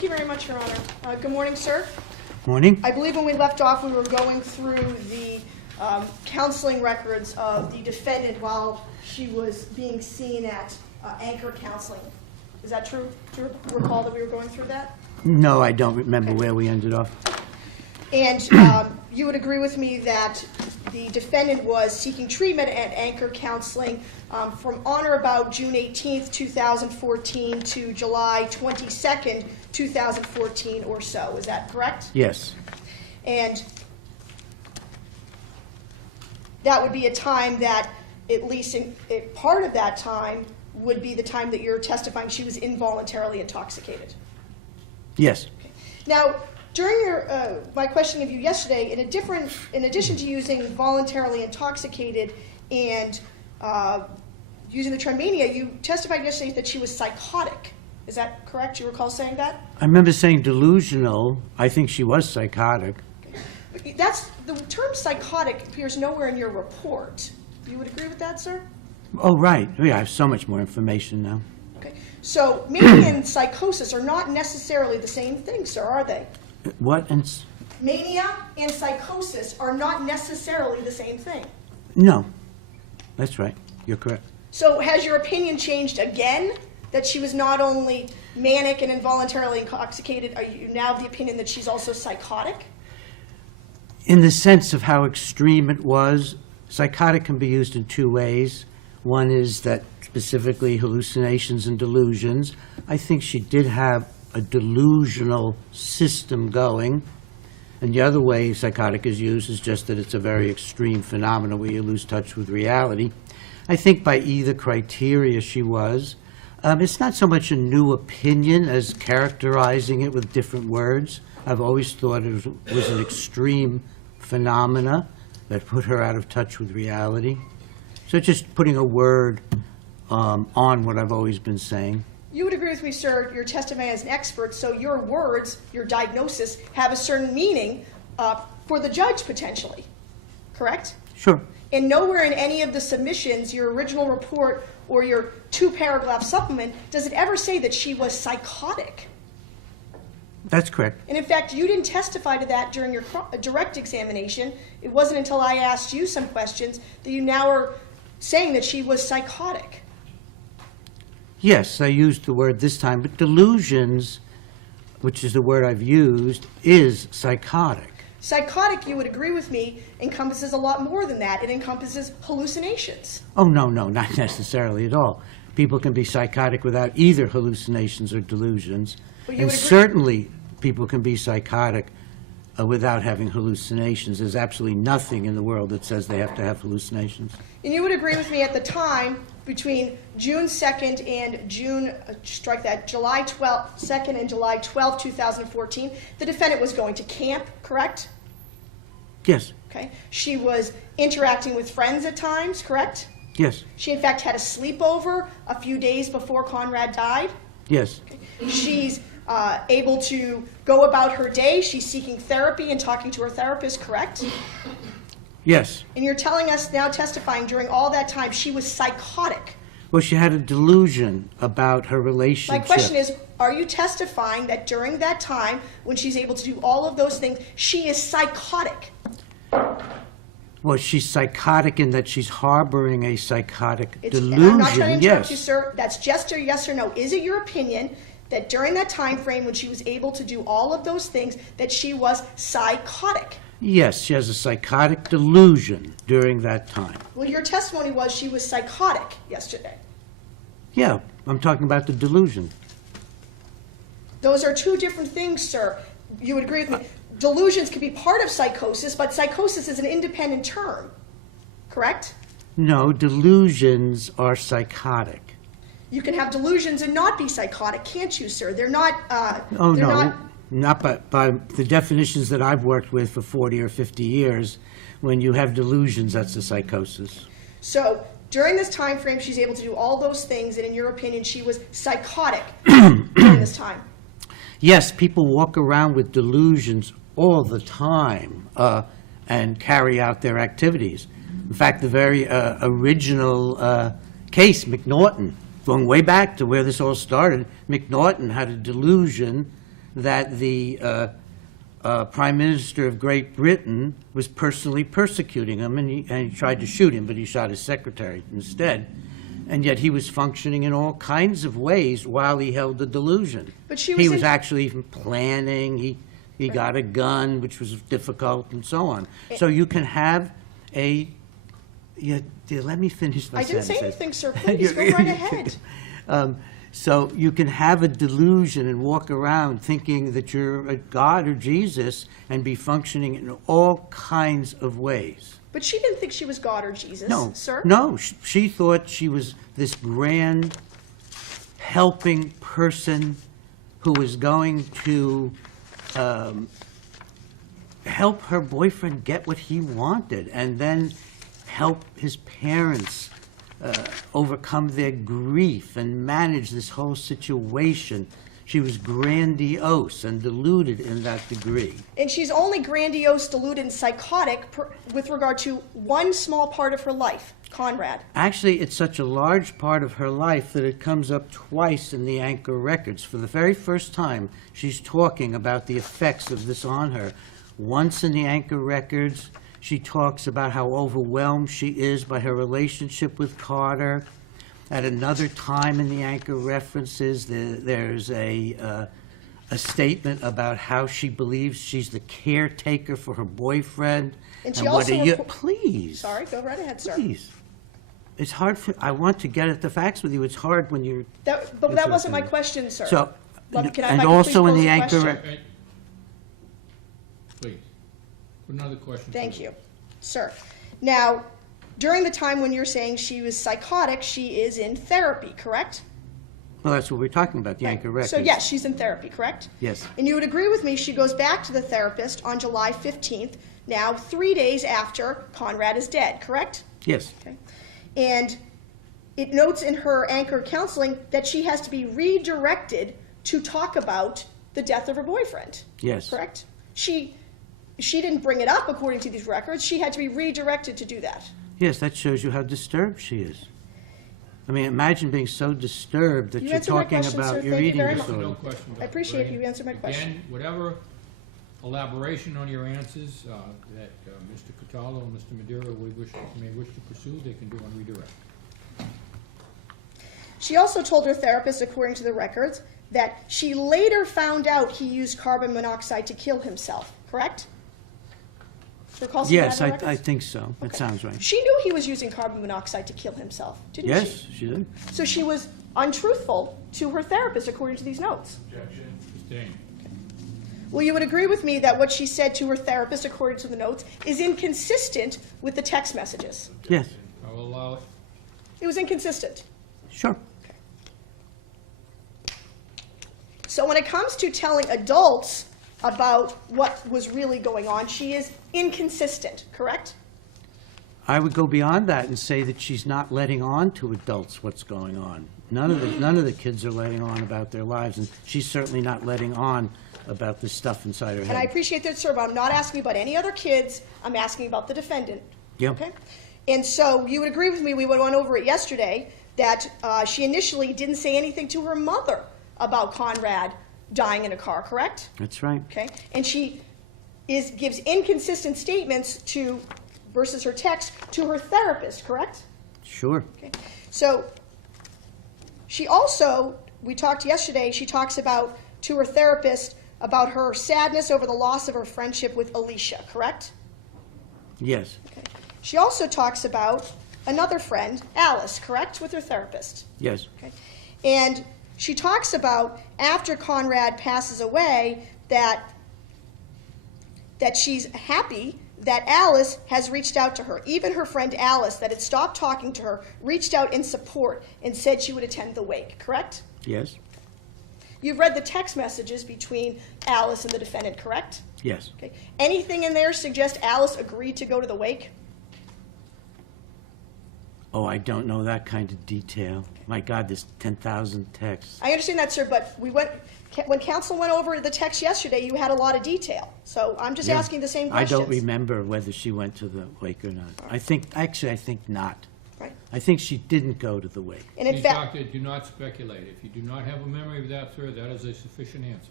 Thank you very much, Your Honor. Good morning, sir. Morning. I believe when we left off, we were going through the counseling records of the defendant while she was being seen at Anchor Counseling. Is that true? Do you recall that we were going through that? No, I don't remember where we ended off. And you would agree with me that the defendant was seeking treatment at Anchor Counseling from on or about June 18th, 2014 to July 22nd, 2014 or so. Is that correct? Yes. And that would be a time that, at least part of that time, would be the time that you're testifying she was involuntarily intoxicated. Yes. Okay. Now, during my questioning of you yesterday, in addition to using voluntarily intoxicated and using the term mania, you testified yesterday that she was psychotic. Is that correct? You recall saying that? I remember saying delusional. I think she was psychotic. Okay. The term psychotic appears nowhere in your report. You would agree with that, sir? Oh, right. Yeah, I have so much more information now. Okay. So mania and psychosis are not necessarily the same thing, sir, are they? What? Mania and psychosis are not necessarily the same thing. No. That's right. You're correct. So has your opinion changed again, that she was not only manic and involuntarily intoxicated? Are you now of the opinion that she's also psychotic? In the sense of how extreme it was, psychotic can be used in two ways. One is that specifically hallucinations and delusions. I think she did have a delusional system going. And the other way psychotic is used is just that it's a very extreme phenomenon where you lose touch with reality. I think by either criteria she was. It's not so much a new opinion as characterizing it with different words. I've always thought it was an extreme phenomena that put her out of touch with reality. So just putting a word on what I've always been saying. You would agree with me, sir, your testimony as an expert, so your words, your diagnosis, have a certain meaning for the judge, potentially, correct? Sure. And nowhere in any of the submissions, your original report or your two-paragraph supplement, does it ever say that she was psychotic. That's correct. And in fact, you didn't testify to that during your direct examination. It wasn't until I asked you some questions that you now are saying that she was psychotic. Yes, I used the word this time, but delusions, which is the word I've used, is psychotic. Psychotic, you would agree with me, encompasses a lot more than that. It encompasses hallucinations. Oh, no, not necessarily at all. People can be psychotic without either hallucinations or delusions. And certainly people can be psychotic without having hallucinations. There's absolutely nothing in the world that says they have to have hallucinations. And you would agree with me at the time, between June 2nd and July 2nd and July 12th, 2014, the defendant was going to camp, correct? Yes. Okay. She was interacting with friends at times, correct? Yes. She, in fact, had a sleepover a few days before Conrad died. Yes. Okay. She's able to go about her day. She's seeking therapy and talking to her therapist, correct? Yes. And you're telling us now, testifying during all that time, she was psychotic. Well, she had a delusion about her relationship. My question is, are you testifying that during that time, when she's able to do all of those things, she is psychotic? Well, she's psychotic in that she's harboring a psychotic delusion. And I'm not trying to interrupt yes. you, sir. That's just a yes or no. Is it your opinion that during that time frame when she was able to do all of those things, that she was psychotic? Yes, she has a psychotic delusion during that time. Well, your testimony was she was psychotic yesterday. Yeah, I'm talking about the delusion. Those are two different things, sir. You would agree with me. Delusions can be part of psychosis, but psychosis is an independent term, correct? No, delusions are psychotic. You can have delusions and not be psychotic, can't you, sir? They're not. Oh, no. Not by the definitions that I've worked with for 40 or 50 years. When you have delusions, that's a psychosis. So during this time frame, she's able to do all those things, and in your opinion, she was psychotic during this time. Yes, people walk around with delusions all the time and carry out their activities. In fact, the very original case, McNaughton, going way back to where this all started, McNaughton had a delusion that the Prime Minister of Great Britain was personally persecuting him, and he tried to shoot him, but he shot his secretary instead. And yet he was functioning in all kinds of ways while he held the delusion. But she He was was in- actually even planning, he got a gun, which was difficult, and so on. So you can have let me finish my I didn't sentence. say anything, sir. Please, go right ahead. So you can have a delusion and walk around thinking that you're a God or Jesus and be functioning in all kinds of ways. But she didn't think she was God or Jesus, No, sir. no, she thought she was this grand helping person who was going to help her boyfriend get what he wanted, and then help his parents overcome their grief and manage this whole situation. She was grandiose and deluded in that degree. And she's only grandiose, deluded, and psychotic with regard to one small part of her life, Conrad. Actually, it's such a large part of her life that it comes up twice in the Anchor records. For the very first time, she's talking about the effects of this on her. Once in the Anchor records, she talks about how overwhelmed she is by her relationship with Carter. At another time in the Anchor references, there's a statement about how she believes she's the caretaker for her boyfriend. And she what also are you, report- please. Sorry, go right ahead, sir. Please. It's hard I want to get at the facts with you. It's hard when you're, But that wasn't my question, sir. so, Can I- and if I could also please in pose the a Anchor, question? Please, put another question. Thank you, sir. Now, during the time when you're saying she was psychotic, she is in therapy, correct? well, that's what we're talking about, the Anchor records. So yes, she's in therapy, correct? Yes. And you would agree with me, she goes back to the therapist on July 15th, now 3 days after Conrad is dead, correct? Yes, Okay. And it notes in her Anchor counseling that she has to be redirected to talk about the death of her boyfriend. yes. Correct? She didn't bring it up according to these records. She had to be redirected to do that. Yes, that shows you how disturbed she is. I mean, imagine being so disturbed that You you're answered my talking question, about sir. your Thank you eating very much. disorder. No question. I Dr. appreciate Gray. you answered my question. Again, whatever elaboration on your answers that Mr. Cataldo and Mr. Madeira may wish to pursue, they can do on redirect. She also told her therapist, according to the records, that she later found out he used carbon monoxide to kill himself, correct? Recall seeing Yes, that in I the records? think so. That Okay. sounds right. She knew he was using carbon monoxide to kill himself, didn't she? Yes, she did. So she was untruthful to her therapist, according to these notes. Sustained. Well, you would agree with me that what she said to her therapist, according to the notes, is inconsistent with the text messages. Yes, I will allow it. It was inconsistent. sure. So when it comes to telling adults about what was really going on, she is inconsistent, correct? I would go beyond that and say that she's not letting on to adults what's going on. None of the kids are letting on about their lives, and she's certainly not letting on about this stuff inside her And I head. appreciate that, sir, but I'm not asking about any other kids. I'm asking about the defendant. Yeah. Okay? And so you would agree with me, we went over it yesterday, that she initially didn't say anything to her mother about Conrad dying in a car, correct? That's right. Okay? And she gives inconsistent statements versus her text to her therapist, correct? Sure. Okay. So she also, we talked yesterday, she talks about to her therapist about her sadness over the loss of her friendship with Alicia, correct? Yes. Okay. She also talks about another friend, Alice, correct, with her therapist. Yes. Okay. And she talks about after Conrad passes away that she's happy that Alice has reached out to her. Even her friend Alice, that had stopped talking to her, reached out in support and said she would attend the wake, correct? Yes. You've read the text messages between Alice and the defendant, correct? Yes. Okay. Anything in there suggest Alice agreed to go to the wake? Oh, I don't know that kind of detail. My God, there's 10,000 texts. I understand that, sir, but when counsel went over the text yesterday, you had a lot of detail. So I'm just Yeah. asking the same I questions. don't remember whether she went to the wake or not. I think not. Right. I think she didn't go to the wake. And in Please, fact, doctor, do not speculate. If you do not have a memory of that, sir, that is a sufficient answer.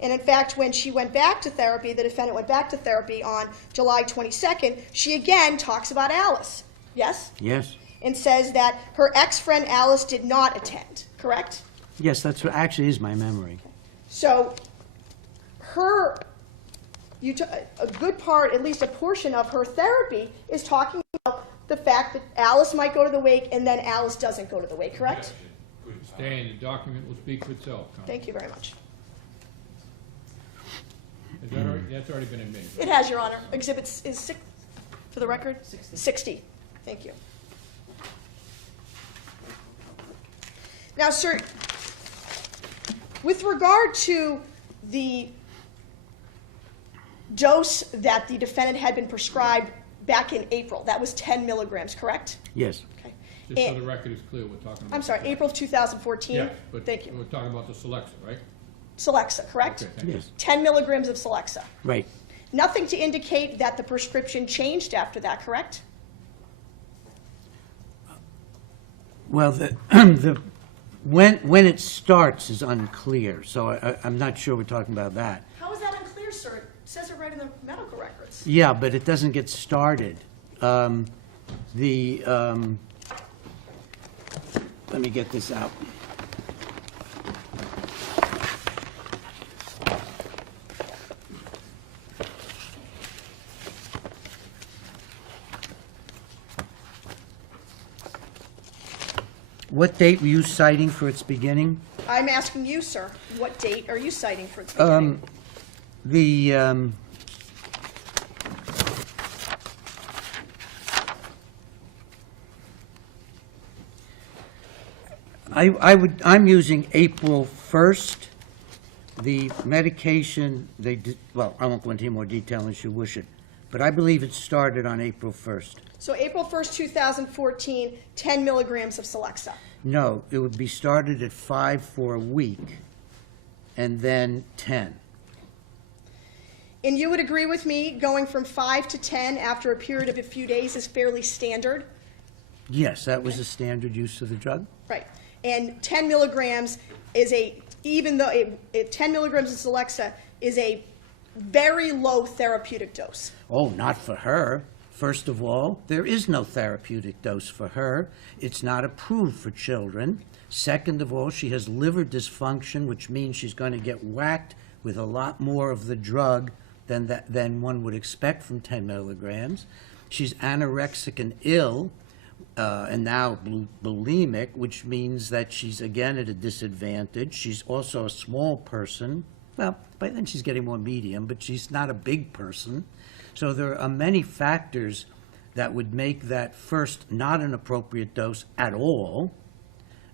And in fact, when she went back to therapy, the defendant went back to therapy on July 22nd, she again talks about Alice. Yes? Yes. And says that her ex-friend Alice did not attend, correct? Yes, that's what actually is my memory. So a good part, at least a portion of her therapy is talking about the fact that Alice might go to the wake and then Alice doesn't go to the wake, correct? Stay, the document will speak for itself, Counsel. Thank you very much. Is that already, that's already been admitted? It has, Your Honor. Exhibit is 6, for the record? 60. Thank you. Now, sir, with regard to the dose that the defendant had been prescribed back in April, that was 10 milligrams, correct? Yes. Okay. Just so And- the record is clear, we're talking about. I'm sorry, April of 2014? Yes, but Thank you. we're talking about the Celexa, right? Celexa, correct? Okay, thank you. Yes. 10 milligrams of Celexa. Right. Nothing to indicate that the prescription changed after that, correct? Well, when it starts is unclear, so I'm not sure we're talking about that. How is that unclear, sir? It says it right in the medical records. Yeah, but it doesn't get started. Let me get this out. What date were you citing for its beginning? I'm asking you, sir, what date are you citing for its beginning? The, I'm using April 1st. The medication, well, I won't go into any more detail unless you wish it, but I believe it started on April 1st. So April 1st, 2014, 10 milligrams of Celexa. No, it would be started at 5 for a week, and then 10. And you would agree with me, going from 5 to 10 after a period of a few days is fairly standard? Yes, that was the standard use of the drug. Right. And 10 milligrams is even though 10 milligrams of Celexa is a very low therapeutic dose. Oh, not for her. First of all, there is no therapeutic dose for her. It's not approved for children. Second of all, she has liver dysfunction, which means she's going to get whacked with a lot more of the drug than one would expect from 10 milligrams. She's anorexic and ill, and now bulimic, which means that she's again at a disadvantage. She's also a small person. Well, by then she's getting more medium, but she's not a big person. So there are many factors that would make that, first, not an appropriate dose at all,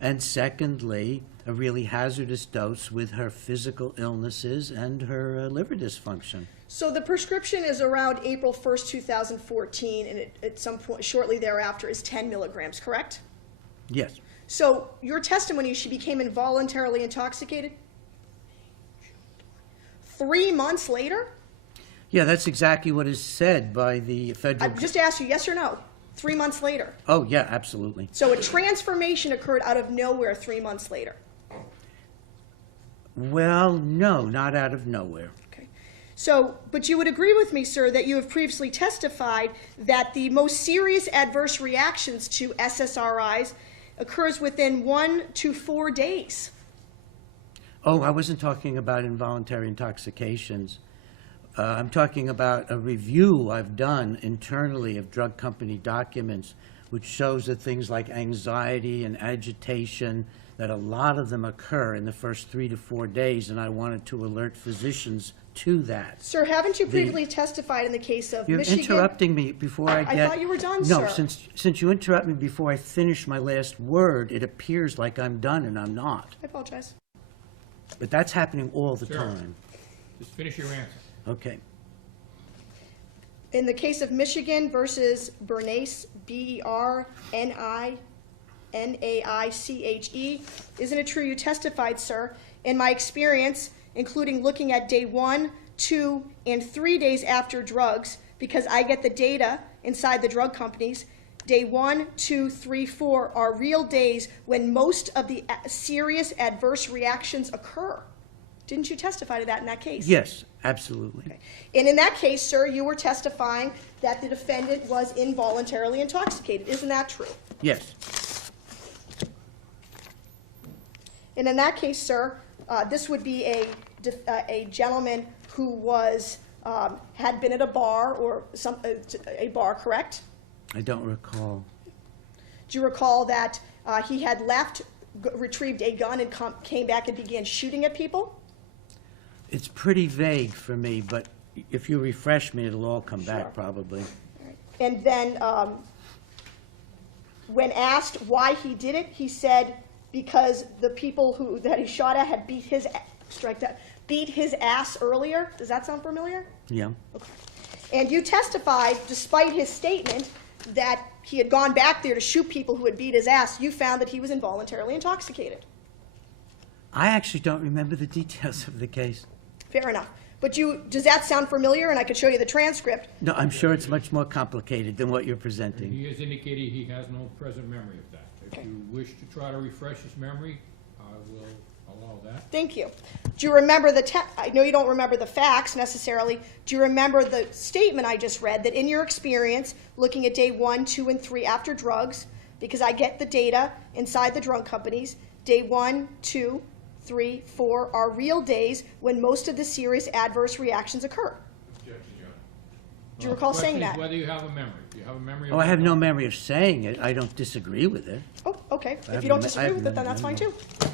and secondly, a really hazardous dose with her physical illnesses and her liver dysfunction. So the prescription is around April 1st, 2014, and at some point shortly thereafter is 10 milligrams, correct? Yes. So your testimony, she became involuntarily intoxicated 3 months later? Yeah, that's exactly what is said by the I federal... just asked you, yes or no? 3 months later. Oh, yeah, absolutely. So a transformation occurred out of nowhere 3 months later. Well, no, not out of nowhere. Okay. So, but you would agree with me, sir, that you have previously testified that the most serious adverse reactions to SSRIs occurs within 1 to 4 days. Oh, I wasn't talking about involuntary intoxications. I'm talking about a review I've done internally of drug company documents, which shows that things like anxiety and agitation, that a lot of them occur in the first 3 to 4 days, and I wanted to alert physicians to that. Sir, haven't you previously testified in the case of You're Michigan? interrupting me before I get... thought you were done, No, sir. since you interrupt me before I finish my last word, it appears like I'm done, and I'm not. I apologize. But that's happening all the Sir. time. Just finish your answer. Okay. In the case of Michigan versus Bernace, BERNINAICHE, isn't it true you testified, sir? In my experience, including looking at day 1, 2, and 3 days after drugs, because I get the data inside the drug companies, day 1, 2, 3, 4 are real days when most of the serious adverse reactions occur. Didn't you testify to that in that case? Yes, absolutely. Okay. And in that case, sir, you were testifying that the defendant was involuntarily intoxicated. Isn't that true? Yes, And in that case, sir, this would be a gentleman who was, had been at a bar or a bar, correct? I don't recall. Do you recall that he had left, retrieved a gun, and came back and began shooting at people? It's pretty vague for me, but if you refresh me, it'll all come Sure. back probably. And then, when asked why he did it, he said because the people that he shot at had beat his ass earlier. Does that sound familiar? Yeah. Okay. And you testified, despite his statement, that he had gone back there to shoot people who had beat his ass. You found that he was involuntarily intoxicated. I actually don't remember the details of the case. Fair enough. But does that sound familiar? And I could show you the transcript. No, I'm sure it's much more complicated than what you're presenting. He has indicated he has no present memory of that. If you wish to try to refresh his memory, I will allow that. Thank you. Do you remember I know you don't remember the facts necessarily. Do you remember the statement I just read, that in your experience, looking at day 1, 2, and 3 after drugs, because I get the data inside the drug companies, day 1, 2, 3, 4 are real days when most of the serious adverse reactions occur? Objection, Your Honor. Do you recall saying that? The question is whether you have a memory. Do you have a memory of Oh, I have no that? memory of saying it. I don't disagree with it. Oh, okay. I If have you don't no- I disagree have with no it, then that's fine memory. too.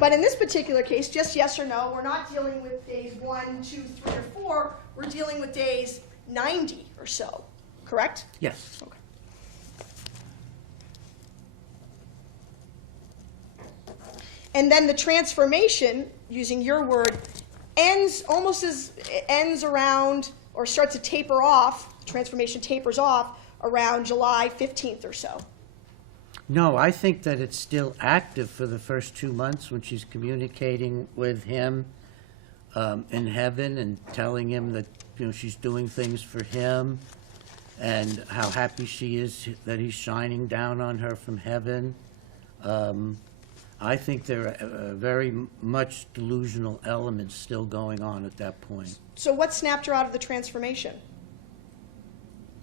But in this particular case, just yes or no, we're not dealing with days 1, 2, 3, or 4. We're dealing with days 90 or so, correct? Yes. Okay. And then the transformation, using your word, ends around or starts to taper off. Transformation tapers off around July 15th or so. No, I think that it's still active for the first 2 months when she's communicating with him in heaven and telling him that, she's doing things for him and how happy she is that he's shining down on her from heaven. I think there are very much delusional elements still going on at that point. So what snapped her out of the transformation?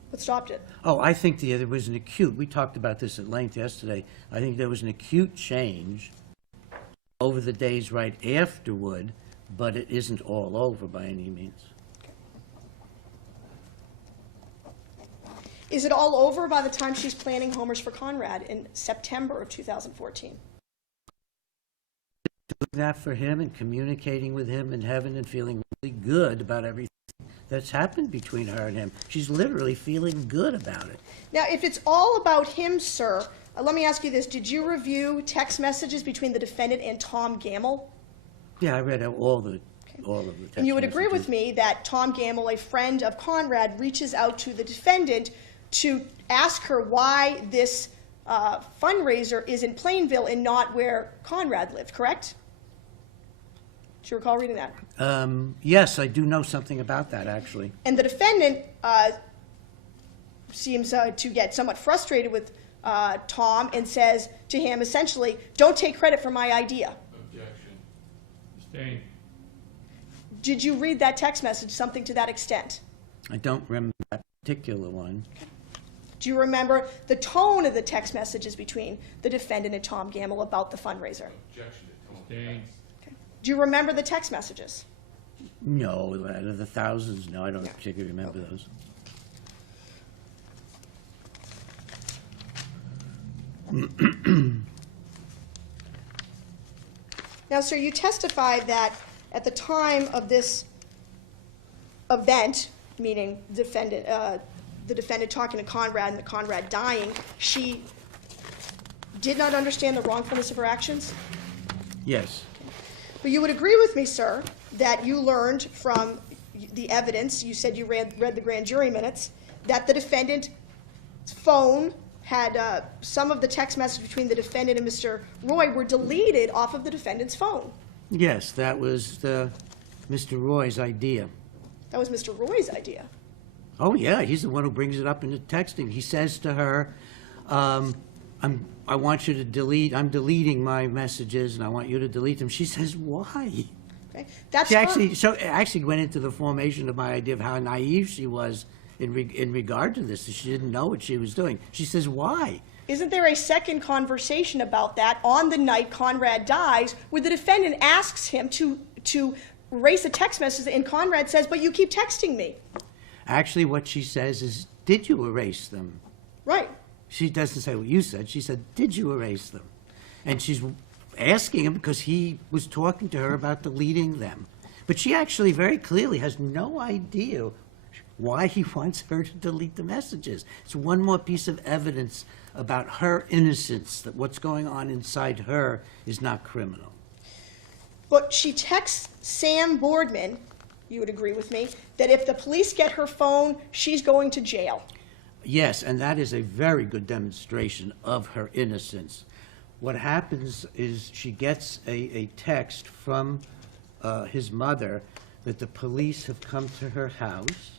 What stopped it? Oh, I think there was an acute, we talked about this at length yesterday, I think there was an acute change over the days right afterward, but it isn't all over by any means. Is it all over by the time she's planning Homers for Conrad in September of 2014? Doing that for him and communicating with him in heaven and feeling really good about everything that's happened between her and him. She's literally feeling good about it. Now, if it's all about him, sir, let me ask you this. Did you review text messages between the defendant and Tom Gamble? Yeah, I read all of the text And you would agree with messages. me that Tom Gamble, a friend of Conrad, reaches out to the defendant to ask her why this fundraiser is in Plainville and not where Conrad lived, correct? Do you recall reading that? Yes, I do know something about that, actually. And the defendant seems to get somewhat frustrated with Tom and says to him, essentially, don't take credit for my idea. Objection. Sustained. Did you read that text message, something to that extent? I don't remember that particular one. Do you remember the tone of the text messages between the defendant and Tom Gamble about the fundraiser? Objection to tone. Sustained. Okay. Do you remember the text messages? No, out of the thousands, no, I don't particularly remember those. Now, sir, you testified that at the time of this event, meaning the defendant talking to Conrad and the Conrad dying, she did not understand the wrongfulness of her actions? Yes. But you would agree with me, sir, that you learned from the evidence, you said you read the grand jury minutes, that the defendant's phone had some of the text messages between the defendant and Mr. Roy were deleted off of the defendant's phone. Yes, that was Mr. Roy's idea. That was Mr. Roy's idea. Oh, yeah, he's the one who brings it up in the texting. He says to her, I want you to delete, I'm deleting my messages, and I want you to delete them. She says, why? Okay? That's She her. actually went into the formation of my idea of how naive she was in regard to this. She didn't know what she was doing. She says, why? Isn't there a second conversation about that on the night Conrad dies, where the defendant asks him to erase a text message, and Conrad says, but you keep texting me? Actually, what she says is, did you erase them? Right. She doesn't say what you said. She said, did you erase them? And she's asking him because he was talking to her about deleting them. But she actually very clearly has no idea why he wants her to delete the messages. It's one more piece of evidence about her innocence, that what's going on inside her is not criminal. But she texts Sam Boardman, you would agree with me, that if the police get her phone, she's going to jail. Yes, and that is a very good demonstration of her innocence. What happens is she gets a text from his mother that the police have come to her house,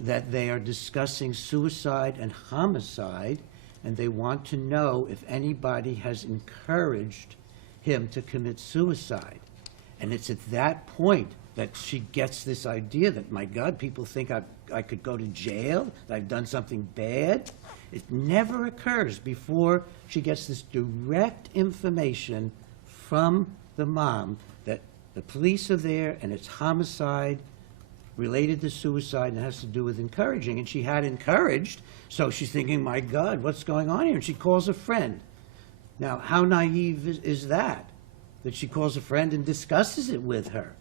that they are discussing suicide and homicide, and they want to know if anybody has encouraged him to commit suicide. And it's at that point that she gets this idea that, my God, people think I could go to jail, that I've done something bad. It never occurs before she gets this direct information from the mom that the police are there and it's homicide related to suicide and has to do with encouraging. And she had encouraged, so she's thinking, my God, what's going on here? And she calls a friend. Now, how naive is that? That she calls a friend and discusses it with her.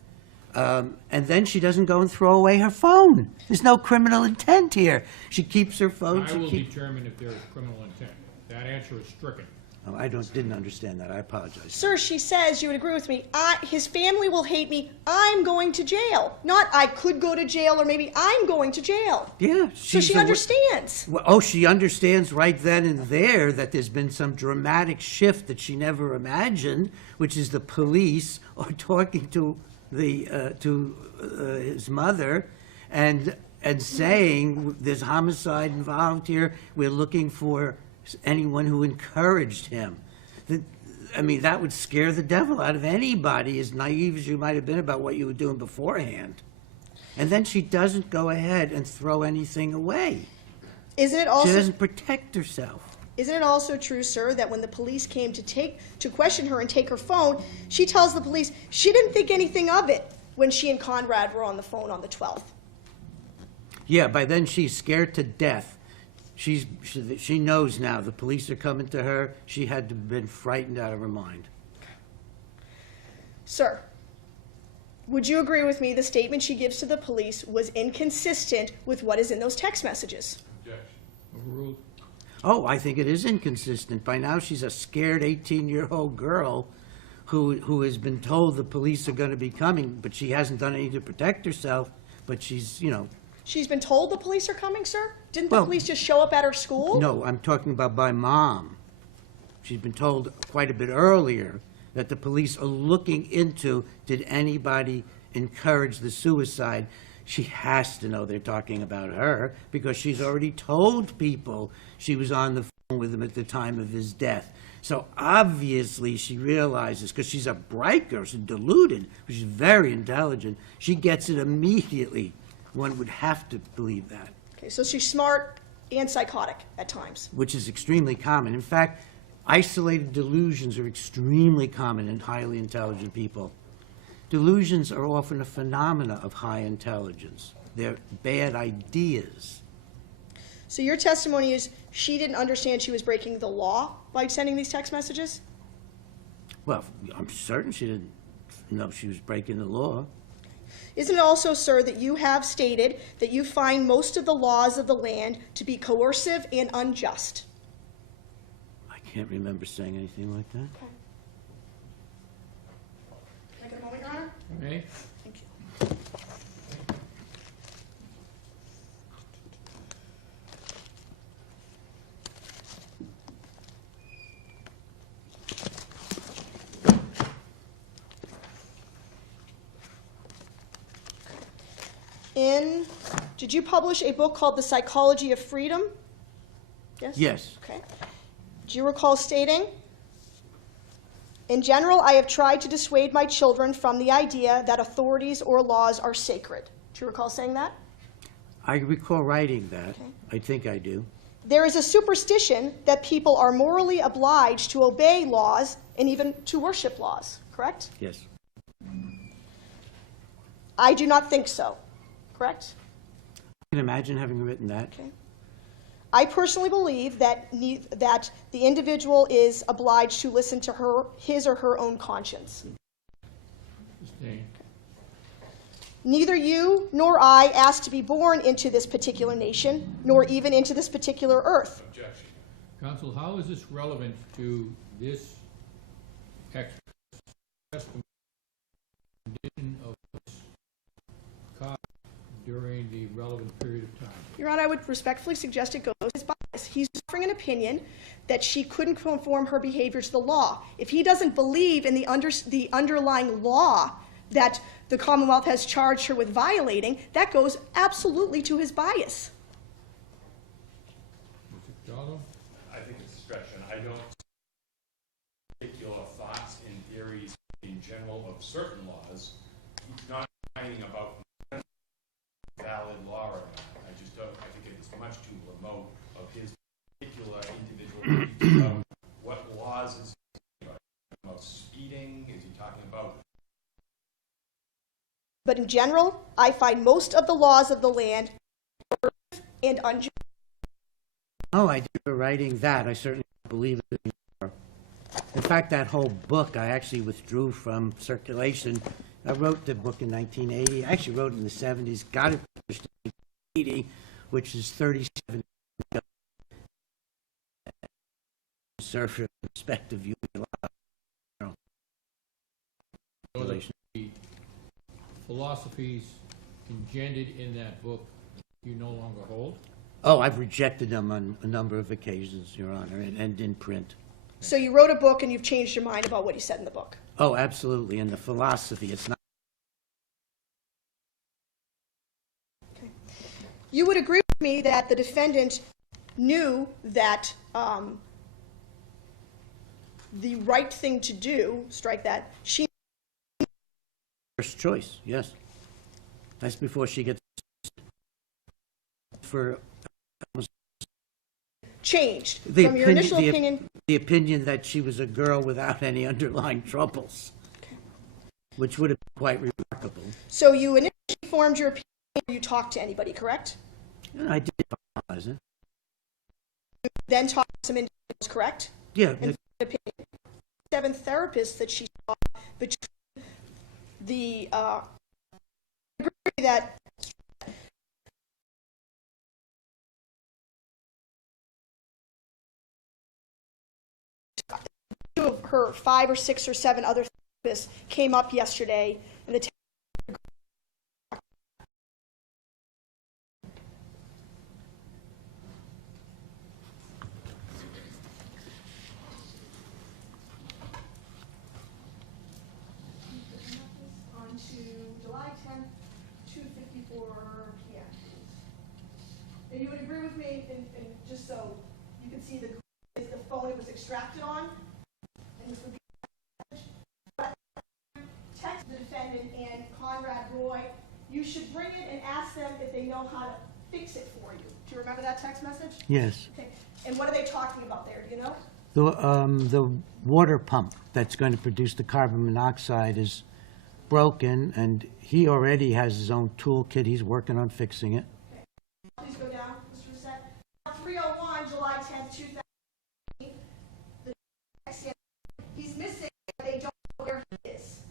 And then she doesn't go and throw away her phone. There's no criminal intent here. She keeps her phone. I will determine if there is criminal intent. That answer is stricken. Oh, I didn't understand that. I apologize. Sir, she says, you would agree with me, his family will hate me, I'm going to jail. Not I could go to jail, or maybe I'm going to jail. Yeah. So she understands. Oh, she understands right then and there that there's been some dramatic shift that she never imagined, which is the police are talking to his mother and saying there's homicide involved here. We're looking for anyone who encouraged him. That would scare the devil out of anybody, as naive as you might have been about what you were doing beforehand. And then she doesn't go ahead and throw anything away. Isn't it She also doesn't protect herself. Isn't it also true, sir, that when the police came to question her and take her phone, she tells the police she didn't think anything of it when she and Conrad were on the phone on the 12th? Yeah, by then she's scared to death. She knows now the police are coming to her. She had to have been frightened out of her mind. Sir, would you agree with me the statement she gives to the police was inconsistent with what is in those text messages? Objection. Overruled. Oh, I think it is inconsistent. By now she's a scared 18-year-old girl who has been told the police are going to be coming, but she hasn't done anything to protect herself, but she's, She's been told the police are coming, sir? Didn't the Well, police just show up at her school? No, I'm talking about by mom. She's been told quite a bit earlier that the police are looking into, did anybody encourage the suicide? She has to know they're talking about her because she's already told people she was on the phone with him at the time of his death. So obviously she realizes, because she's a bright girl, she's deluded, she's very intelligent, she gets it immediately. One would have to believe that. Okay, so she's smart and psychotic at times. Which is extremely common. In fact, isolated delusions are extremely common in highly intelligent people. Delusions are often a phenomena of high intelligence. They're bad ideas. So your testimony is she didn't understand she was breaking the law by sending these text messages? Well, I'm certain she didn't know she was breaking the law. Isn't it also, sir, that you have stated that you find most of the laws of the land to be coercive and unjust? I can't remember saying anything like that. Can I get a moment, Your Honor? Okay? Thank you. Did you publish a book called The Psychology of Freedom? Yes? Yes. Okay. Do you recall stating, "In general, I have tried to dissuade my children from the idea that authorities or laws are sacred"? Do you recall saying that? I recall writing that. Okay. I think I do. "There is a superstition that people are morally obliged to obey laws and even to worship laws," correct? Yes. I do not think so, correct? I can imagine having written that. Okay. I personally believe that that the individual is obliged to listen to his or her own conscience. Sustained. Neither you nor I asked to be born into this particular nation, nor even into this particular earth. Objection. Counsel, how is this relevant to this testimony condition of this cause during the relevant period of time? Your Honor, I would respectfully suggest it goes as bias. He's offering an opinion that she couldn't conform her behavior to the law. If he doesn't believe in the underlying law that the Commonwealth has charged her with violating, that goes absolutely to his bias. Mr. Cataldo? I think it's a stretch, and I don't particular thoughts and theories in general of certain laws. He's not finding about valid law or not. I just don't, I think it's much too remote of his particular individual beliefs about what laws is he talking about speeding? Is he talking about? But in general, I find most of the laws of the land and unjust. Oh, I did writing that. I certainly believe it anymore. In fact, that whole book I actually withdrew from circulation. I wrote the book in 1980. I actually wrote it in the 70s. Got it published in 1980, which is 37 years ago. Surface perspective view of law. So that the philosophies engendered in that book you no longer hold? Oh, I've rejected them on a number of occasions, Your Honor, and in print. So you wrote a book and you've changed your mind about what he said in the book. Oh, absolutely. And the philosophy, it's not. You would agree with me that the defendant knew that the right thing to do, strike that, she First choice, yes. That's before she gets for changed the from your initial the- opinion. The opinion that she was a girl without any underlying troubles, which would have been quite remarkable. So you initially formed your opinion before you talked to anybody, correct? I did realize it. Then talked to some individuals, correct? Yeah, And opinion. 7 therapists that she saw between the agree that two of her 5 or 6 or 7 other therapists came up yesterday and the on to July 10th, 2:54 p.m. And you would agree with me, and just so you can see the phone it was extracted on, and this would be text the defendant and Conrad Roy, you should bring it and ask them if they know how to fix it for you. Do you remember that text message? yes. Okay. And what are they talking about there? Do you know? The water pump that's going to produce the carbon monoxide is broken, and he already has his own toolkit. He's working on fixing it. Please go down, Mr. Reset. 3:01, July 10th, 2018. The text said he's missing, but they don't know where he is.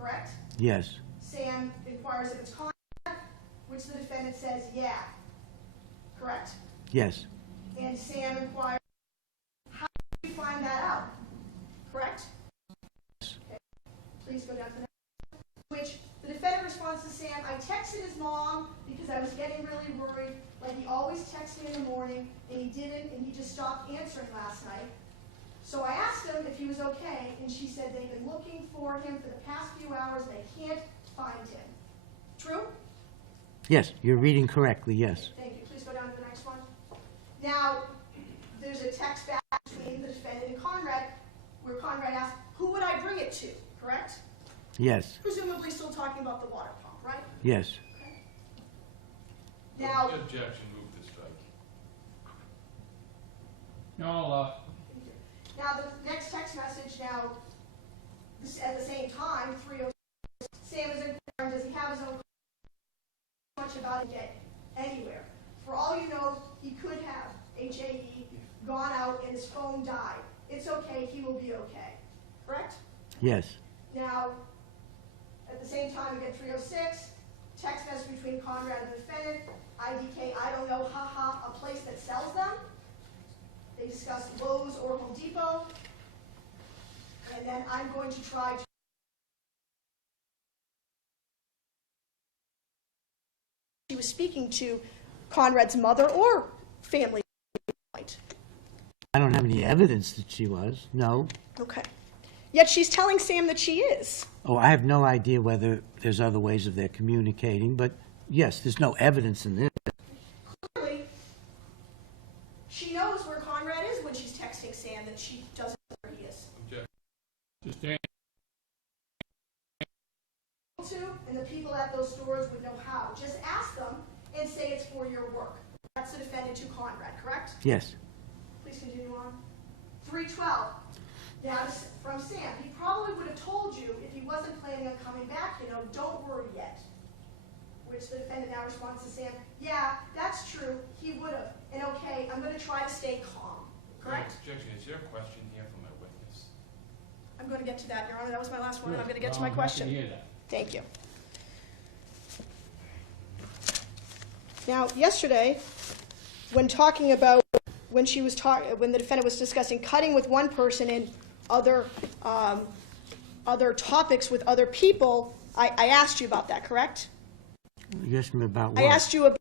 Correct? Yes, Sam inquires if it's Conrad, which the defendant says, yeah. Correct? yes, And Sam inquires, how did you find that out? Correct? Okay. Please go down to the next one. Which the defendant responds to Sam, I texted his mom because I was getting really worried, like he always texts me in the morning, and he didn't, and he just stopped answering last night. So I asked him if he was okay, and she said they've been looking for him for the past few hours, and they can't find him. True? yes. You're reading correctly, yes. Thank you. Please go down to the next one. Now, there's a text back between the defendant and Conrad, where Conrad asked, who would I bring it to, correct? Yes, Presumably still talking about the water pump, right? yes. Now, Objection, move to strike. No, now the next text message now, this, at the same time, 306, Sam is inquiring, does he have his own car? Much about it get anywhere. For all you know, he could have, HAE, gone out and his phone died. It's okay, he will be okay, correct? Yes. Now, at the same time, again, 306, text message between Conrad and the defendant, IDK, I don't know, haha, a place that sells them. They discussed Lowe's or Home Depot. And then I'm going to try to she was speaking to Conrad's mother or family. I don't have any evidence that she was, no. Okay. Yet she's telling Sam that she is. Oh, I have no idea whether there's other ways of their communicating, but yes, there's no evidence in this. Clearly, she knows where Conrad is when she's texting Sam that she doesn't know where he is. Objection. just stand. And the people at those stores would know how. Just ask them and say it's for your work. That's the defendant to Conrad, correct? Yes. Please continue on. 312. Now, from Sam, he probably would have told you if he wasn't planning on coming back, don't worry yet. Which the defendant now responds to Sam, yeah, that's true, he would have. And okay, I'm going to try to stay calm, correct? Objection, is there a question here from a witness? I'm going to get to that, Your Honor. That was my last one, and I'm going to get to Well, my I'm happy to question. hear that. Thank you. Now, yesterday, when talking about when the defendant was discussing cutting with one person and other topics with other people, I asked you about that, correct? Yes, ma'am, about what? I asked you about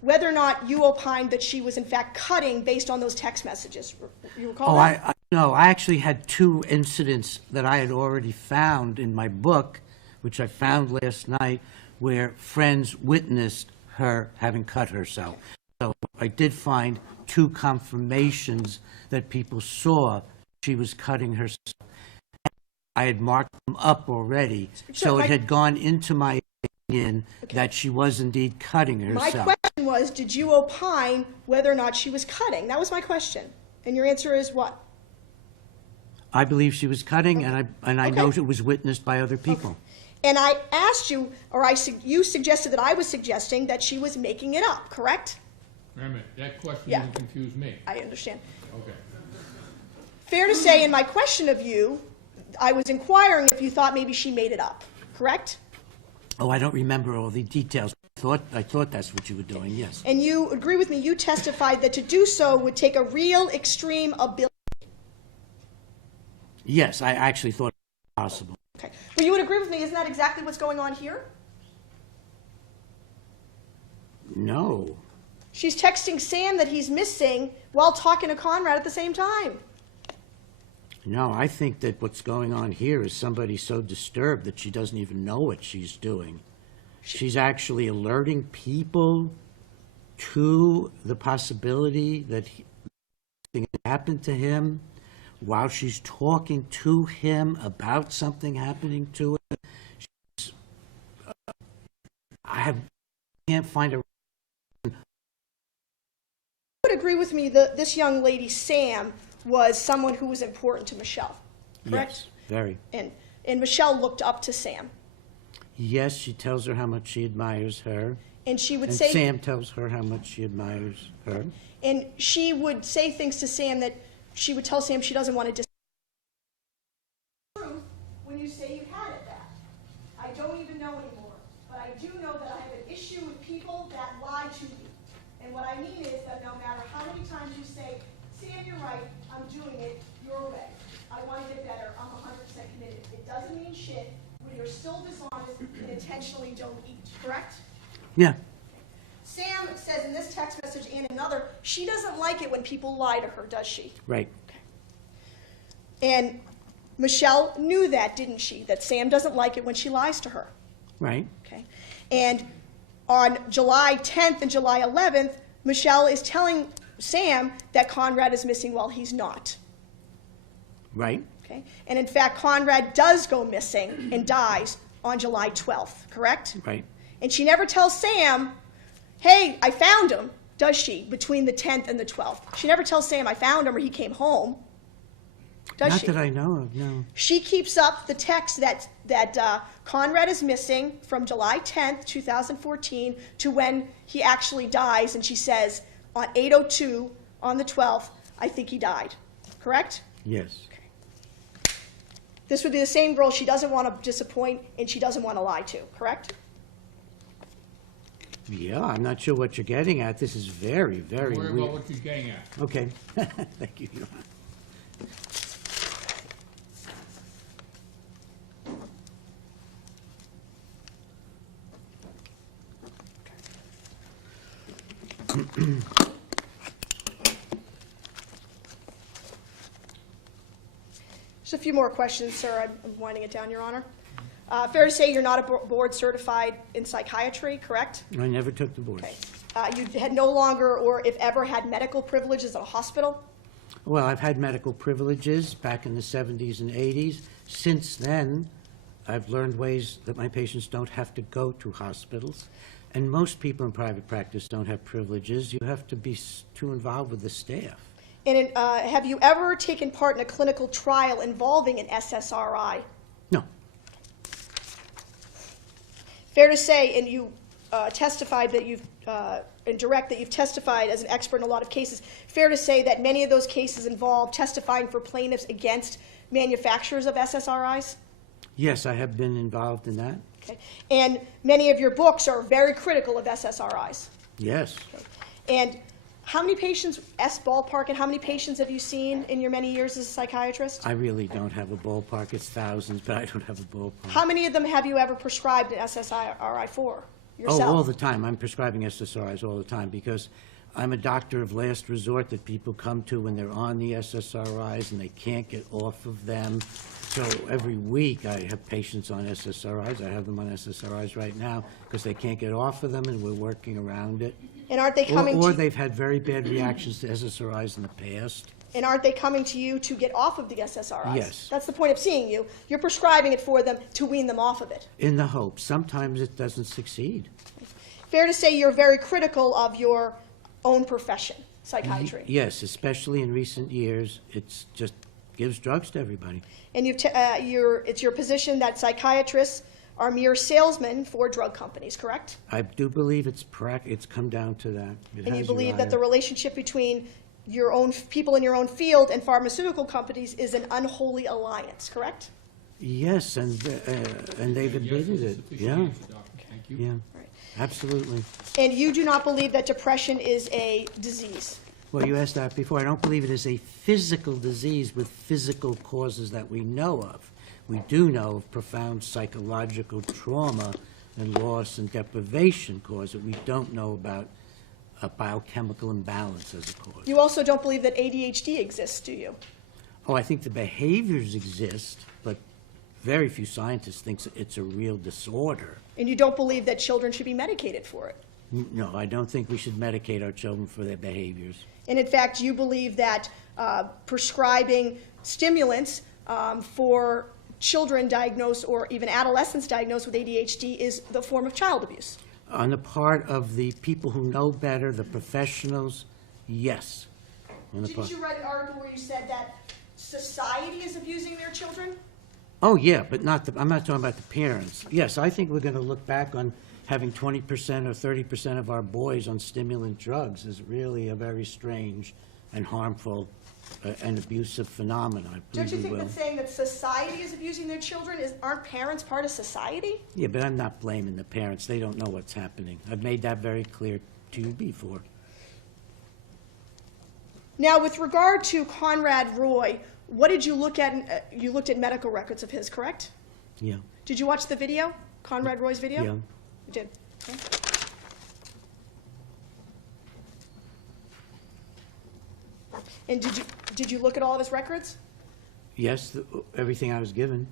whether or not you opined that she was in fact cutting based on those text messages. You recall Oh, that? no, I actually had two incidents that I had already found in my book, which I found last night, where friends witnessed her having cut herself. So I did find two confirmations that people saw she was cutting herself. I had marked them up already, so it had gone into my opinion that she was indeed cutting My herself. question was, did you opine whether or not she was cutting? That was my question. And your answer is what? I believe she was cutting, and I know Okay. it was witnessed by other people. And I asked you, or you suggested that I was suggesting that she was making it up, correct? Wait a minute, that question Yeah. even confused me. I understand. Okay. Fair to say, in my question of you, I was inquiring if you thought maybe she made it up, correct? Oh, I don't remember all the details. I thought that's what you were doing, yes. And you agree with me, you testified that to do so would take a real extreme ability. Yes, I actually thought it was possible. Okay. But you would agree with me, isn't that exactly what's going on here? No. She's texting Sam that he's missing while talking to Conrad at the same time. No, I think that what's going on here is somebody so disturbed that she doesn't even know what she's doing. She's actually alerting people to the possibility that something happened to him while she's talking to him about something happening to him. Can't find a. You would agree with me that this young lady, Sam, was someone who was important to Michelle, correct? Yes, very. And Michelle looked up to Sam. Yes, she tells her how much she admires her. And she would And say, Sam tells her how much she admires her. and she would say things to Sam that she would tell Sam she doesn't want to truth when you say you had it back. I don't even know anymore, but I do know that I have an issue with people that lie to you. And what I mean is that no matter how many times you say, Sam, you're right, I'm doing it your way. I want to get better, I'm 100% committed. It doesn't mean shit when you're still dishonest and intentionally don't eat, correct? Yeah, Sam says in this text message and another, she doesn't like it when people lie to her, does she? right. And Michelle knew that, didn't she? That Sam doesn't like it when she lies to her. Right. Okay. And on July 10th and July 11th, Michelle is telling Sam that Conrad is missing while he's not. Right? Okay? And in fact, Conrad does go missing and dies on July 12th, correct? Right. And she never tells Sam, hey, I found him, does she, between the 10th and the 12th? She never tells Sam, I found him, or he came home. Does Not she? that I know of, no. She keeps up the text that Conrad is missing from July 10th, 2014, to when he actually dies, and she says, on 8:02 on the 12th, I think he died. Correct? Yes. This would be the same girl she doesn't want to disappoint and she doesn't want to lie to, correct? Yeah, I'm not sure what you're getting at. This is very, Don't very worry weird. about what she's getting at. Okay. Thank you, Your Honor. Just a few more questions, sir. I'm winding it down, Your Honor. Fair to say you're not a board certified in psychiatry, correct? I never took the board. Okay. You had no longer, or if ever, had medical privileges at a hospital? Well, I've had medical privileges back in the 70s and 80s. Since then, I've learned ways that my patients don't have to go to hospitals. And most people in private practice don't have privileges. You have to be too involved with the staff. And have you ever taken part in a clinical trial involving an SSRI? No. Fair to say, and you testified that you've, and direct that you've testified as an expert in a lot of cases, fair to say that many of those cases involve testifying for plaintiffs against manufacturers of SSRIs? Yes, I have been involved in that. Okay. And many of your books are very critical of SSRIs. Yes. And how many patients, ballpark, and how many patients have you seen in your many years as a psychiatrist? I really don't have a ballpark. It's thousands, but I don't have a ballpark. How many of them have you ever prescribed an SSRI for yourself? Oh, all the time. I'm prescribing SSRIs all the time because I'm a doctor of last resort that people come to when they're on the SSRIs and they can't get off of them. So every week I have patients on SSRIs. I have them on SSRIs right now because they can't get off of them and we're working around it. And aren't they coming Or to they've had very bad reactions to SSRIs in the past. And aren't they coming to you to get off of the SSRIs? Yes. That's the point of seeing you. You're prescribing it for them to wean them off of it. In the hope. Sometimes it doesn't succeed. Fair to say you're very critical of your own profession, psychiatry. Yes, especially in recent years. It's just gives drugs to everybody. And it's your position that psychiatrists are mere salesmen for drug companies, correct? I do believe it's come down to that. It And you has, Your believe that the Honor. relationship between your own people in your own field and pharmaceutical companies is an unholy alliance, correct? Yes, and they've Yes, admitted is a it. sufficient Yeah, answer, Doctor. Thank you. yeah, Right. absolutely. And you do not believe that depression is a disease? Well, you asked that before. I don't believe it is a physical disease with physical causes that we know of. We do know of profound psychological trauma and loss and deprivation cause it. We don't know about a biochemical imbalance as a cause. You also don't believe that ADHD exists, do you? Oh, I think the behaviors exist, but very few scientists think it's a real disorder. And you don't believe that children should be medicated for it? No, I don't think we should medicate our children for their behaviors. And in fact, you believe that prescribing stimulants for children diagnosed or even adolescents diagnosed with ADHD is the form of child abuse? On the part of the people who know better, the professionals, yes. On the part- Didn't you write an article where you said that society is abusing their children? Oh, yeah, but I'm not talking about the parents. Yes, I think we're going to look back on having 20% or 30% of our boys on stimulant drugs is really a very strange and harmful and abusive phenomenon. I Don't believe you we think will. that saying that society is abusing their children, aren't parents part of society? Yeah, but I'm not blaming the parents. They don't know what's happening. I've made that very clear to you before. Now, with regard to Conrad Roy, what did you look at? You looked at medical records of his, correct? Yeah, Did you watch the video, Conrad Roy's video? yeah. You did. Okay. And did you look at all of his records? Yes, everything I was given.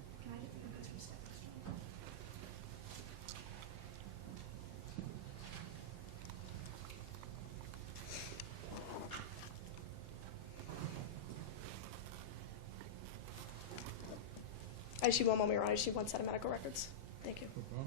I just need one moment, Your Honor. I just need one set of medical records. Thank you. No problem.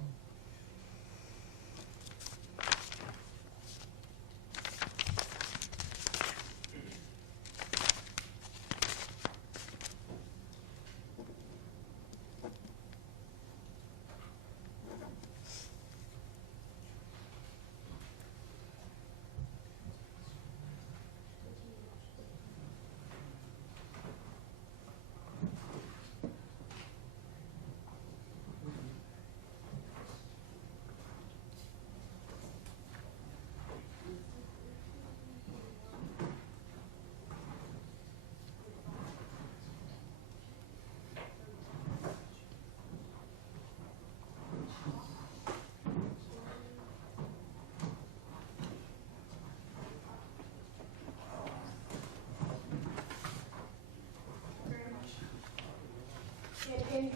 In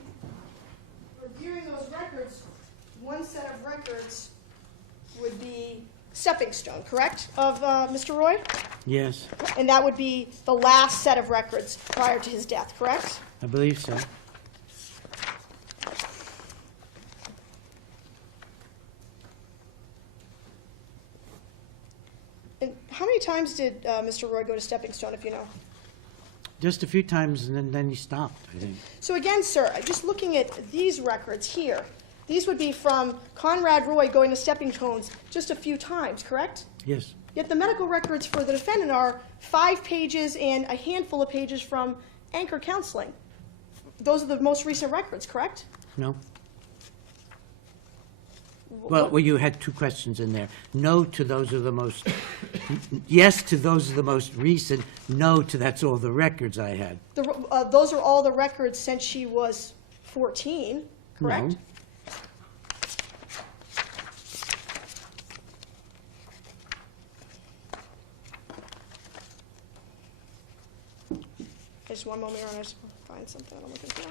reviewing those records, one set of records would be stepping stone, correct, of Mr. Roy? Yes, And that would be the last set of records prior to his death, correct? I believe so. And how many times did Mr. Roy go to Stepping Stone, if you know? Just a few times, and then he stopped, I think. So again, sir, just looking at these records here, these would be from Conrad Roy going to Stepping Stones just a few times, correct? Yes, Yet the medical records for the defendant are 5 pages and a handful of pages from Anchor Counseling. Those are the most recent records, correct? no? Well, you had two questions in there. No to those are the most, yes to those are the most recent, no to that's all the records I had. Those are all the records since she was 14, correct? No. Just one moment, Your Honor, I just find something I'm looking for.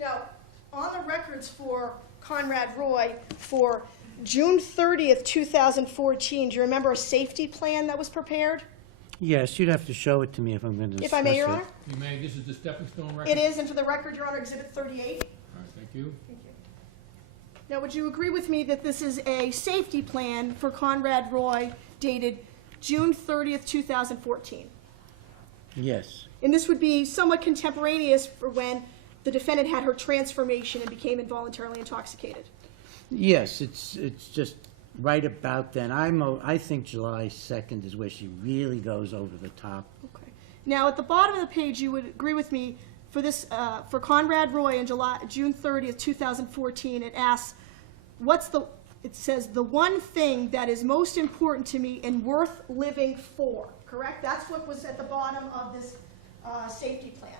Now, on the records for Conrad Roy for June 30th, 2014, do you remember a safety plan that was prepared? Yes, you'd have to show it to me if I'm going to discuss it. If I may, Your Honor? You may, this is the Stepping Stone record? It is, and for the record, Your Honor, Exhibit 38. All right, thank you. Thank you. Now, would you agree with me that this is a safety plan for Conrad Roy dated June 30th, 2014? Yes, And this would be somewhat contemporaneous for when the defendant had her transformation and became involuntarily intoxicated. yes, it's just right about then. I think July 2nd is where she really goes over the top. Okay. Now, at the bottom of the page, you would agree with me for this, for Conrad Roy in June 30th, 2014, it asks, it says, the one thing that is most important to me and worth living for, correct? That's what was at the bottom of this safety plan.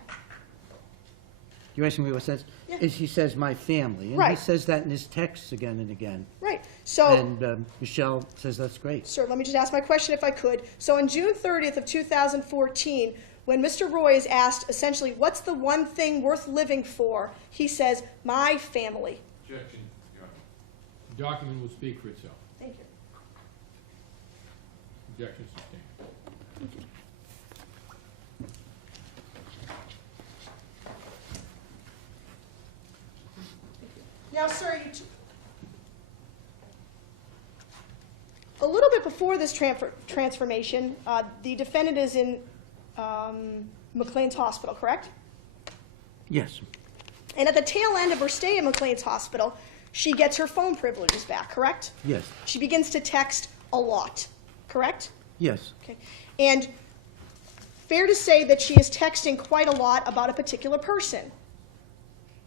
You asking me what it says? Yeah. He says, my family. And he Right. says that in his texts again and again. Right. So, And Michelle says that's great. sir, let me just ask my question if I could. So on June 30th of 2014, when Mr. Roy is asked essentially, what's the one thing worth living for? He says, my family. Objection, Your Honor. The document will speak for itself. Thank you. Objection sustained. Now, sir, a little bit before this transformation, the defendant is in McLean's Hospital, correct? Yes, And at the tail end of her stay at McLean's Hospital, she gets her phone privileges back, correct? yes, She begins to text a lot, correct? yes, Okay. And fair to say that she is texting quite a lot about a particular person.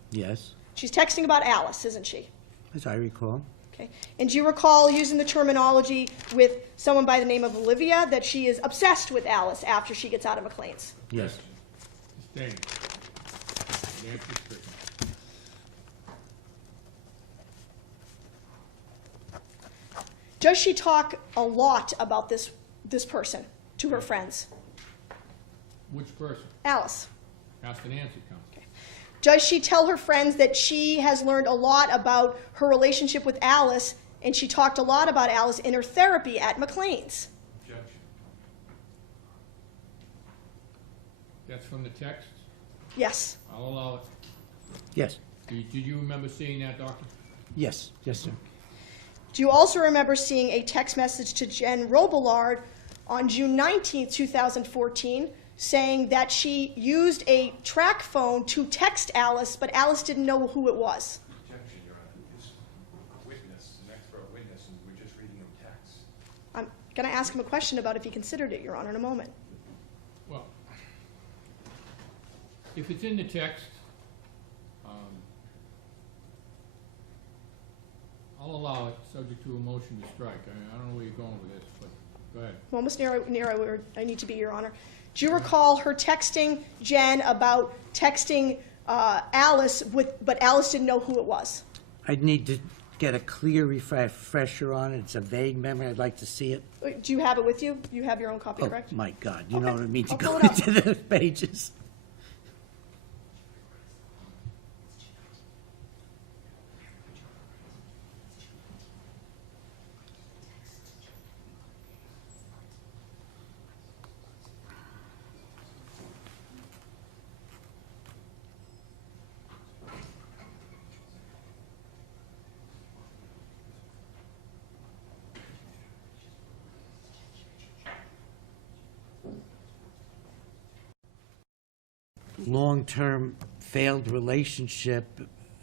yes, She's texting about Alice, isn't she? as I recall. Okay. And do you recall using the terminology with someone by the name of Olivia, that she is obsessed with Alice after she gets out of McLean's? Yes. Sustained. Nancy Strickland. Does she talk a lot about this person to her friends? Which person? Alice. Ask the Nancy counsel. Does she tell her friends that she has learned a lot about her relationship with Alice, and she talked a lot about Alice in her therapy at McLean's? Objection. That's from the text? Yes. I'll allow it. Yes. Did you remember seeing that, Doctor? Yes. Yes, sir. Do you also remember seeing a text message to Jen Robillard on June 19th, 2014, saying that she used a track phone to text Alice, but Alice didn't know who it was? Objection, Your Honor. This witness, an expert witness, and we're just reading him text. I'm going to ask him a question about if he considered it, Your Honor, in a moment. Well, if it's in the text, I'll allow it, subject to a motion to strike. I don't know where you're going with this, but go ahead. I'm almost near where I need to be, Your Honor. Do you recall her texting Jen about texting Alice, but Alice didn't know who it was? I'd need to get a clear refresher on it. It's a vague memory. I'd like to see it. Do you have it with you? You have your own copy, Oh, correct? my God. You Okay. know what I mean to I'll go pull it up. into those pages. Long-term failed relationship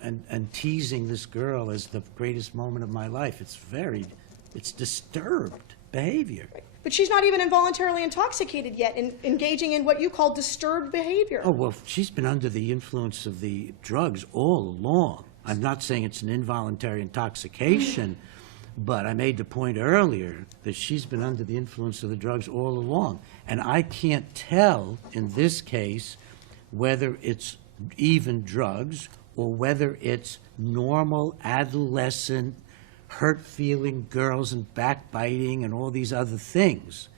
and teasing this girl is the greatest moment of my life. It's disturbed behavior. But she's not even involuntarily intoxicated yet and engaging in what you call disturbed behavior. Oh, well, she's been under the influence of the drugs all along. I'm not saying it's an involuntary intoxication, but I made the point earlier that she's been under the influence of the drugs all along. And I can't tell in this case whether it's even drugs or whether it's normal adolescent hurt-feeling girls and backbiting and all these other things.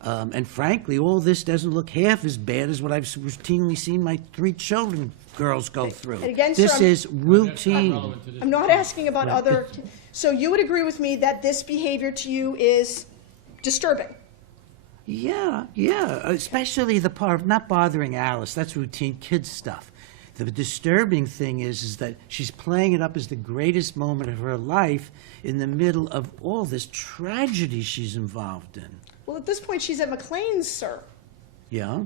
And frankly, all this doesn't look half as bad as what I've routinely seen my 3 children girls go through. And again, sir, This I'm- is That's not routine. relevant to this. I'm not asking about other, so you would agree with me that this behavior to you is disturbing? Yeah, especially the part of not bothering Alice. That's routine kid stuff. The disturbing thing is that she's playing it up as the greatest moment of her life in the middle of all this tragedy she's involved in. Well, at this point, she's at McLean's, sir. Yeah?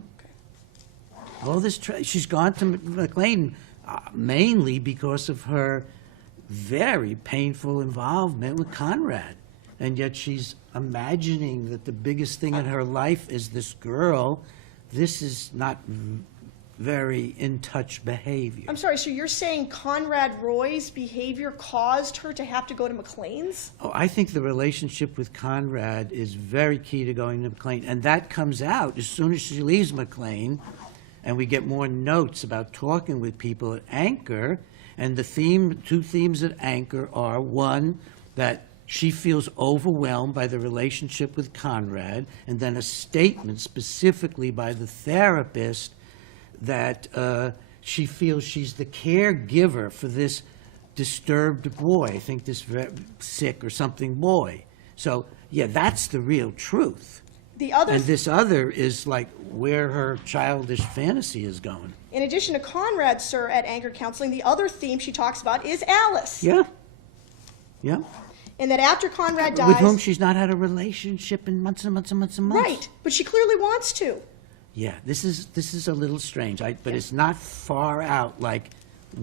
All this, she's gone to McLean mainly because of her very painful involvement with Conrad. And yet she's imagining that the biggest thing in her life is this girl. This is not very in-touch behavior. I'm sorry, so you're saying Conrad Roy's behavior caused her to have to go to McLean's? Oh, I think the relationship with Conrad is very key to going to McLean, and that comes out as soon as she leaves McLean, and we get more notes about talking with people at Anchor, and the 2 themes at Anchor are, one, that she feels overwhelmed by the relationship with Conrad, and then a statement specifically by the therapist that she feels she's the caregiver for this disturbed boy, I think this sick or something boy. So, yeah, that's the real truth. The other, And this other is like where her childish fantasy is going. in addition to Conrad, sir, at Anchor Counseling, the other theme she talks about is Alice. Yeah. And that after Conrad dies... With whom she's not had a relationship in months and months and months and months. Right, but she clearly wants to. Yeah, this is a little strange, but it's not far out like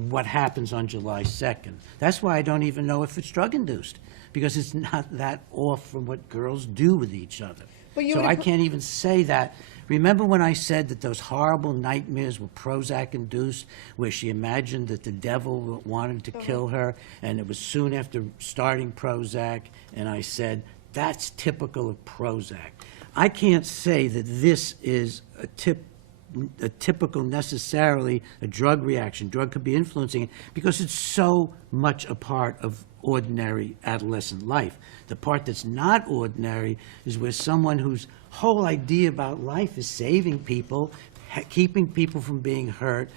what happens on July 2nd. That's why I don't even know if it's drug-induced, because it's not that off from what girls do with each other. But you So would I agree- can't even say that Remember when I said that those horrible nightmares were Prozac-induced, where she imagined that the devil wanted to kill her, and it was soon after starting Prozac, and I said, that's typical of Prozac. I can't say that this is a typical, necessarily, a drug reaction. Drug could be influencing it because it's so much a part of ordinary adolescent life. The part that's not ordinary is where someone whose whole idea about life is saving people, keeping people from being hurt,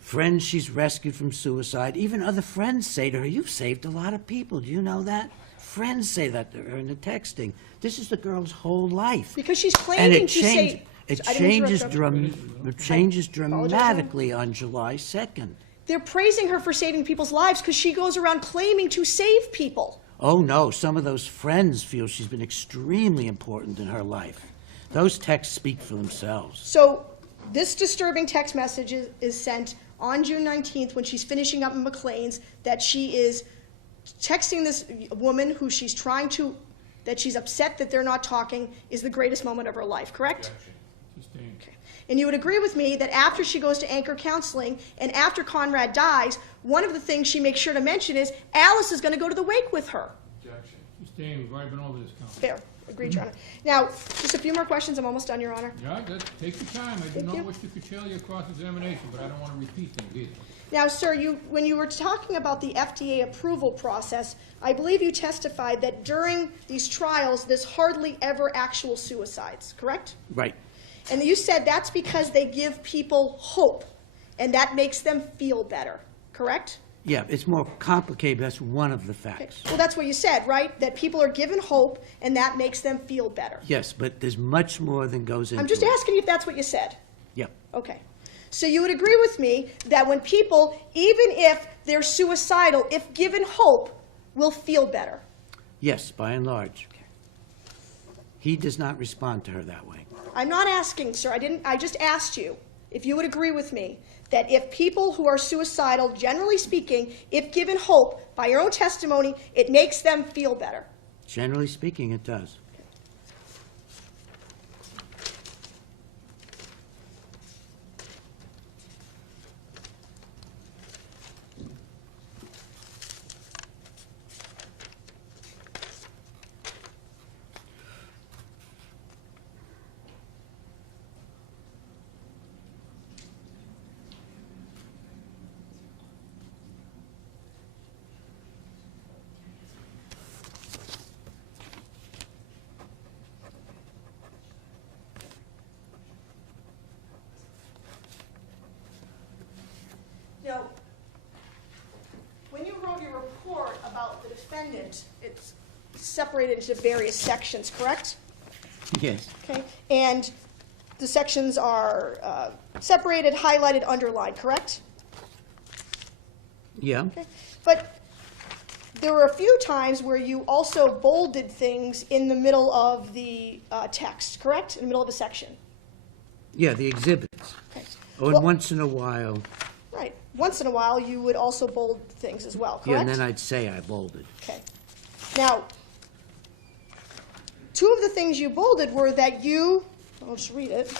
friends she's rescued from suicide, even other friends say to her, you've saved a lot of people, do you know that? Friends say that to her in the texting. This is the girl's whole life. Because she's And claiming to say... it I didn't changes, interrupt you. it changes apologize. dramatically on July 2nd. They're praising her for saving people's lives because she goes around claiming to save people. Oh, no, some of those friends feel she's been extremely important in her life. Those texts speak for themselves. So this disturbing text message is sent on June 19th when she's finishing up in McLean's, that she is texting this woman who she's trying to, that she's upset that they're not talking, is the greatest moment of her life, correct? Objection. Sustained. And you would agree with me that after she goes to Anchor Counseling and after Conrad dies, one of the things she makes sure to mention is Alice is going to go to the wake with her. Objection. Sustained, we've already been over this, Counsel. Fair. Agreed, Your Honor. Now, just a few more questions. I'm almost done, Your Honor. Yeah, take your time. I do Thank not you. wish to curtail your cross-examination, but I don't want to repeat things either. Now, sir, when you were talking about the FDA approval process, I believe you testified that during these trials, there's hardly ever actual suicides, correct? Right. And you said that's because they give people hope, and that makes them feel better, correct? Yeah, it's more complicated, but that's one of the Okay. facts. Well, that's what you said, right? That people are given hope, and that makes them feel better. Yes, but there's much more than goes into it. I'm just asking you if that's what you said. Yep. Okay. So you would agree with me that when people, even if they're suicidal, if given hope, will feel better? Yes, by and large. He does not respond to her that way. I'm not asking, sir. I just asked you if you would agree with me that if people who are suicidal, generally speaking, if given hope by your own testimony, it makes them feel better. Generally speaking, it does. Now, when you wrote your report about the defendant, it's separated into various sections, correct? Yes. Okay, and the sections are separated, highlighted, underlined, correct? Yeah. Okay, but there were a few times where you also bolded things in the middle of the text, correct? In the middle of a section. Yeah, the exhibits. Okay. Oh, and Well- once in a while, Right. Once in a while, you would also bold things as well, correct? yeah, and then I'd say I bolded. Okay. Now, two of the things you bolded were that I'll just read it.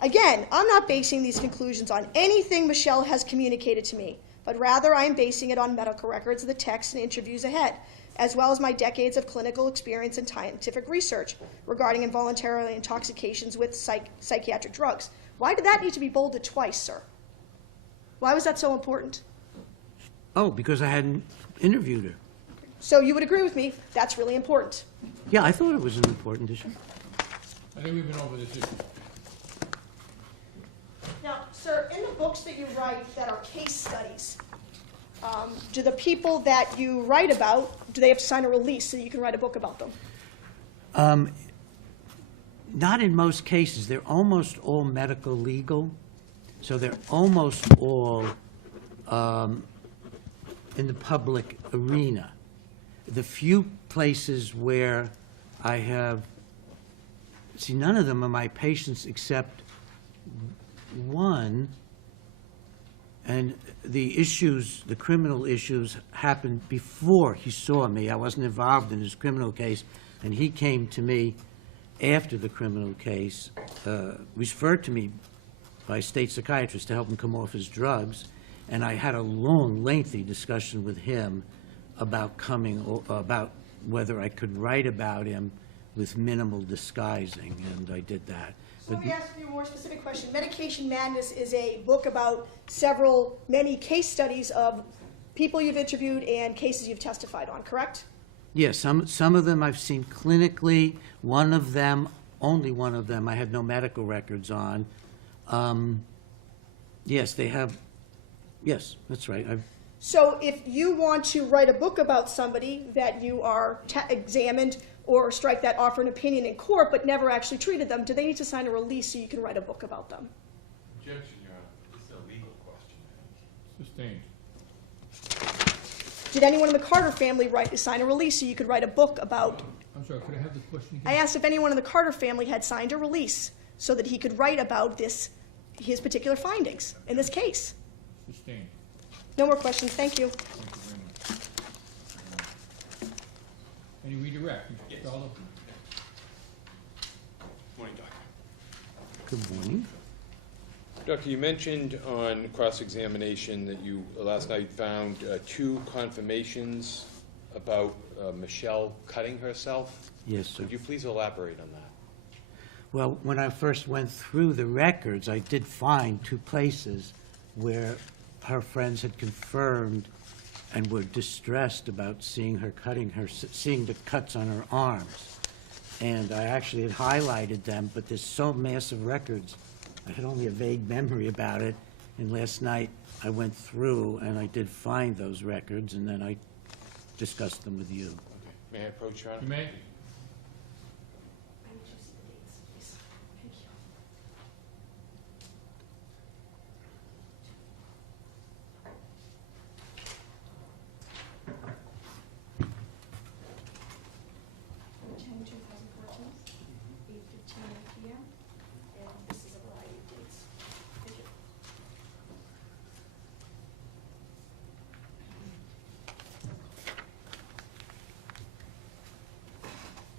Again, I'm not basing these conclusions on anything Michelle has communicated to me, but rather I am basing it on medical records, the texts and interviews ahead, as well as my decades of clinical experience and scientific research regarding involuntary intoxications with psychiatric drugs. Why did that need to be bolded twice, sir? Why was that so important? Oh, because I hadn't interviewed her. So you would agree with me, that's really important. Yeah, I thought it was an important issue. I think we've been over this issue. Now, sir, in the books that you write that are case studies, do the people that you write about, do they have to sign a release so you can write a book about them? Not in most cases. They're almost all medical legal, so they're almost all in the public arena. The few places where I have, see, none of them are my patients except one, and the issues, the criminal issues, happened before he saw me. I wasn't involved in his criminal case, and he came to me after the criminal case, referred to me by a state psychiatrist to help him come off his drugs, and I had a long, lengthy discussion with him about about whether I could write about him with minimal disguising, and I did that. So let me ask you a more specific question. Medication Madness is a book about many case studies of people you've interviewed and cases you've testified on, correct? Yes, some of them I've seen clinically. One of them, only one of them, I had no medical records on. Yes, they have. Yes, that's right. So if you want to write a book about somebody that you are examined or strike that offer an opinion in court but never actually treated them, do they need to sign a release so you can write a book about them? Objection, Your Honor. This is a legal question. Sustained. Did anyone in the Carter family sign a release so you could write a book about? I'm sorry, could I have the question I again? asked if anyone in the Carter family had signed a release so that he could write about his particular findings in this case. Sustained. No more questions. Thank you. Thank you very much. Any redirect, Mr. Yes. Costello? Morning, Doctor. Good morning. Doctor, you mentioned on cross-examination that you last night found two confirmations about Michelle cutting herself. Yes, sir. Could you please elaborate on that? Well, when I first went through the records, I did find two places where her friends had confirmed and were distressed about seeing the cuts on her arms. And I actually had highlighted them, but there's so massive records, I had only a vague memory about it. And last night, I went through and I did find those records, and then I discussed them with you. Okay. May I approach, Your Honor? You may.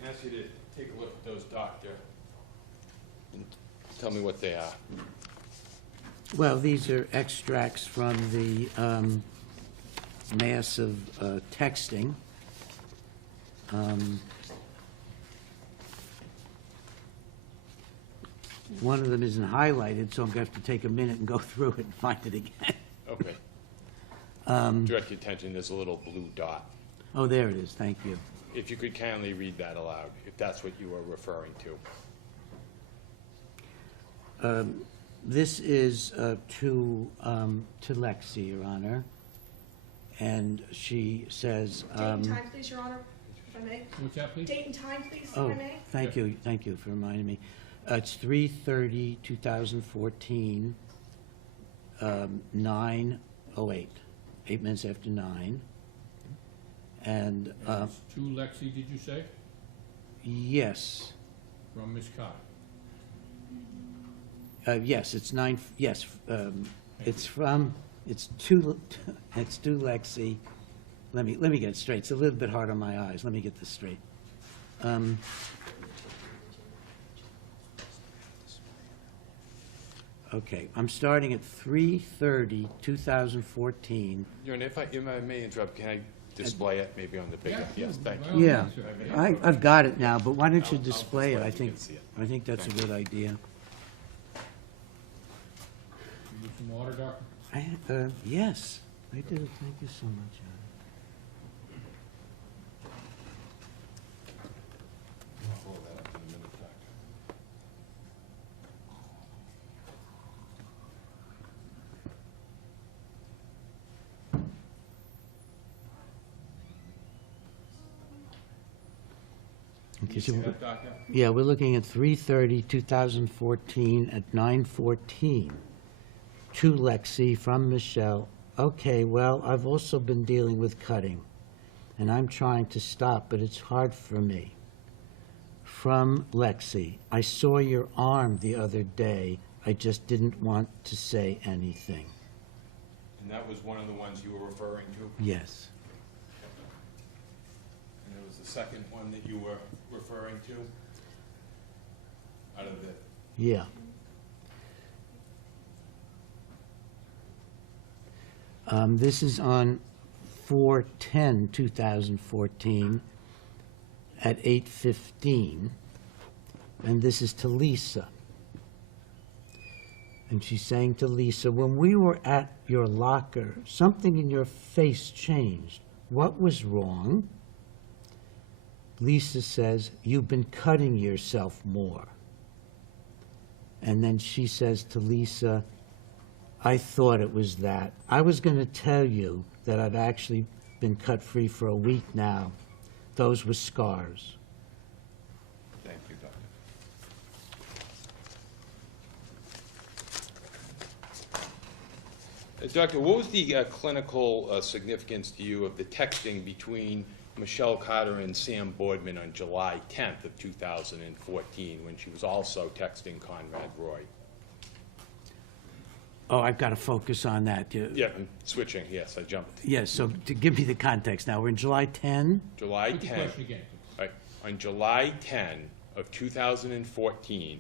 I ask you to take a look at those, Doctor, and tell me what they are. Well, these are extracts from the massive texting. One of them isn't highlighted, so I'm going to have to take a minute and go through it and find it again. Okay. Direct your attention, there's a little blue dot. Oh, there it is, thank you. If you could kindly read that aloud, if that's what you were referring to. This is to Lexi, Your Honor, and she says... Date and time, please, Your Honor, if I may. What's that, please? Date and time, please, if Oh, I may. thank you for reminding me. It's 3/30/2014, 9:08, 8 minutes after 9. And, And it's to Lexi, did you say? yes, From Ms. Carter? yes, it's 9, yes, it's to Lexi. Let me get it straight. It's a little bit hard on my eyes. Let me get this straight. Okay, I'm starting at 3/30/2014. Your Honor, if I may interrupt, can I display it maybe on the bigger? Yes, thank you. Well, Yeah, sir. I've got it now, but why don't you I'll display it? display it, I you think, can see it. I think that's a good idea. You need some water, Doctor? Yes, I do. Thank you so much. Adam. I'll follow that up in a minute, Doctor. Okay, You so see that, Doctor? yeah, we're looking at 3/30/2014 at 9:14. To Lexi from Michelle. Okay, well, I've also been dealing with cutting, and I'm trying to stop, but it's hard for me. From Lexi, I saw your arm the other day. I just didn't want to say anything. And that was one of the ones you were referring to? Yes. And it was the second one that you were referring to? out of the, Yeah. This is on 4/10/2014 at 8:15, and this is to Lisa. And she's saying to Lisa, when we were at your locker, something in your face changed. What was wrong? Lisa says, you've been cutting yourself more. And then she says to Lisa, I thought it was that. I was going to tell you that I've actually been cut free for a week now. Those were scars. Thank you, Doctor. Doctor, what was the clinical significance to you of the texting between Michelle Carter and Sam Boardman on July 10th of 2014, when she was also texting Conrad Roy? Oh, I've got to focus on that. Yeah, I'm switching, yes, I jumped. Yes, so to give me the context now, we're in July 10. July Put the 10, question again, please. right, on July 10 of 2014,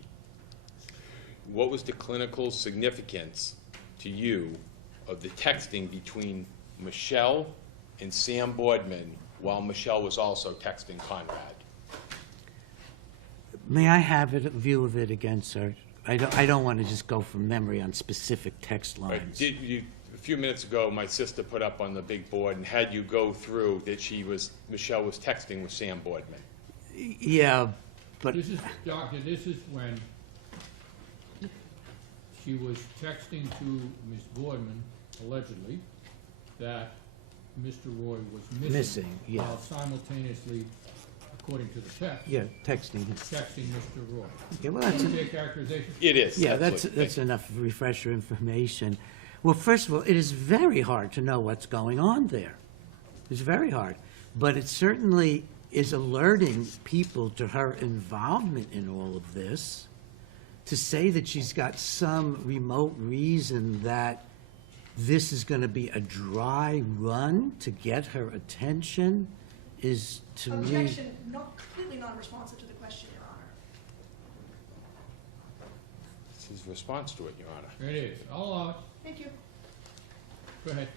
what was the clinical significance to you of the texting between Michelle and Sam Boardman while Michelle was also texting Conrad? May I have a view of it again, sir? I don't want to just go from memory on specific text Right. lines. A few minutes ago, my sister put up on the big board and had you go through that Michelle was texting with Sam Boardman. Yeah, but, This is, Doctor, this is when she was texting to Ms. Boardman, allegedly, that Mr. Roy was missing. Missing, yeah. While simultaneously, according to the text, yeah, texting. texting Mr. Roy. Yeah, well, that's, Fair characterization? It is. yeah, absolutely. that's enough refresher information. Well, first of all, it is very hard to know what's going on there. It's very hard. But it certainly is alerting people to her involvement in all of this. To say that she's got some remote reason that this is going to be a dry run to get her attention is, to me... Objection, completely non-responsive to the question, Your Honor. It's his response to it, Your Honor. It is. I'll allow it. Thank you. Go ahead.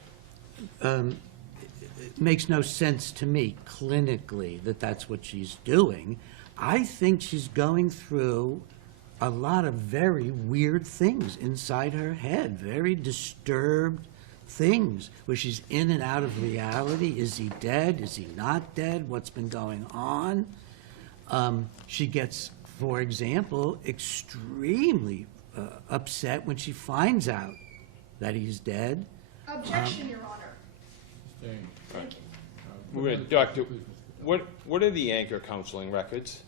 It makes no sense to me clinically that that's what she's doing. I think she's going through a lot of very weird things inside her head, very disturbed things, where she's in and out of reality. Is he dead? Is he not dead? What's been going on? She gets, for example, extremely upset when she finds out that he's dead. Objection, Your Honor. Sustained. Thank you. We're gonna- Doctor, what are the anchor counseling records?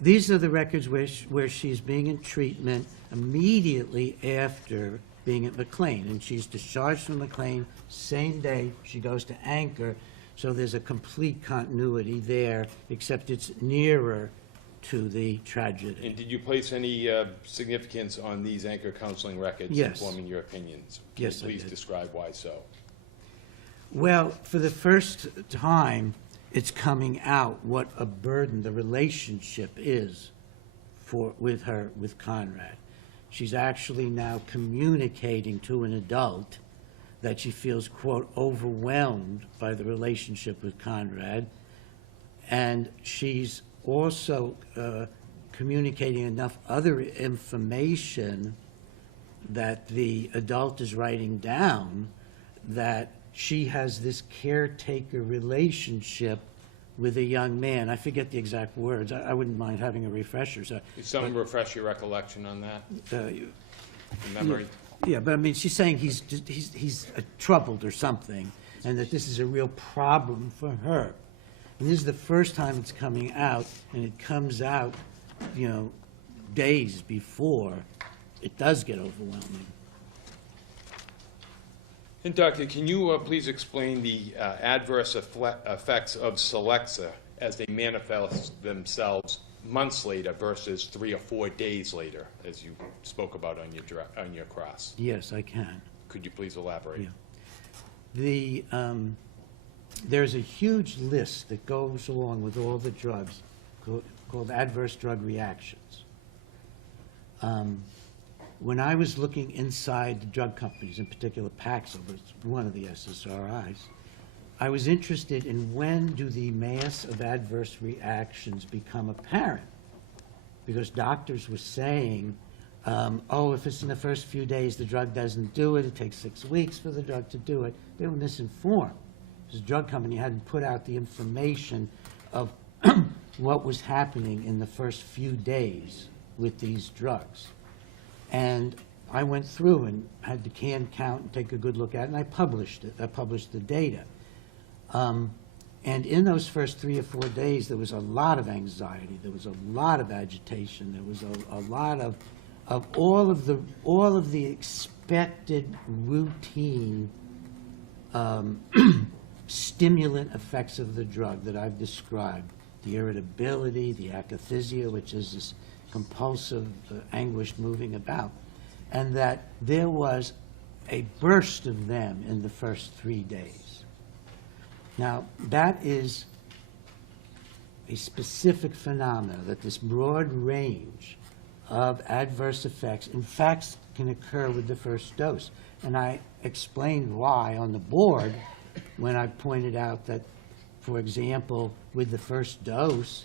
These are the records where she's being in treatment immediately after being at McLean. And she's discharged from McLean, same day she goes to Anchor. So there's a complete continuity there, except it's nearer to the tragedy. And did you place any significance on these anchor counseling records? Yes. In forming your opinions? Yes, I Please did. describe why so. Well, for the first time, it's coming out what a burden the relationship is with her, with Conrad. She's actually now communicating to an adult that she feels, quote, overwhelmed by the relationship with Conrad. And she's also communicating enough other information that the adult is writing down that she has this caretaker relationship with a young man. I forget the exact words. I wouldn't mind having a refresher. So, Some refresh your recollection on that, you- in memory? yeah, but I mean, she's saying he's troubled or something, and that this is a real problem for her. And this is the first time it's coming out, and it comes out, days before it does get overwhelming. And Doctor, can you please explain the adverse effects of Celexa as they manifest themselves months later versus 3 or 4 days later, as you spoke about on your cross? Yes, I can. Could you please elaborate? Yeah. There's a huge list that goes along with all the drugs called adverse drug reactions. When I was looking inside the drug companies, in particular Paxil, was one of the SSRIs, I was interested in when do the mass of adverse reactions become apparent? Because doctors were saying, oh, if it's in the first few days, the drug doesn't do it, it takes 6 weeks for the drug to do it. They were misinformed. Because the drug company hadn't put out the information of what was happening in the first few days with these drugs. And I went through and had the can count and take a good look at it, and I published it. I published the data. And in those first 3 or 4 days, there was a lot of anxiety, there was a lot of agitation, there was a lot of all of the expected routine stimulant effects of the drug that I've described. The irritability, the akathisia, which is this compulsive anguish moving about, and that there was a burst of them in the first 3 days. Now, that is a specific phenomenon, that this broad range of adverse effects, in fact, can occur with the first dose. And I explained why on the board when I pointed out that, for example, with the first dose,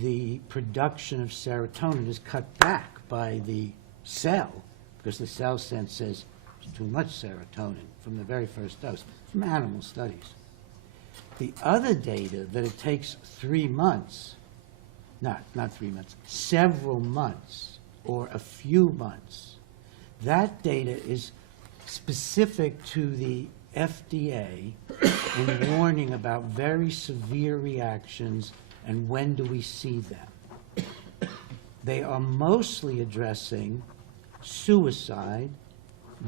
the production of serotonin is cut back by the cell, because the cell senses too much serotonin from the very first dose, from animal studies. The other data that it takes 3 months, not 3 months, several months or a few months, that data is specific to the FDA in warning about very severe reactions and when do we see them. They are mostly addressing suicide,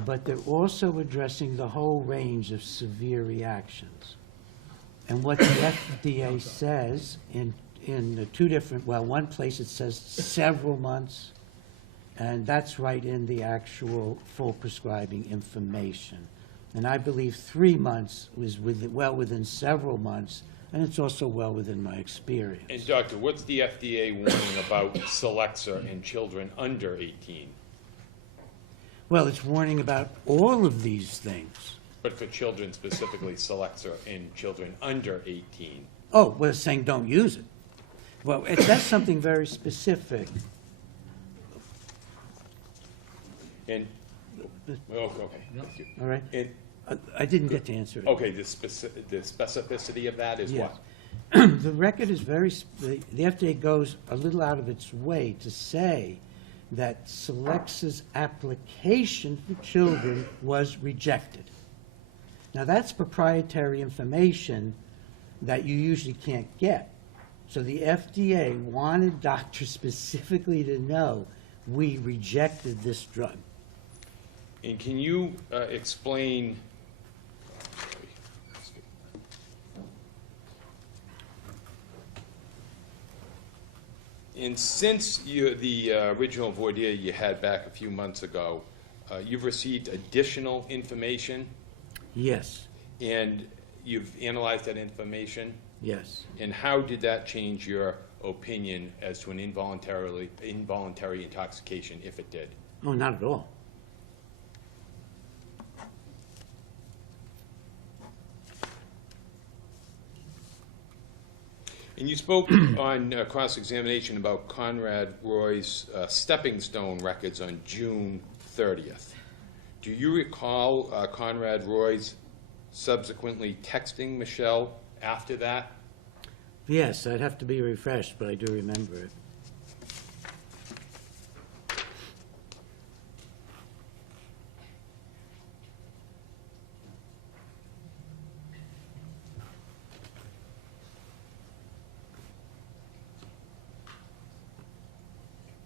but they're also addressing the whole range of severe reactions. And what the FDA says in the 2 different, well, one place it says several months, and that's right in the actual full prescribing information. And I believe 3 months was well within several months, and it's also well within my experience. And doctor, what's the FDA warning about Celexa in children under 18? Well, it's warning about all of these things. But for children specifically, Celexa in children under 18. Oh, well, it's saying don't use it. Well, that's something very specific. And, oh, okay, thank you. All right? And, I didn't get to answer it. okay, the specificity of that is Yes. what? The record is the FDA goes a little out of its way to say that Celexa's application for children was rejected. Now, that's proprietary information that you usually can't get. So the FDA wanted doctors specifically to know, we rejected this drug. And can you explain, and since the original voir dire you had back a few months ago, you've received additional information, Yes, and you've analyzed that information? yes. And how did that change your opinion as to an involuntary intoxication, if it did? Oh, not at all. And you spoke on cross-examination about Conrad Roy's stepping stone records on June 30th. Do you recall Conrad Roy's subsequently texting Michelle after that? Yes, I'd have to be refreshed, but I do remember it.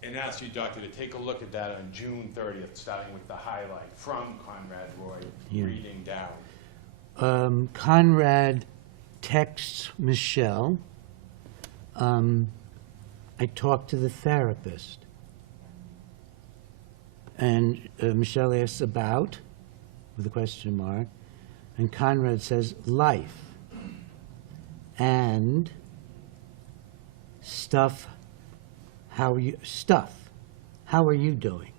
And asked you, doctor, to take a look at that on June 30th, starting with the highlight from Conrad Roy, Yeah. reading down. Conrad texts Michelle. I talked to the therapist. And Michelle asks about, with a question mark, and Conrad says life and stuff, how are you doing?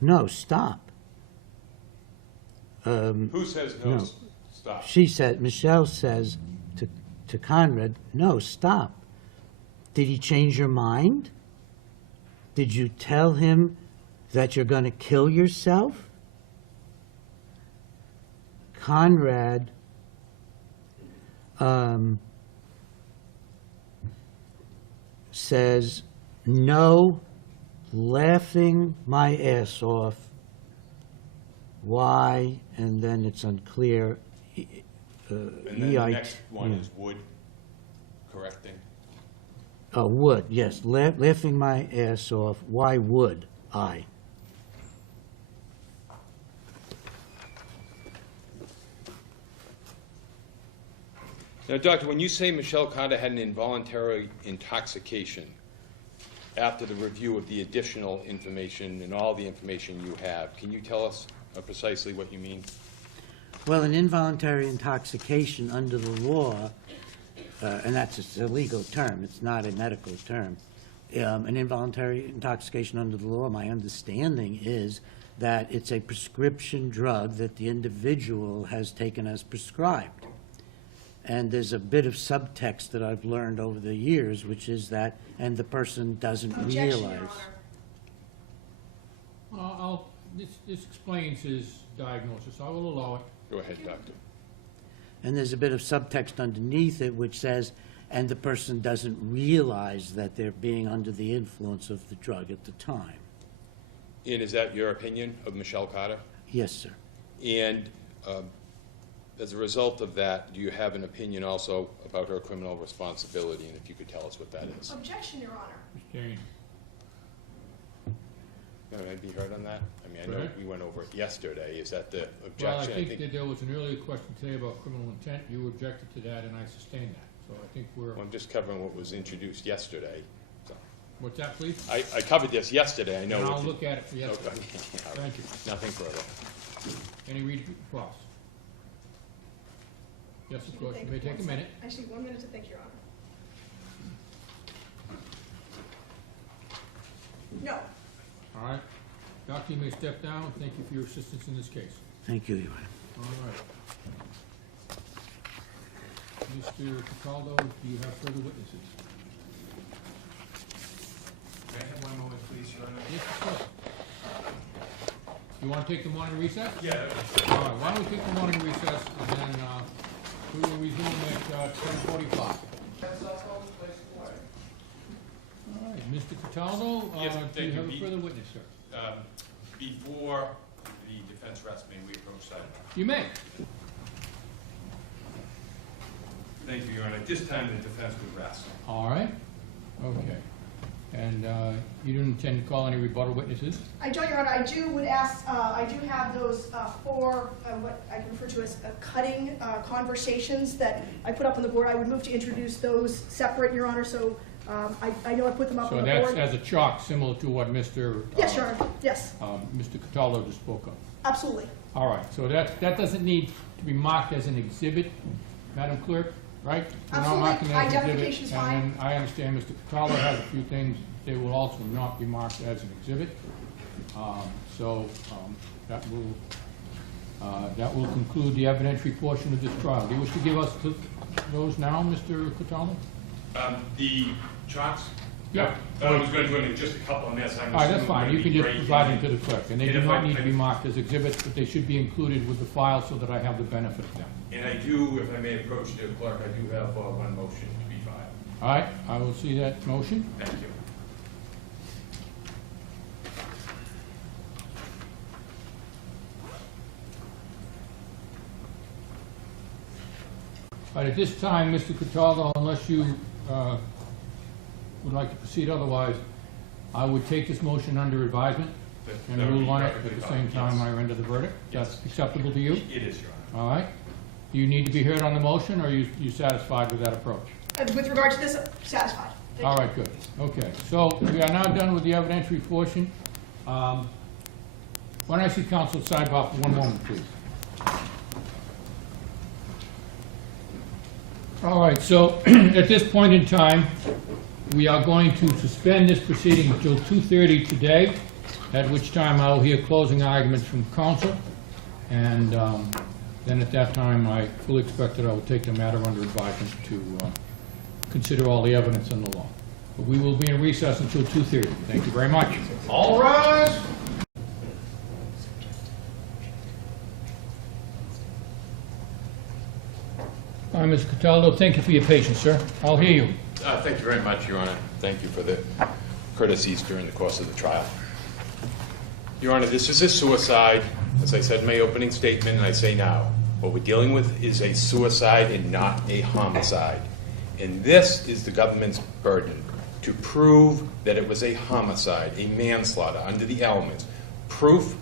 No, stop. Who says no? No. Stop. Michelle says to Conrad, no, stop. Did he change your mind? Did you tell him that you're going to kill yourself? Conrad says, no, laughing my ass off. Why? And then it's unclear. And then the next one is would, correcting. Oh, would, yes, laughing my ass off. Why would I? Now, Doctor, when you say Michelle Carter had an involuntary intoxication after the review of the additional information and all the information you have, can you tell us precisely what you mean? Well, an involuntary intoxication under the law, and that's a legal term, it's not a medical term. An involuntary intoxication under the law, my understanding is that it's a prescription drug that the individual has taken as prescribed. And there's a bit of subtext that I've learned over the years, which is that, and the person doesn't Objection, realize. Your Honor. This explains his diagnosis. I will allow it. Go ahead, Doctor. And there's a bit of subtext underneath it which says, and the person doesn't realize that they're being under the influence of the drug at the time. And is that your opinion of Michelle Carter? Yes, sir. And as a result of that, do you have an opinion also about her criminal responsibility? And if you could tell us what that is. Objection, Your Honor. Sustained. Can I be heard on that? I mean, I Go know ahead. we went over it yesterday. Is that the Well, I objection? think that there was an earlier question today about criminal intent. You objected to that, and I sustained that. So I think we're, Well, I'm just covering what was introduced yesterday. So, what's that, please? I covered this yesterday, I know. And what I'll you- look at it for yesterday. Okay. Thank you. Nothing further. Any read across? Yes, of course. You may take a minute. I just need 1 minute to think, Your Honor. No. All right. Doctor, you may step down. Thank you for your assistance in this case. Thank you, Your Honor. All right. Mr. Cataldo, do you have further witnesses? May I have one moment, please, Your Honor? Yes, of course. You want to take the morning recess? Yeah. All right, why don't we take the morning recess, and then we will resume at 10:45. All right, Mr. Cataldo, Yes, do thank you have you. a further witness, sir? Before the defense rests, may we approach that? You may. Thank you, Your Honor. At this time, the defense would rest. All right, okay. And you don't intend to call any rebuttal witnesses? I don't, Your Honor. I do have those four, what I can refer to as cutting conversations that I put up on the board. I would move to introduce those separate, Your Honor, so I know I put them up on So the that's board. as a chalk, similar to what Mr. Yes, Your Honor, yes, Mr. Cataldo just spoke of. absolutely. All right, so that doesn't need to be marked as an exhibit, Madam Clerk, right? We're not Absolutely. marking it as an exhibit, Identification's fine. And then I understand Mr. Cataldo has a few things, they will also not be marked as an exhibit. That will conclude the evidentiary portion of this trial. Do you wish to give us those now, Mr. Cataldo? The charts? Yeah. I was going to do it in just a couple of minutes. All right, that's fine, you can just provide them to the clerk, and they And do if not I- need to be marked as exhibits, but they should be included with the file so that I have the benefit of them. And I do, if I may approach the clerk, I do have one motion to be filed. All right, I will see that motion. Thank you. All right, at this time, Mr. Cataldo, unless you would like to proceed otherwise, I would take this motion under advisement and That would be rule on it perfectly at the fine, same time yes. I render the verdict. Yes. That's acceptable to you? It is, Your Honor. All right. Do you need to be heard on the motion, or are you satisfied with that approach? With regard to this, satisfied. Thank All you. right, good. Okay, so we are now done with the evidentiary portion. Why don't I see counsel sidebar for one moment, please? All right, so at this point in time, We are going to suspend this proceeding until 2:30 today, at which time I will hear closing arguments from counsel. And then at that time, I fully expect that I will take the matter under advisement to consider all the evidence in the law. But we will be in recess until 2:30. Thank you very much. All rise. All right, Mr. Cataldo, thank you for your patience, sir. I'll hear you. Thank you very much, Your Honor. Thank you for the courtesies during the course of the trial. Your Honor, this is a suicide. As I said in my opening statement, and I say now, what we're dealing with is a suicide and not a homicide. And this is the government's burden, to prove that it was a homicide, a manslaughter, under the elements. Proof,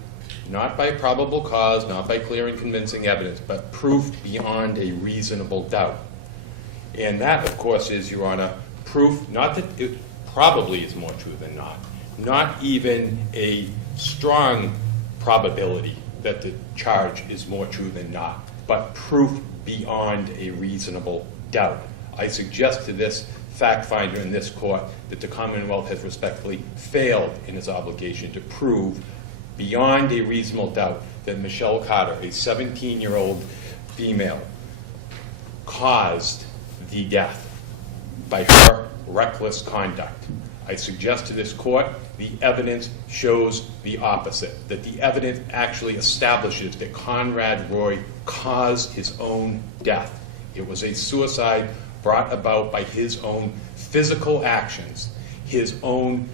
not by probable cause, not by clear and convincing evidence, but proof beyond a reasonable doubt. And that, of course, is, Your Honor, proof, not that it probably is more true than not even a strong probability that the charge is more true than not, but proof beyond a reasonable doubt. I suggest to this fact finder in this court that the Commonwealth has respectfully failed in its obligation to prove beyond a reasonable doubt that Michelle Carter, a 17-year-old female, caused the death by her reckless conduct. I suggest to this court the evidence shows the opposite, that the evidence actually establishes that Conrad Roy caused his own death. It was a suicide brought about by his own physical actions, his own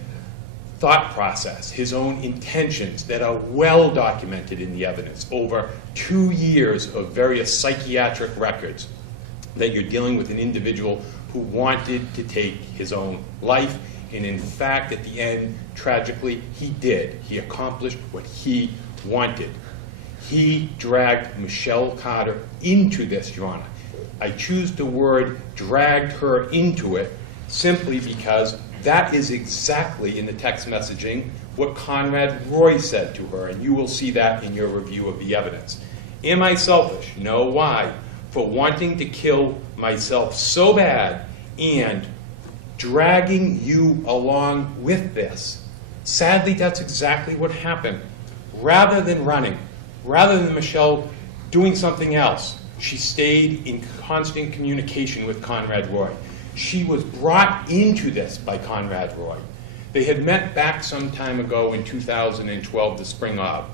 thought process, his own intentions that are well documented in the evidence. Over 2 years of various psychiatric records that you're dealing with an individual who wanted to take his own life. And in fact, at the end, tragically, he did. He accomplished what he wanted. He dragged Michelle Carter into this, Your Honor. I choose the word dragged her into it simply because that is exactly, in the text messaging, what Conrad Roy said to her, and you will see that in your review of the evidence. Am I selfish? No. Why? For wanting to kill myself so bad and dragging you along with this. Sadly, that's exactly what happened. Rather than running, rather than Michelle doing something else, she stayed in constant communication with Conrad Roy. She was brought into this by Conrad Roy. They had met back some time ago in 2012, the spring of.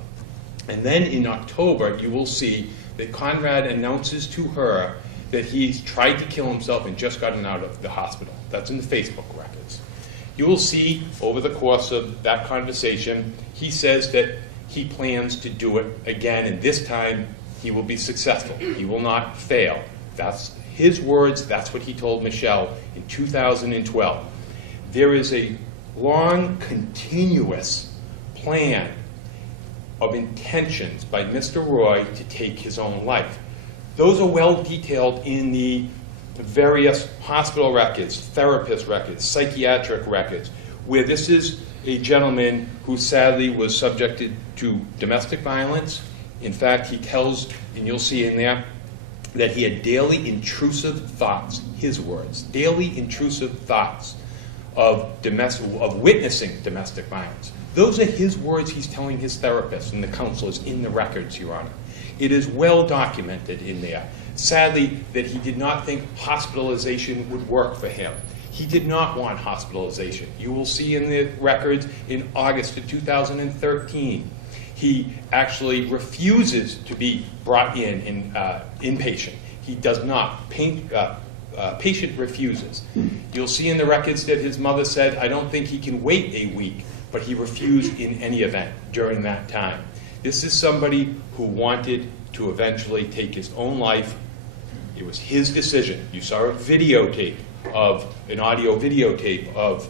And then in October, you will see that Conrad announces to her that he's tried to kill himself and just gotten out of the hospital. That's in the Facebook records. You will see over the course of that conversation, he says that he plans to do it again, and this time he will be successful. He will not fail. That's his words. That's what he told Michelle in 2012. There is a long, continuous plan of intentions by Mr. Roy to take his own life. Those are well detailed in the various hospital records, therapist records, psychiatric records, where this is a gentleman who sadly was subjected to domestic violence. In fact, he tells, and you'll see in there, that he had daily intrusive thoughts, his words, daily intrusive thoughts of witnessing domestic violence. Those are his words he's telling his therapist and the counselors in the records, Your Honor. It is well documented in there. Sadly, that he did not think hospitalization would work for him. He did not want hospitalization. You will see in the records in August of 2013, he actually refuses to be brought in inpatient. He does not. Patient refuses. You'll see in the records that his mother said, I don't think he can wait a week, but he refused in any event during that time. This is somebody who wanted to eventually take his own life. It was his decision. You saw a videotape of, an audio videotape of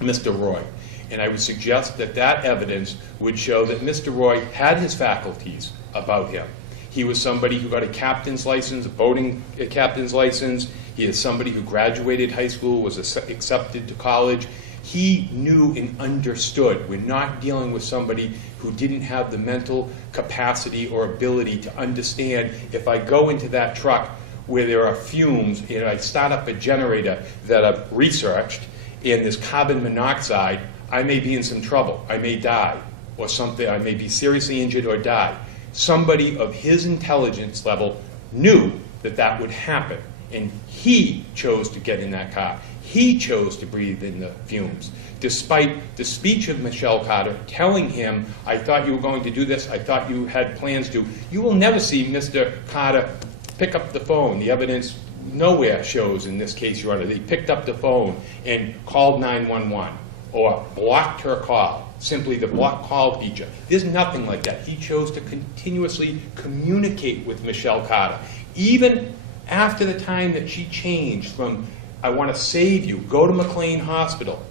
Mr. Roy. And I would suggest that that evidence would show that Mr. Roy had his faculties about him. He was somebody who got a captain's license, a boating captain's license. He is somebody who graduated high school, was accepted to college. He knew and understood. We're not dealing with somebody who didn't have the mental capacity or ability to understand, if I go into that truck where there are fumes and I start up a generator that I've researched, and this carbon monoxide, I may be in some trouble. I may die or something. I may be seriously injured or die. Somebody of his intelligence level knew that that would happen, and he chose to get in that car. He chose to breathe in the fumes, despite the speech of Michelle Carter telling him, I thought you were going to do this, I thought you had plans to. You will never see Mr. Carter pick up the phone. The evidence nowhere shows in this case, Your Honor, that he picked up the phone and called 911 or blocked her call, simply the block call feature. There's nothing like that. He chose to continuously communicate with Michelle Carter, even after the time that she changed from, I want to save you, go to McLean Hospital.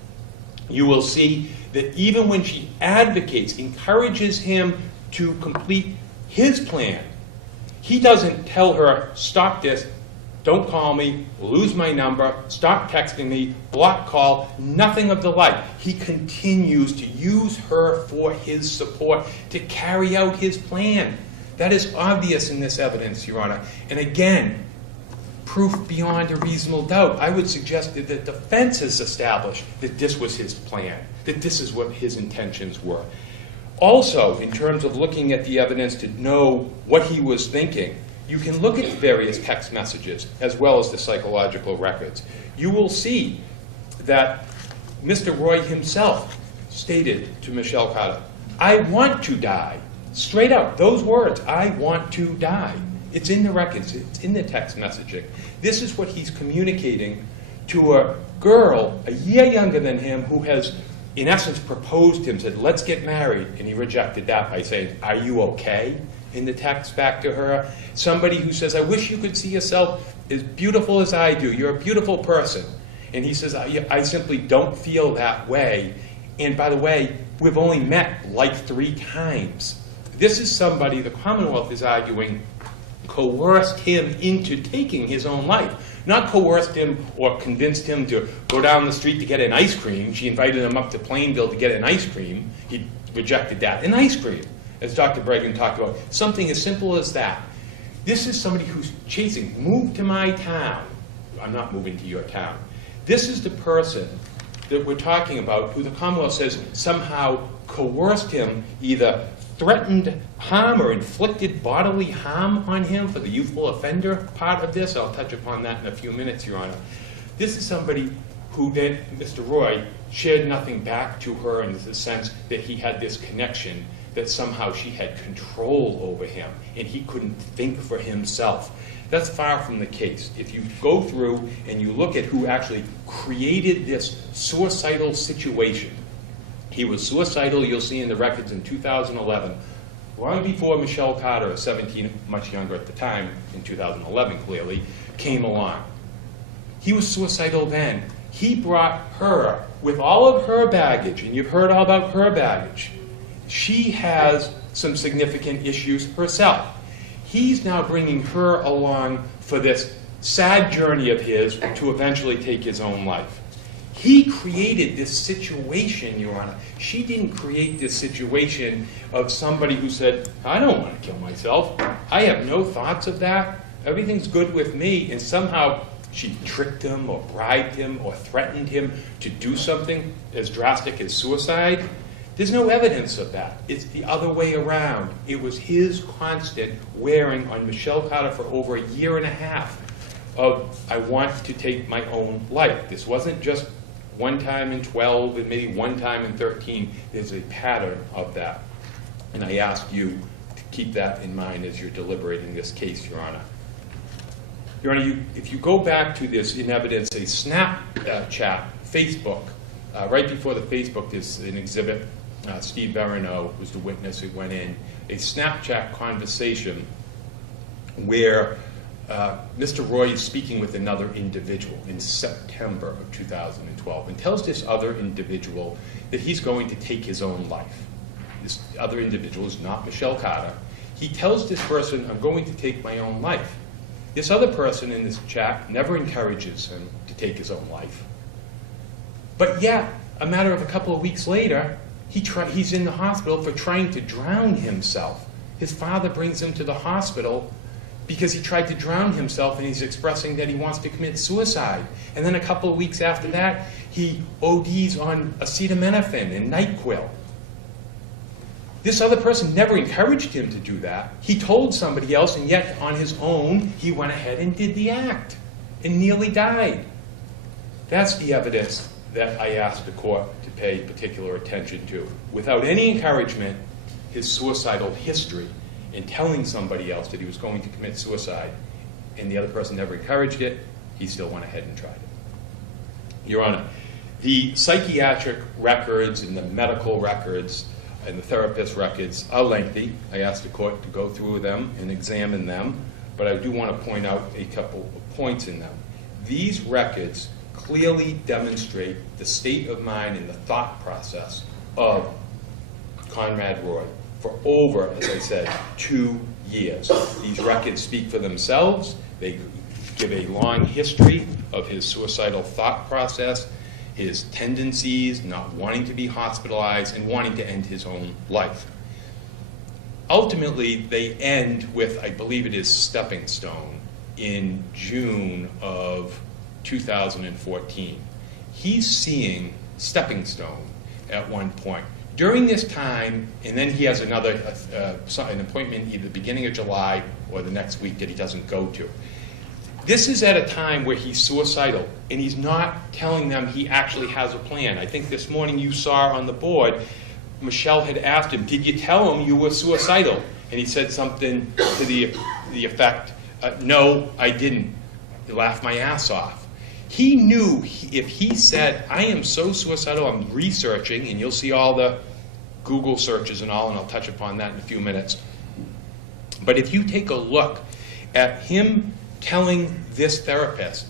You will see that even when she advocates, encourages him to complete his plan, he doesn't tell her, stop this, don't call me, lose my number, stop texting me, block call, nothing of the like. He continues to use her for his support to carry out his plan. That is obvious in this evidence, Your Honor. And again, proof beyond a reasonable doubt. I would suggest that the defense has established that this was his plan, that this is what his intentions were. Also, in terms of looking at the evidence to know what he was thinking, you can look at various text messages as well as the psychological records. You will see that Mr. Roy himself stated to Michelle Carter, I want to die. Straight up, those words, I want to die. It's in the records, it's in the text messaging. This is what he's communicating to a girl a year younger than him who has, in essence, proposed to him, said, let's get married. And he rejected that by saying, are you okay? In the text back to her. Somebody who says, I wish you could see yourself as beautiful as I do. You're a beautiful person. And he says, I simply don't feel that way. And by the way, we've only met like 3 times. This is somebody, the Commonwealth is arguing, coerced him into taking his own life. Not coerced him or convinced him to go down the street to get an ice cream. She invited him up to Plainville to get an ice cream. He rejected that. An ice cream, as Dr. Bregan talked about. Something as simple as that. This is somebody who's chasing, move to my town. I'm not moving to your town. This is the person that we're talking about who the Commonwealth says somehow coerced him, either threatened harm or inflicted bodily harm on him for the youthful offender part of this. I'll touch upon that in a few minutes, Your Honor. This is somebody who then, Mr. Roy, shared nothing back to her in the sense that he had this connection, that somehow she had control over him and he couldn't think for himself. That's far from the case. If you go through and you look at who actually created this suicidal situation, he was suicidal, you'll see in the records, in 2011, long before Michelle Carter, 17, much younger at the time, in 2011 clearly, came along. He was suicidal then. He brought her, with all of her baggage, and you've heard all about her baggage. She has some significant issues herself. He's now bringing her along for this sad journey of his to eventually take his own life. He created this situation, Your Honor. She didn't create this situation of somebody who said, I don't want to kill myself. I have no thoughts of that. Everything's good with me. And somehow she tricked him or bribed him or threatened him to do something as drastic as suicide. There's no evidence of that. It's the other way around. It was his constant wearing on Michelle Carter for over a year and a half of, I want to take my own life. This wasn't just one time in 12 and maybe one time in 13. There's a pattern of that. And I ask you to keep that in mind as you're deliberating this case, Your Honor. Your Honor, if you go back to this in evidence, a Snapchat, Facebook, right before the Facebook, there's an exhibit. Steve Verino was the witness who went in. A Snapchat conversation where Mr. Roy is speaking with another individual in September of 2012 and tells this other individual that he's going to take his own life. This other individual is not Michelle Carter. He tells this person, I'm going to take my own life. This other person in this chat never encourages him to take his own life. But yet, a matter of a couple of weeks later, he's in the hospital for trying to drown himself. His father brings him to the hospital because he tried to drown himself and he's expressing that he wants to commit suicide. And then a couple of weeks after that, he ODs on acetaminophen and NyQuil. This other person never encouraged him to do that. He told somebody else, and yet on his own, he went ahead and did the act and nearly died. That's the evidence that I asked the court to pay particular attention to. Without any encouragement, his suicidal history and telling somebody else that he was going to commit suicide, and the other person never encouraged it, he still went ahead and tried it. Your Honor, the psychiatric records and the medical records and the therapist records are lengthy. I asked the court to go through them and examine them, but I do want to point out a couple of points in them. These records clearly demonstrate the state of mind and the thought process of Conrad Roy for over, as I said, 2 years. These records speak for themselves. They give a long history of his suicidal thought process, his tendencies, not wanting to be hospitalized, and wanting to end his own life. Ultimately, they end with, I believe it is Stepping Stone, in June of 2014. He's seeing Stepping Stone at one point. During this time, and then he has another an appointment either the beginning of July or the next week that he doesn't go to. This is at a time where he's suicidal, and he's not telling them he actually has a plan. I think this morning you saw on the board, Michelle had asked him, did you tell him you were suicidal? And he said something to the effect, no, I didn't. He laughed my ass off. He knew if he said, I am so suicidal, I'm researching, and you'll see all the Google searches and all, and I'll touch upon that in a few minutes. But if you take a look at him telling this therapist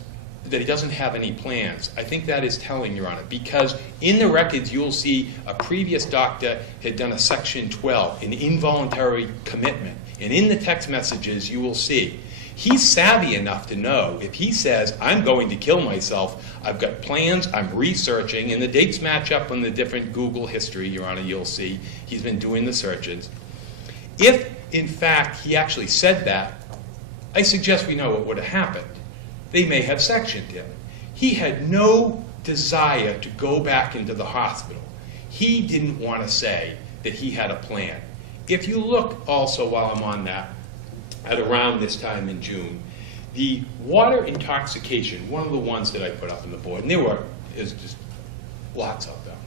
that he doesn't have any plans, I think that is telling, Your Honor, because in the records you'll see a previous doctor had done a Section 12, an involuntary commitment. And in the text messages you will see he's savvy enough to know if he says, I'm going to kill myself, I've got plans, I'm researching, and the dates match up on the different Google history, Your Honor, you'll see. He's been doing the searches. If, in fact, he actually said that, I suggest we know what would have happened. They may have sectioned him. He had no desire to go back into the hospital. He didn't want to say that he had a plan. If you look also, while I'm on that, at around this time in June, the water intoxication, one of the ones that I put up on the board, and is just lots of them.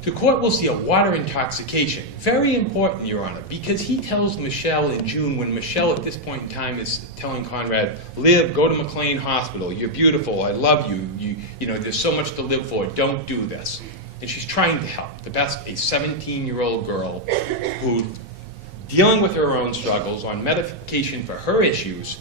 The court will see a water intoxication. Very important, Your Honor, because he tells Michelle in June, when Michelle at this point in time is telling Conrad, live, go to McLean Hospital, you're beautiful, I love you, you know, there's so much to live for, don't do this. And she's trying to help. The best, a 17-year-old girl who's dealing with her own struggles, on medication for her issues,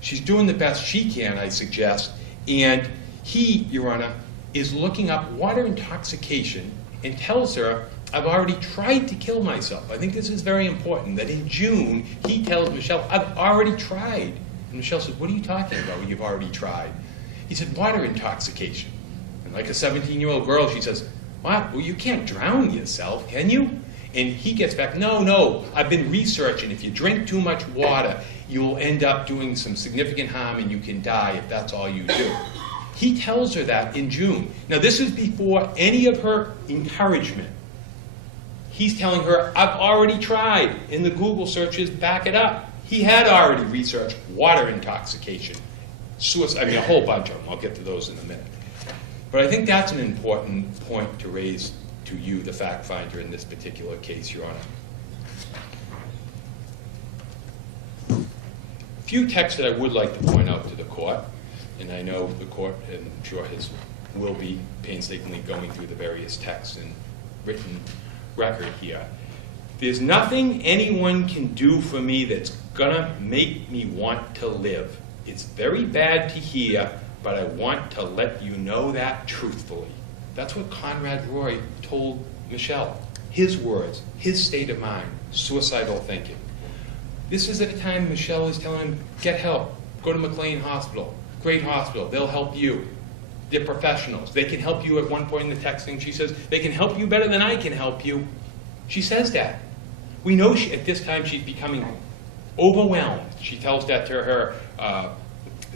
she's doing the best she can, I suggest, and he, Your Honor, is looking up water intoxication and tells her, I've already tried to kill myself. I think this is very important, that in June, he tells Michelle, I've already tried. And Michelle says, what are you talking about when you've already tried? He said, water intoxication. And like a 17-year-old girl, she says, what? Well, you can't drown yourself, can you? And he gets back, no, I've been researching. If you drink too much water, you will end up doing some significant harm and you can die if that's all you do. He tells her that in June. Now, this is before any of her encouragement. He's telling her, I've already tried, and the Google searches back it up. He had already researched water intoxication, suicide, I mean, a whole bunch of them. I'll get to those in a minute. But I think that's an important point to raise to you, the fact finder, in this particular case, Your Honor. A few texts that I would like to point out to the court, and I know the court, and I'm sure will be painstakingly going through the various texts and written record here. There's nothing anyone can do for me that's gonna make me want to live. It's very bad to hear, but I want to let you know that truthfully. That's what Conrad Roy told Michelle. His words, his state of mind, suicidal thinking. This is at a time Michelle is telling him, get help, go to McLean Hospital, great hospital, they'll help you. They're professionals. They can help you. At one point in the texting, she says, they can help you better than I can help you. She says that. We know at this time she's becoming overwhelmed. She tells that to her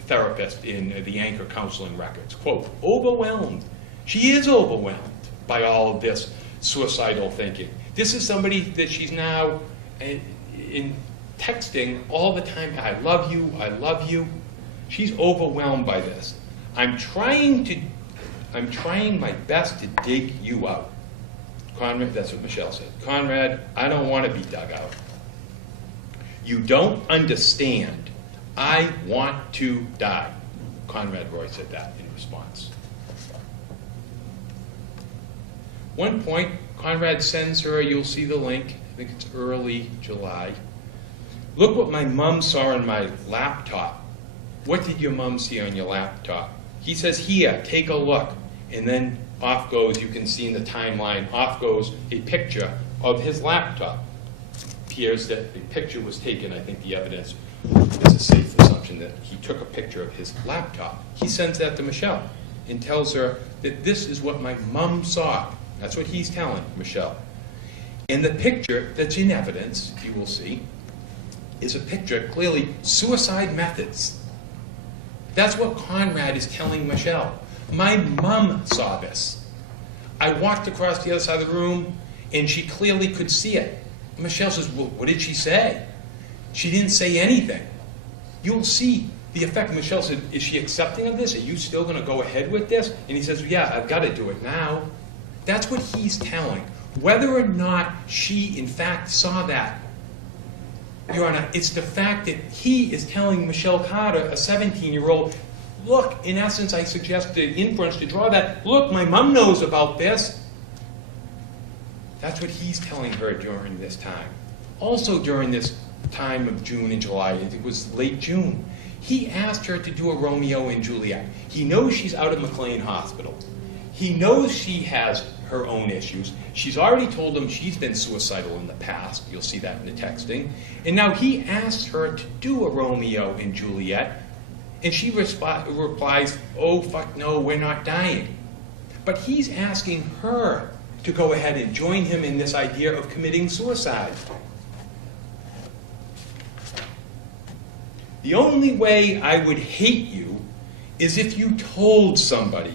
therapist in the Anchor counseling records. Quote, overwhelmed. She is overwhelmed by all of this suicidal thinking. This is somebody that she's now in texting all the time. I love you, I love you. She's overwhelmed by this. I'm trying my best to dig you out. Conrad, that's what Michelle said. Conrad, I don't want to be dug out. You don't understand. I want to die. Conrad Roy said that in response. One point, Conrad sends her, you'll see the link, I think it's early July. Look what my mom saw on my laptop. What did your mom see on your laptop? He says, here, take a look. And then off goes, you can see in the timeline, off goes a picture of his laptop. Appears that the picture was taken, I think the evidence is a safe assumption that he took a picture of his laptop. He sends that to Michelle and tells her that this is what my mom saw. That's what he's telling Michelle. And the picture that's in evidence, you will see, is a picture, clearly, suicide methods. That's what Conrad is telling Michelle. My mom saw this. I walked across the other side of the room, and she clearly could see it. Michelle says, well, what did she say? She didn't say anything. You'll see the effect. Michelle said, is she accepting of this? Are you still going to go ahead with this? And he says, yeah, I've got to do it now. That's what he's telling. Whether or not she, in fact, saw that, Your Honor, it's the fact that he is telling Michelle Carter, a 17-year-old, look, in essence, I suggest the inference to draw that, look, my mom knows about this. That's what he's telling her during this time. Also during this time of June and July, it was late June, he asked her to do a Romeo and Juliet. He knows she's out of McLean Hospital. He knows she has her own issues. She's already told him she's been suicidal in the past. You'll see that in the texting. And now he asks her to do a Romeo and Juliet, and she replies, oh, fuck no, we're not dying. But he's asking her to go ahead and join him in this idea of committing suicide. The only way I would hate you is if you told somebody.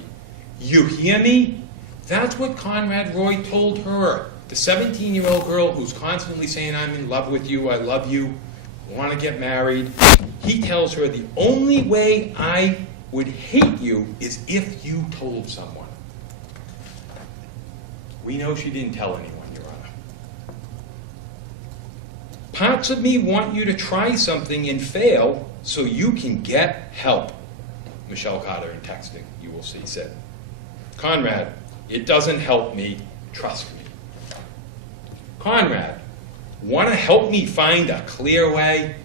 You hear me? That's what Conrad Roy told her. The 17-year-old girl who's constantly saying, I'm in love with you, I love you, want to get married. He tells her the only way I would hate you is if you told someone. We know she didn't tell anyone, Your Honor. Parts of me want you to try something and fail so you can get help. Michelle Carter in texting, you will see, said. Conrad, it doesn't help me, trust me. Conrad, want to help me find a clear way?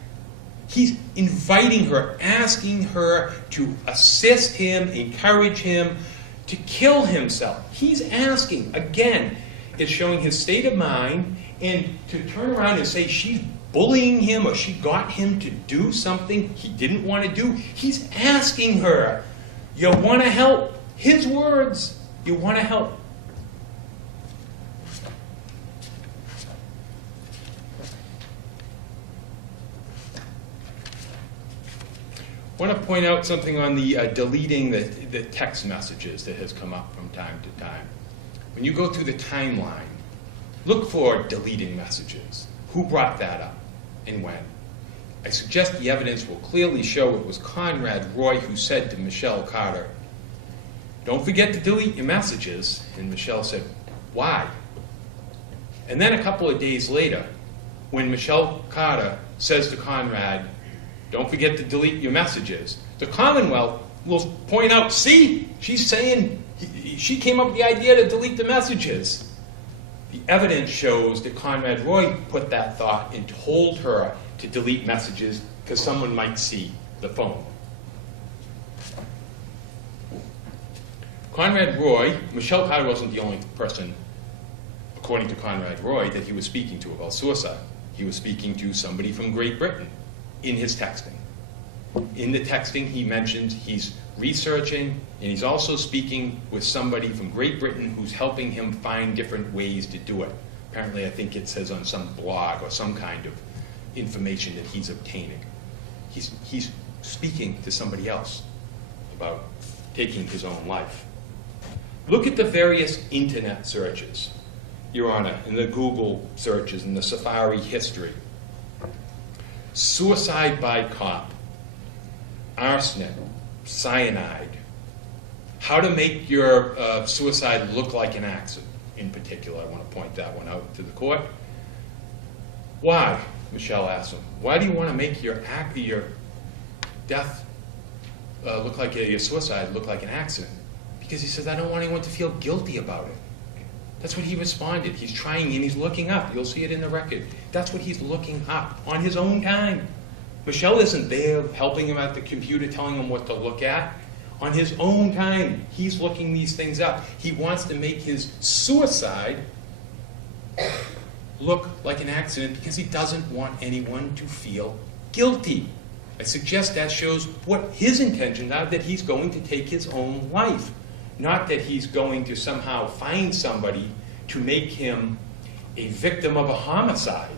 He's inviting her, asking her to assist him, encourage him to kill himself. He's asking, again, it's showing his state of mind, and to turn around and say she's bullying him or she got him to do something he didn't want to do. He's asking her, you want to help? His words, you want to help. I want to point out something on the deleting the text messages that has come up from time to time. When you go through the timeline, look for deleting messages. Who brought that up and when? I suggest the evidence will clearly show it was Conrad Roy who said to Michelle Carter, don't forget to delete your messages. And Michelle said, why? And then a couple of days later, when Michelle Carter says to Conrad, don't forget to delete your messages, the Commonwealth will point out, see, she's saying she came up with the idea to delete the messages. The evidence shows that Conrad Roy put that thought and told her to delete messages because someone might see the phone. Conrad Roy, Michelle Carter wasn't the only person, according to Conrad Roy, that he was speaking to about suicide. He was speaking to somebody from Great Britain in his texting. In the texting, he mentions he's researching, and he's also speaking with somebody from Great Britain who's helping him find different ways to do it. Apparently, I think it says on some blog or some kind of information that he's obtaining. He's speaking to somebody else about taking his own life. Look at the various internet searches, Your Honor, in the Google searches, in the Safari history. Suicide by cop, arsenic, cyanide, how to make your suicide look like an accident, in particular. I want to point that one out to the court. Why, Michelle asked him, why do you want to make your death look like your suicide look like an accident? Because he says, I don't want anyone to feel guilty about it. That's what he responded. He's trying and he's looking up. You'll see it in the record. That's what he's looking up on his own time. Michelle isn't there helping him at the computer, telling him what to look at. On his own time, he's looking these things up. He wants to make his suicide look like an accident because he doesn't want anyone to feel guilty. I suggest that shows what his intentions are, that he's going to take his own life. Not that he's going to somehow find somebody to make him a victim of a homicide.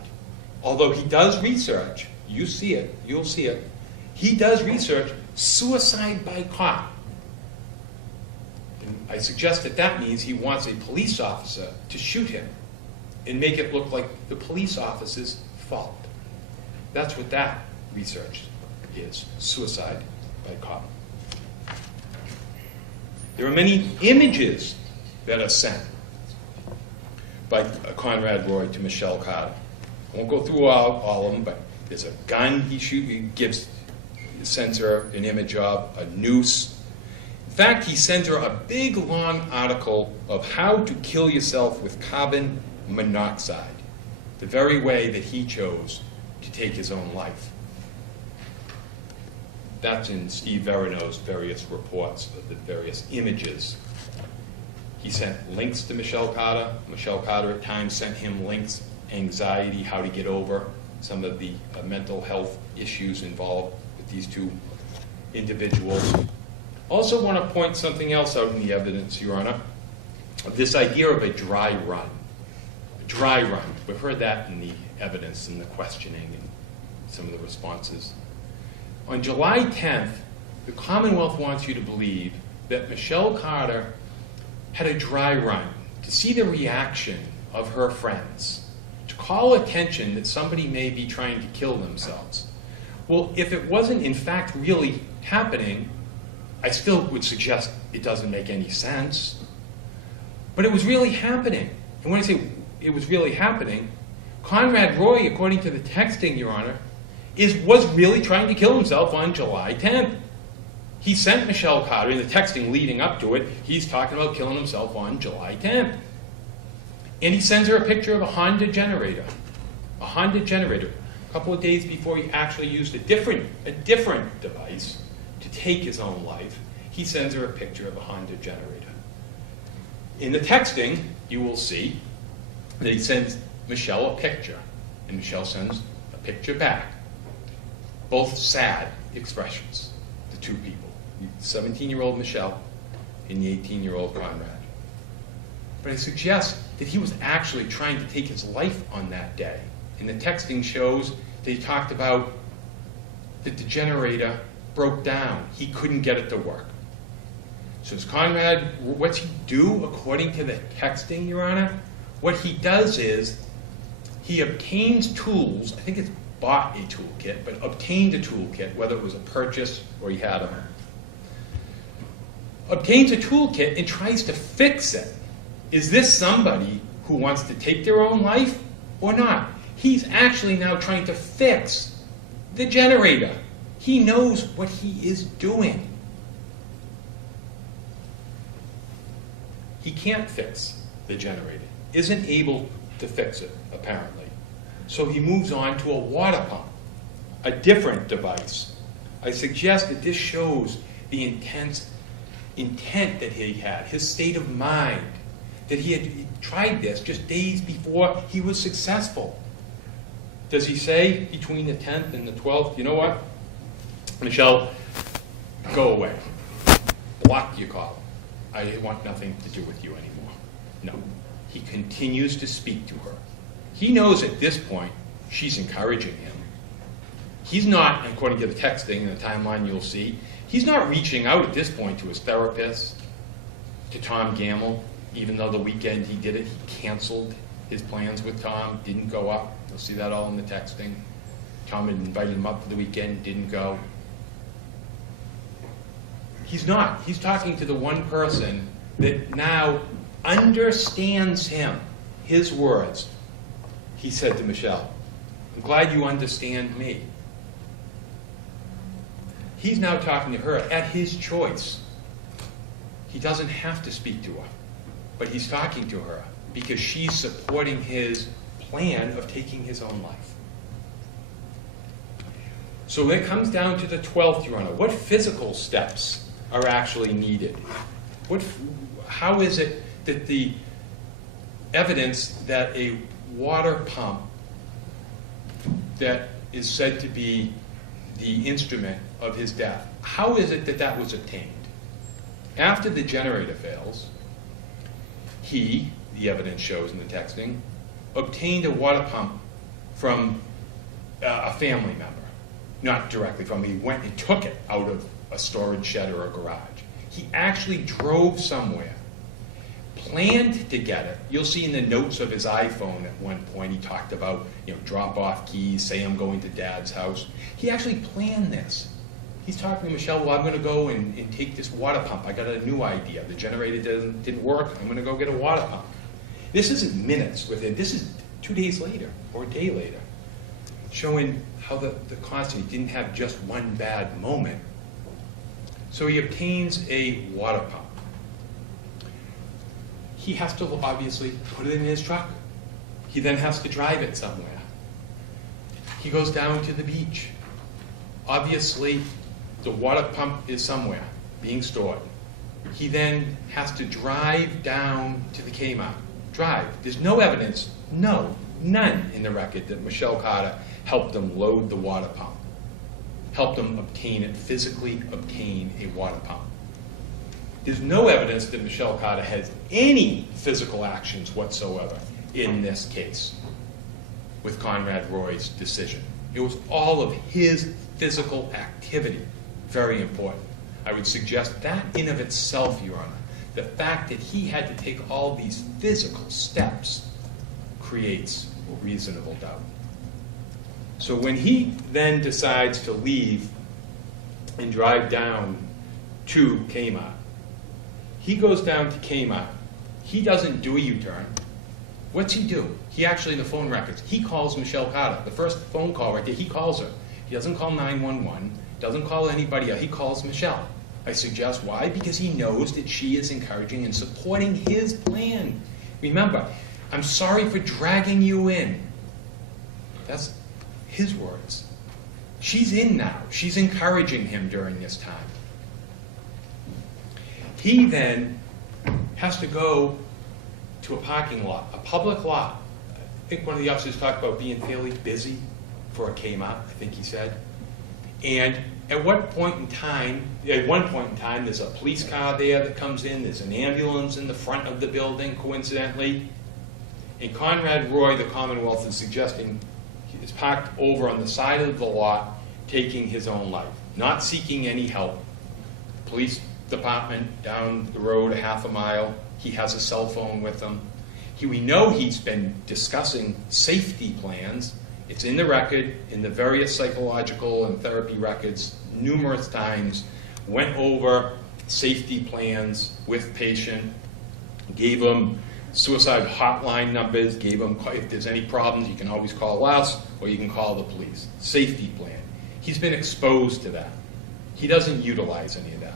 Although he does research, you see it, you'll see it, he does research suicide by cop. And I suggest that that means he wants a police officer to shoot him and make it look like the police officer's fault. That's what that research is, suicide by cop. There are many images that are sent by Conrad Roy to Michelle Carter. I won't go through all of them, but there's a gun he sends her an image of, a noose. In fact, he sends her a big, long article of how to kill yourself with carbon monoxide, the very way that he chose to take his own life. That's in Steve Verino's various reports of the various images. He sent links to Michelle Carter. Michelle Carter at times sent him links, anxiety, how to get over some of the mental health issues involved with these two individuals. Also want to point something else out in the evidence, Your Honor, of this idea of a dry run. A dry run. We've heard that in the evidence and the questioning and some of the responses. On July 10th, the Commonwealth wants you to believe that Michelle Carter had a dry run to see the reaction of her friends, to call attention that somebody may be trying to kill themselves. Well, if it wasn't in fact really happening, I still would suggest it doesn't make any sense. But it was really happening. And when I say it was really happening, Conrad Roy, according to the texting, Your Honor, was really trying to kill himself on July 10th. He sent Michelle Carter, in the texting leading up to it, he's talking about killing himself on July 10th. And he sends her a picture of a Honda generator. A Honda generator. A couple of days before he actually used a different device to take his own life, he sends her a picture of a Honda generator. In the texting, you will see that he sends Michelle a picture, and Michelle sends a picture back. Both sad expressions, the two people, the 17-year-old Michelle and the 18-year-old Conrad. But I suggest that he was actually trying to take his life on that day. And the texting shows that he talked about that the generator broke down. He couldn't get it to work. So as Conrad, what's he do according to the texting, Your Honor? What he does is he obtains tools, I think it's bought a toolkit, but obtained a toolkit, whether it was a purchase or he had them. Obtains a toolkit and tries to fix it. Is this somebody who wants to take their own life or not? He's actually now trying to fix the generator. He knows what he is doing. He can't fix the generator, isn't able to fix it, apparently. So he moves on to a water pump, a different device. I suggest that this shows the intense intent that he had, his state of mind, that he had tried this just days before he was successful. Does he say between the 10th and the 12th, you know what, Michelle, go away. Block your call. I want nothing to do with you anymore. No. He continues to speak to her. He knows at this point she's encouraging him. He's not, according to the texting and the timeline you'll see, he's not reaching out at this point to his therapist, to Tom Gamble, even though the weekend he did it, he canceled his plans with Tom, didn't go up. You'll see that all in the texting. Tom had invited him up for the weekend, didn't go. He's not. He's talking to the one person that now understands him. His words. He said to Michelle, "I'm glad you understand me." He's now talking to her at his choice. He doesn't have to speak to her, but he's talking to her because she's supporting his plan of taking his own life. So when it comes down to the 12th, Your Honor, what physical steps are actually needed? How is it that the evidence that a water pump that is said to be the instrument of his death, how is it that that was obtained? After the generator fails, he, the evidence shows in the texting, obtained a water pump from a family member. Not directly from him. He went and took it out of a storage shed or a garage. He actually drove somewhere, planned to get it. You'll see in the notes of his iPhone at one point he talked about, drop off keys, say I'm going to Dad's house. He actually planned this. He's talking to Michelle, well, I'm going to go and take this water pump. I got a new idea. The generator didn't work. I'm going to go get a water pump. This isn't minutes with it. This is 2 days later or a day later, showing how the constantly didn't have just one bad moment. So he obtains a water pump. He has to obviously put it in his truck. He then has to drive it somewhere. He goes down to the beach. Obviously, the water pump is somewhere being stored. He then has to drive down to the Kmart. Drive. There's no evidence, none in the record that Michelle Carter helped them load the water pump, helped them physically obtain a water pump. There's no evidence that Michelle Carter has any physical actions whatsoever in this case with Conrad Roy's decision. It was all of his physical activity. Very important. I would suggest that in of itself, Your Honor, the fact that he had to take all these physical steps creates reasonable doubt. So when he then decides to leave and drive down to Kmart, he goes down to Kmart. He doesn't do a U-turn. What's he do? He actually, in the phone records, he calls Michelle Carter. The first phone call right there, he calls her. He doesn't call 911, doesn't call anybody else. He calls Michelle. I suggest why? Because he knows that she is encouraging and supporting his plan. Remember, I'm sorry for dragging you in. That's his words. She's in now. She's encouraging him during this time. He then has to go to a parking lot, a public lot. I think one of the officers talked about being fairly busy for a Kmart, I think he said. And at one point in time, there's a police car there that comes in, there's an ambulance in the front of the building, coincidentally. And Conrad Roy, the Commonwealth, is suggesting is parked over on the side of the lot, taking his own life, not seeking any help. Police department down the road a half a mile. He has a cell phone with him. We know he's been discussing safety plans. It's in the record, in the various psychological and therapy records, numerous times, went over safety plans with patient, gave him suicide hotline numbers, gave him, if there's any problems, you can always call us or you can call the police. Safety plan. He's been exposed to that. He doesn't utilize any of that.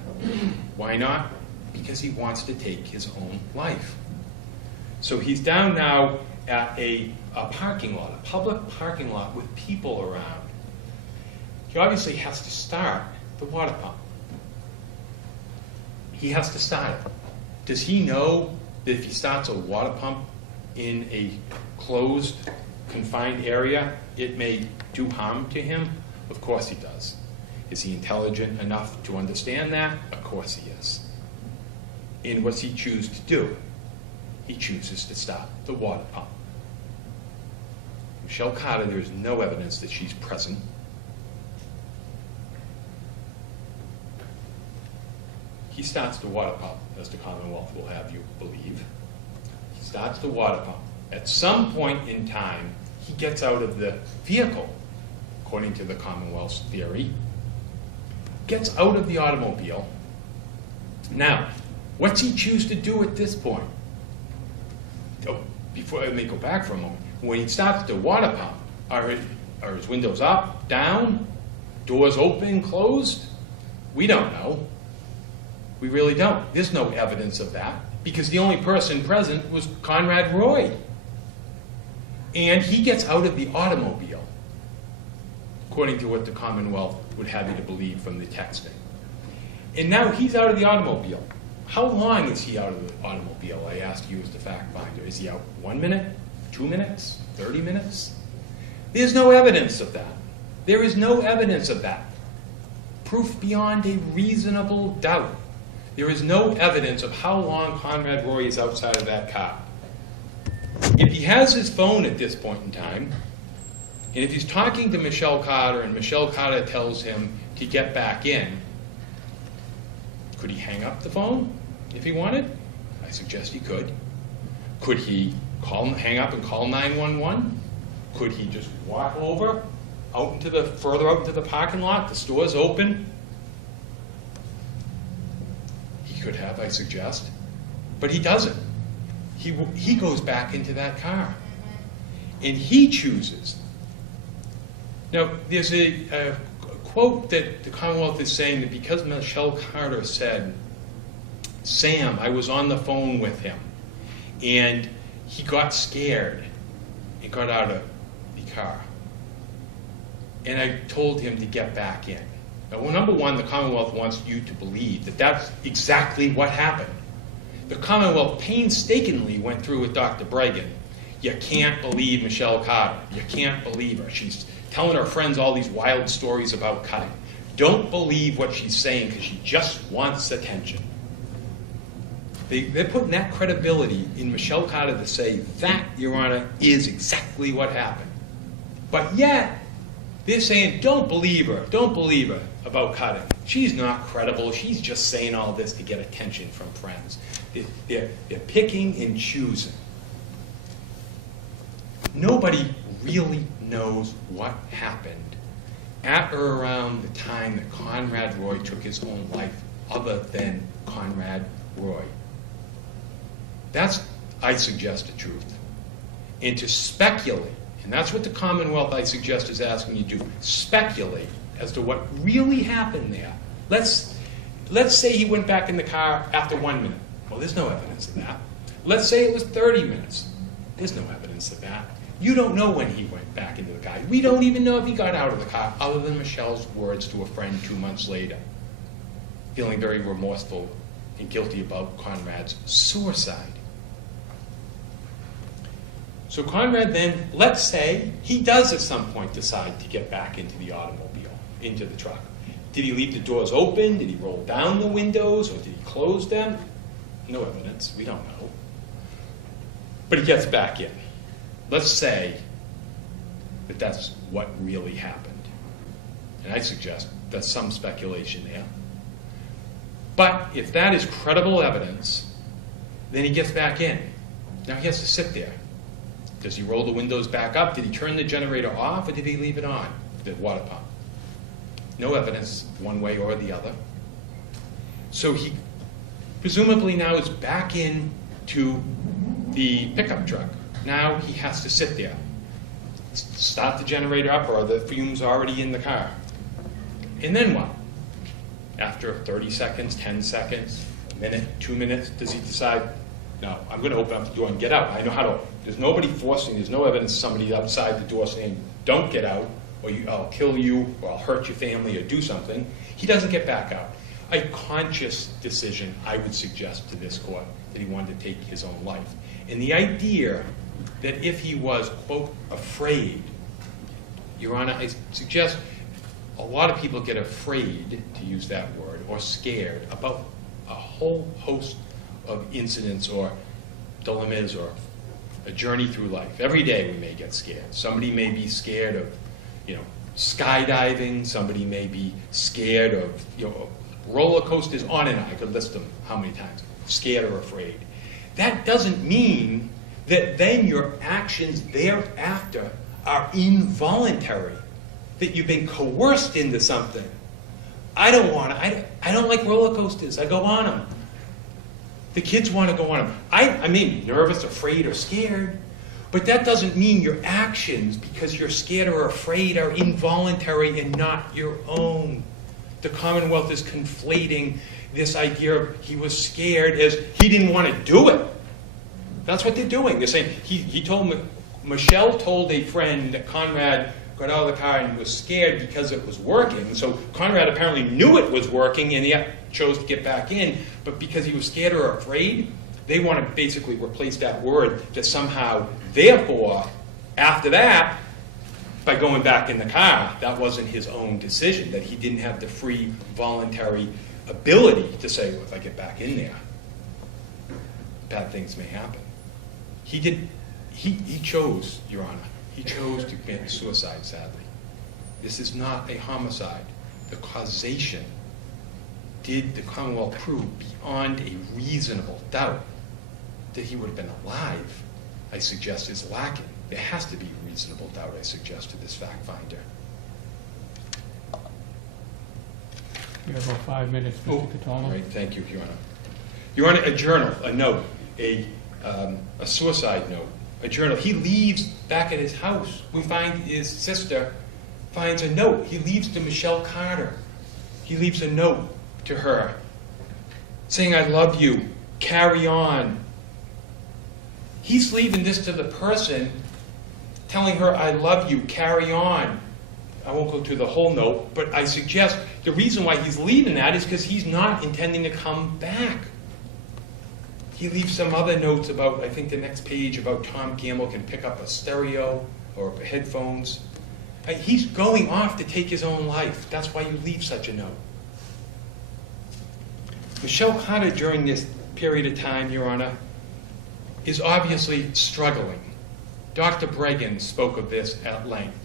Why not? Because he wants to take his own life. So he's down now at a parking lot, a public parking lot with people around. He obviously has to start the water pump. He has to start it. Does he know that if he starts a water pump in a closed, confined area, it may do harm to him? Of course he does. Is he intelligent enough to understand that? Of course he is. And what's he choose to do? He chooses to stop the water pump. Michelle Carter, there is no evidence that she's present. He starts the water pump, as the Commonwealth will have you believe. He starts the water pump. At some point in time, he gets out of the vehicle, according to the Commonwealth's theory, gets out of the automobile. Now, what's he choose to do at this point? Oh, before I may go back for a moment, when he starts the water pump, are his windows up, down, doors open, closed? We don't know. We really don't. There's no evidence of that, because the only person present was Conrad Roy. And he gets out of the automobile, according to what the Commonwealth would have you to believe from the texting. And now he's out of the automobile. How long is he out of the automobile, I ask you as the fact finder? Is he out 1 minute, 2 minutes, 30 minutes? There's no evidence of that. There is no evidence of that. Proof beyond a reasonable doubt. There is no evidence of how long Conrad Roy is outside of that car. If he has his phone at this point in time, and if he's talking to Michelle Carter and Michelle Carter tells him to get back in, could he hang up the phone if he wanted? I suggest he could. Could he hang up and call 911? Could he just walk over further out into the parking lot? The store's open. He could have, I suggest, but he doesn't. He goes back into that car, and he chooses. Now, there's a quote that the Commonwealth is saying that because Michelle Carter said, Sam, I was on the phone with him, and he got scared and got out of the car. And I told him to get back in. Now, well, number one, the Commonwealth wants you to believe that that's exactly what happened. The Commonwealth painstakingly went through with Dr. Bregan. You can't believe Michelle Carter. You can't believe her. She's telling her friends all these wild stories about cutting. Don't believe what she's saying because she just wants attention. They're putting that credibility in Michelle Carter to say that, Your Honor, is exactly what happened. But yet, they're saying, don't believe her about cutting. She's not credible. She's just saying all this to get attention from friends. They're picking and choosing. Nobody really knows what happened at or around the time that Conrad Roy took his own life other than Conrad Roy. That's, I suggest, the truth. And to speculate, and that's what the Commonwealth, I suggest, is asking you to do, speculate as to what really happened there. Let's say he went back in the car after 1 minute. Well, there's no evidence of that. Let's say it was 30 minutes. There's no evidence of that. You don't know when he went back into the car. We don't even know if he got out of the car, other than Michelle's words to a friend 2 months later, feeling very remorseful and guilty about Conrad's suicide. So Conrad then, let's say, he does at some point decide to get back into the automobile, into the truck. Did he leave the doors open? Did he roll down the windows, or did he close them? No evidence. We don't know. But he gets back in. Let's say that that's what really happened. And I suggest that's some speculation there. But if that is credible evidence, then he gets back in. Now he has to sit there. Does he roll the windows back up? Did he turn the generator off, or did he leave it on, the water pump? No evidence one way or the other. So he presumably now is back into the pickup truck. Now he has to sit there, start the generator up, or the fumes already in the car. And then what? After 30 seconds, 10 seconds, a minute, 2 minutes, does he decide, no, I'm going to open up the door and get out. I know how to. There's nobody forcing, there's no evidence of somebody outside the door saying, don't get out, or I'll kill you, or I'll hurt your family, or do something. He doesn't get back out. A conscious decision, I would suggest to this court, that he wanted to take his own life. And the idea that if he was, quote, afraid, Your Honor, I suggest a lot of people get afraid, to use that word, or scared about a whole host of incidents or dilemmas or a journey through life. Every day we may get scared. Somebody may be scared of, skydiving. Somebody may be scared of, roller coasters, on and on. I could list them how many times. Scared or afraid. That doesn't mean that then your actions thereafter are involuntary, that you've been coerced into something. I don't like roller coasters. I go on them. The kids want to go on them. I mean, nervous, afraid, or scared, but that doesn't mean your actions, because you're scared or afraid, are involuntary and not your own. The Commonwealth is conflating this idea of he was scared as he didn't want to do it. That's what they're doing. They're saying Michelle told a friend that Conrad got out of the car and was scared because it was working. So Conrad apparently knew it was working and yet chose to get back in. But because he was scared or afraid, they want to basically replace that word that somehow, therefore, after that, by going back in the car, that wasn't his own decision, that he didn't have the free, voluntary ability to say, well, if I get back in there, bad things may happen. He chose, Your Honor, he chose to commit suicide, sadly. This is not a homicide. The causation, did the Commonwealth prove beyond a reasonable doubt that he would have been alive, I suggest is lacking. There has to be reasonable doubt, I suggest, to this fact finder. You have about 5 minutes, Mr. Cataldo. All right, thank you, Your Honor. Your Honor, a journal, a note, a suicide note, a journal. He leaves back at his house. We find his sister finds a note. He leaves to Michelle Carter. He leaves a note to her saying, I love you, carry on. He's leaving this to the person, telling her, I love you, carry on. I won't go through the whole note, but I suggest the reason why he's leaving that is because he's not intending to come back. He leaves some other notes about, I think the next page, about Tom Gamble can pick up a stereo or headphones. He's going off to take his own life. That's why you leave such a note. Michelle Carter, during this period of time, Your Honor, is obviously struggling. Dr. Bregan spoke of this at length.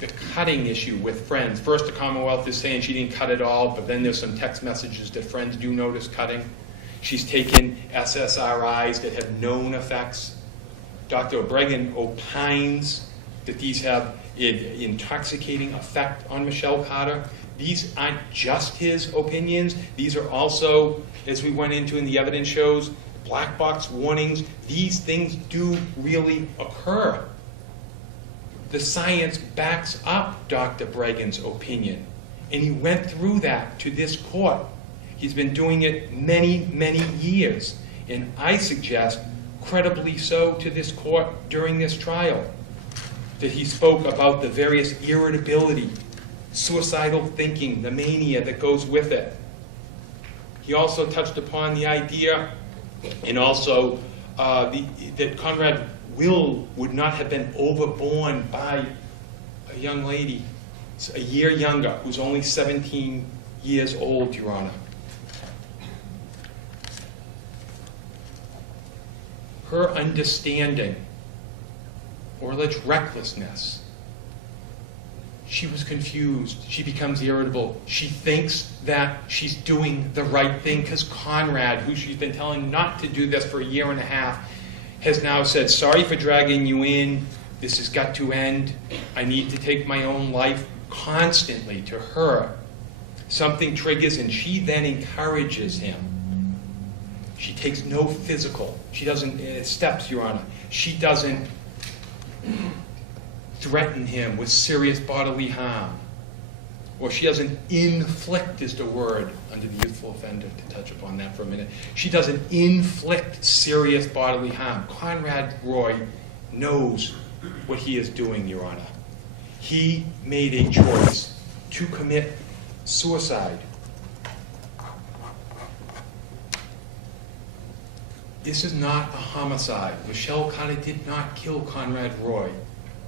The cutting issue with friends. First, the Commonwealth is saying she didn't cut at all, but then there's some text messages that friends do notice cutting. She's taken SSRIs that have known effects. Dr. Bregan opines that these have an intoxicating effect on Michelle Carter. These aren't just his opinions. These are also, as we went into in the evidence shows, black box warnings. These things do really occur. The science backs up Dr. Bregan's opinion, and he went through that to this court. He's been doing it many, many years, and I suggest credibly so to this court during this trial, that he spoke about the various irritability, suicidal thinking, the mania that goes with it. He also touched upon the idea, and also that Conrad would not have been overborne by a young lady, a year younger, who's only 17 years old, Your Honor. Her understanding, or alleged recklessness, she was confused. She becomes irritable. She thinks that she's doing the right thing because Conrad, who she's been telling not to do this for a year and a half, has now said, sorry for dragging you in. This has got to end. I need to take my own life. Constantly to her, something triggers and she then encourages him. She takes no physical. She doesn't, steps, Your Honor. She doesn't threaten him with serious bodily harm. Or she doesn't inflict, is the word under the youthful offender, to touch upon that for a minute. She doesn't inflict serious bodily harm. Conrad Roy knows what he is doing, Your Honor. He made a choice to commit suicide. This is not a homicide. Michelle Carter did not kill Conrad Roy.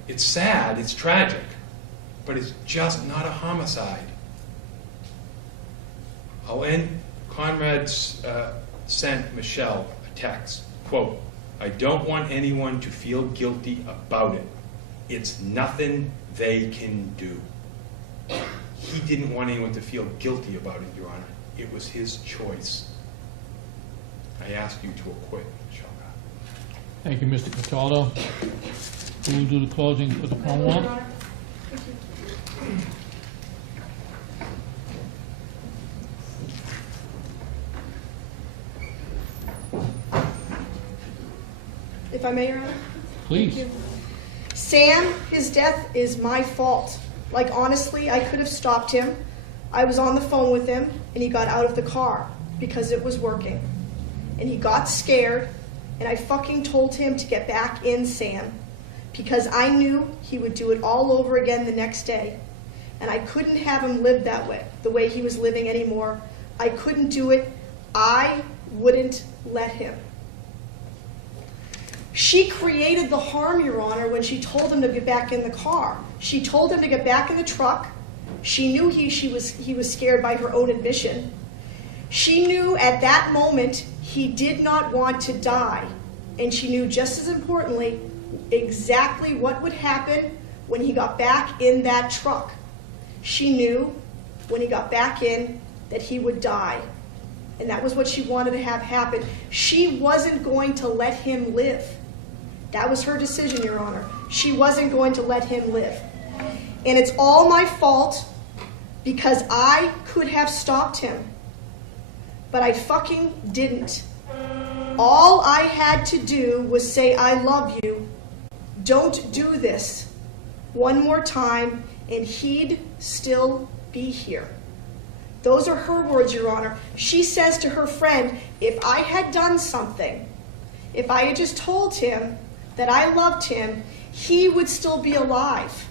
It's sad, it's tragic, but it's just not a homicide. I'll end. Conrad sent Michelle a text, quote, I don't want anyone to feel guilty about it. It's nothing they can do. He didn't want anyone to feel guilty about it, Your Honor. It was his choice. I ask you to acquit Shelga. Thank you, Mr. Cataldo. Who will do the closing for the Commonwealth? Your Honor. Thank you. If I may, Your Honor? Please. Sam, his death is my fault. Like, honestly, I could have stopped him. I was on the phone with him, and he got out of the car because it was working. And he got scared, and I fucking told him to get back in, Sam, because I knew he would do it all over again the next day. And I couldn't have him live that way, the way he was living anymore. I couldn't do it. I wouldn't let him. She created the harm, Your Honor, when she told him to get back in the car. She told him to get back in the truck. She knew he was scared by her own admission. She knew at that moment he did not want to die. And she knew, just as importantly, exactly what would happen when he got back in that truck. She knew when he got back in that he would die. And that was what she wanted to have happen. She wasn't going to let him live. That was her decision, Your Honor. She wasn't going to let him live. And it's all my fault because I could have stopped him. But I fucking didn't. All I had to do was say, I love you. Don't do this. One more time, and he'd still be here. Those are her words, Your Honor. She says to her friend, if I had done something, if I had just told him that I loved him, he would still be alive.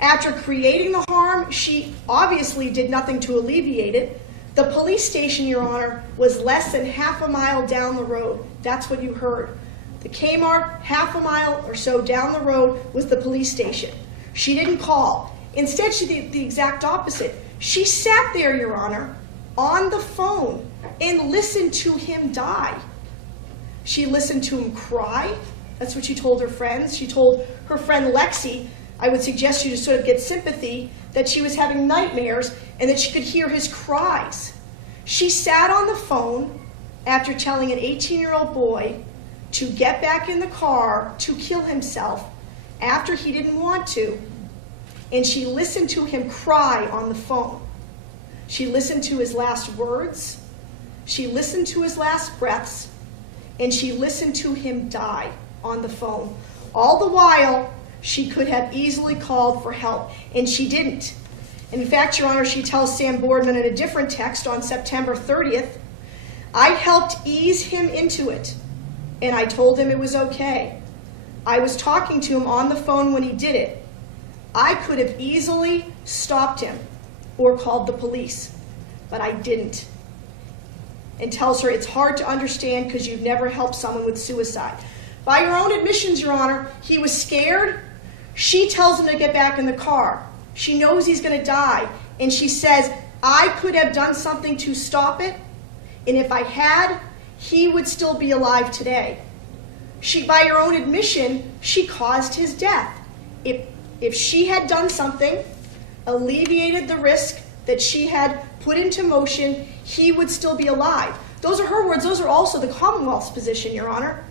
After creating the harm, she obviously did nothing to alleviate it. The police station, Your Honor, was less than half a mile down the road. That's what you heard. The Kmart, half a mile or so down the road, was the police station. She didn't call. Instead, she did the exact opposite. She sat there, Your Honor, on the phone and listened to him die. She listened to him cry. That's what she told her friends. She told her friend Lexi, I would suggest you to sort of get sympathy, that she was having nightmares and that she could hear his cries. She sat on the phone after telling an 18-year-old boy to get back in the car to kill himself after he didn't want to, and she listened to him cry on the phone. She listened to his last words. She listened to his last breaths. And she listened to him die on the phone. All the while, she could have easily called for help, and she didn't. And in fact, Your Honor, she tells Sam Boardman in a different text on September 30th, I helped ease him into it, and I told him it was okay. I was talking to him on the phone when he did it. I could have easily stopped him or called the police, but I didn't. And tells her it's hard to understand because you've never helped someone with suicide. By your own admissions, Your Honor, he was scared. She tells him to get back in the car. She knows he's going to die. And she says, I could have done something to stop it. And if I had, he would still be alive today. By her own admission, she caused his death. If she had done something, alleviated the risk that she had put into motion, he would still be alive. Those are her words. Those are also the Commonwealth's position, Your Honor.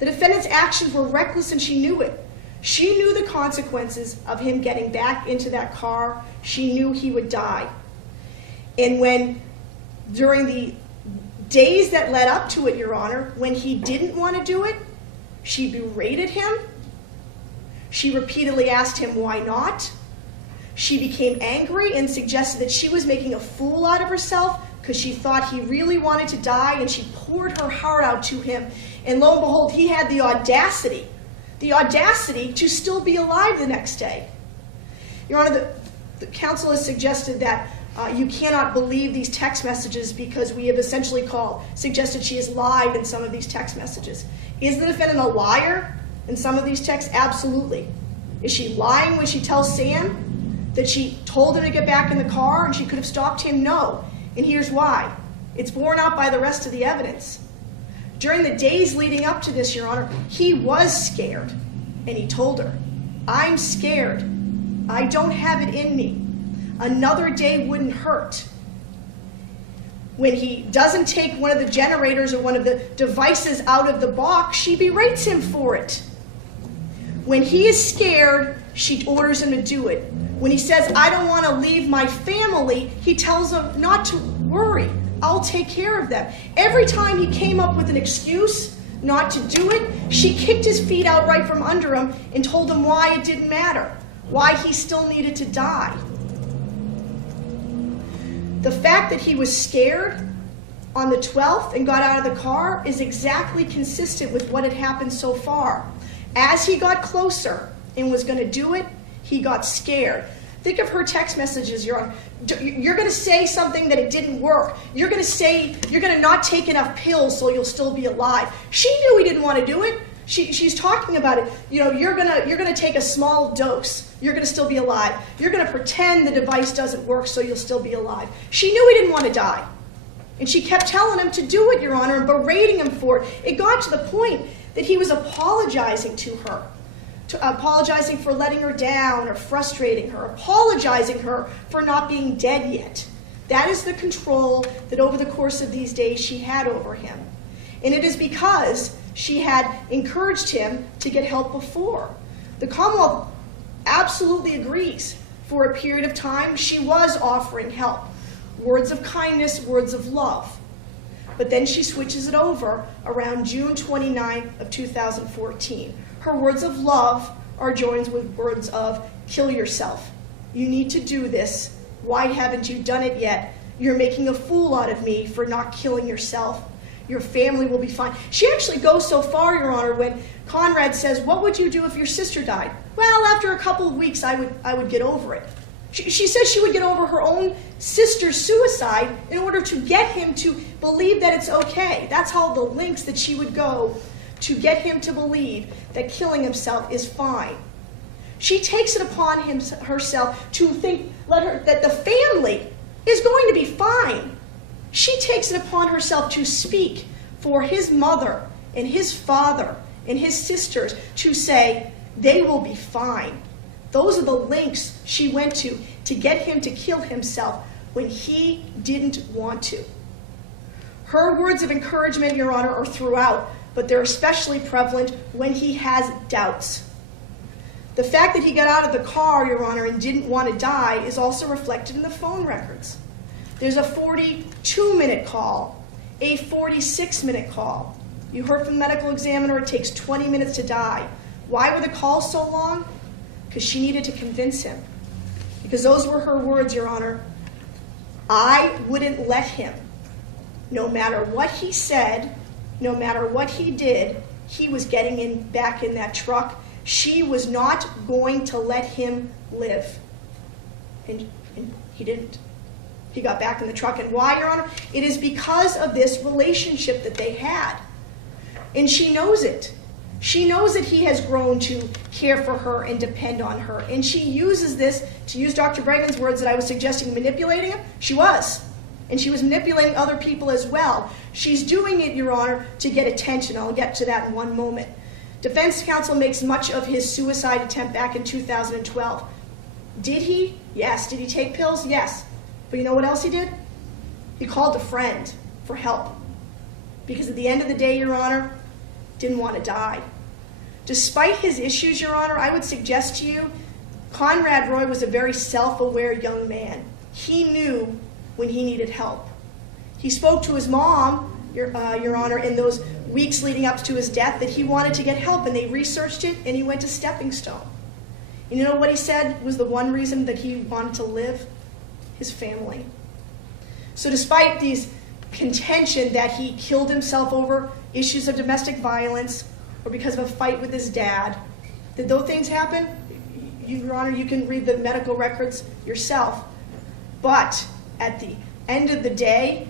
The defendant's actions were reckless and she knew it. She knew the consequences of him getting back into that car. She knew he would die. And when, during the days that led up to it, Your Honor, when he didn't want to do it, she berated him. She repeatedly asked him why not. She became angry and suggested that she was making a fool out of herself because she thought he really wanted to die, and she poured her heart out to him. And lo and behold, he had the audacity to still be alive the next day. Your Honor, the counsel has suggested that you cannot believe these text messages because we have essentially suggested she has lied in some of these text messages. Is the defendant a liar in some of these texts? Absolutely. Is she lying when she tells Sam that she told him to get back in the car and she could have stopped him? No. And here's why. It's borne out by the rest of the evidence. During the days leading up to this, Your Honor, he was scared. And he told her, I'm scared. I don't have it in me. Another day wouldn't hurt. When he doesn't take one of the generators or one of the devices out of the box, she berates him for it. When he is scared, she orders him to do it. When he says, I don't want to leave my family, he tells him not to worry. I'll take care of them. Every time he came up with an excuse not to do it, she kicked his feet out right from under him and told him why it didn't matter, why he still needed to die. The fact that he was scared on the 12th and got out of the car is exactly consistent with what had happened so far. As he got closer and was going to do it, he got scared. Think of her text messages, Your Honor. You're going to say something that it didn't work. You're going to say you're going to not take enough pills so you'll still be alive. She knew he didn't want to do it. She's talking about it. You know, you're gonna take a small dose. You're gonna still be alive. You're gonna pretend the device doesn't work so you'll still be alive. She knew he didn't want to die. And she kept telling him to do it, Your Honor, and berating him for it. It got to the point that he was apologizing to her. Apologizing for letting her down or frustrating her, apologizing her for not being dead yet. That is the control that over the course of these days she had over him. And it is because she had encouraged him to get help before. The Commonwealth absolutely agrees. For a period of time, she was offering help. Words of kindness, words of love. But then she switches it over around June 29th of 2014. Her words of love are joined with words of kill yourself. You need to do this. Why haven't you done it yet? You're making a fool out of me for not killing yourself. Your family will be fine. She actually goes so far, Your Honor, when Conrad says, what would you do if your sister died? Well, after a couple of weeks, I would get over it. She says she would get over her own sister's suicide in order to get him to believe that it's okay. That's how the lengths that she would go to get him to believe that killing himself is fine. She takes it upon herself to think that the family is going to be fine. She takes it upon herself to speak for his mother and his father and his sisters to say they will be fine. Those are the lengths she went to get him to kill himself when he didn't want to. Her words of encouragement, Your Honor, are throughout, but they're especially prevalent when he has doubts. The fact that he got out of the car, Your Honor, and didn't want to die is also reflected in the phone records. There's a 42-minute call, a 46-minute call. You heard from the medical examiner it takes 20 minutes to die. Why were the calls so long? Because she needed to convince him. Because those were her words, Your Honor. I wouldn't let him. No matter what he said, no matter what he did, he was getting back in that truck. She was not going to let him live. And he didn't. He got back in the truck. And why, Your Honor? It is because of this relationship that they had. And she knows it. She knows that he has grown to care for her and depend on her. And she uses this, to use Dr. Bregman's words that I was suggesting, manipulating him. She was. And she was manipulating other people as well. She's doing it, Your Honor, to get attention. I'll get to that in one moment. Defense counsel makes much of his suicide attempt back in 2012. Did he? Yes. Did he take pills? Yes. But you know what else he did? He called a friend for help. Because at the end of the day, Your Honor, didn't want to die. Despite his issues, Your Honor, I would suggest to you, Conrad Roy was a very self-aware young man. He knew when he needed help. He spoke to his mom, Your Honor, in those weeks leading up to his death that he wanted to get help, and they researched it, and he went to Stepping Stone. And you know what he said was the one reason that he wanted to live? His family. So despite these contention that he killed himself over issues of domestic violence or because of a fight with his dad, did those things happen? Your Honor, you can read the medical records yourself. But at the end of the day,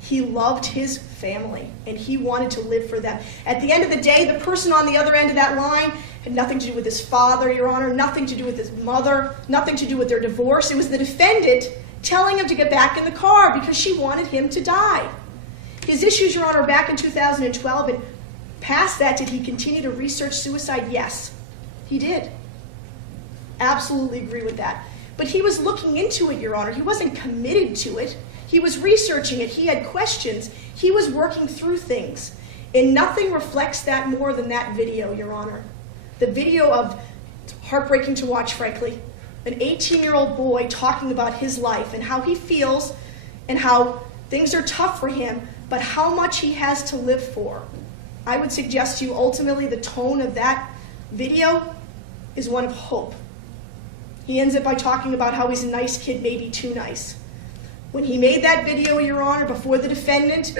he loved his family and he wanted to live for them. At the end of the day, the person on the other end of that line had nothing to do with his father, Your Honor, nothing to do with his mother, nothing to do with their divorce. It was the defendant telling him to get back in the car because she wanted him to die. His issues, Your Honor, back in 2012, and past that, did he continue to research suicide? Yes, he did. Absolutely agree with that. But he was looking into it, Your Honor. He wasn't committed to it. He was researching it. He had questions. He was working through things. And nothing reflects that more than that video, Your Honor. The video of, heartbreaking to watch, frankly, an 18-year-old boy talking about his life and how he feels and how things are tough for him, but how much he has to live for. I would suggest to you, ultimately, the tone of that video is one of hope. He ends it by talking about how he's a nice kid, maybe too nice. When he made that video, Your Honor, before the defendant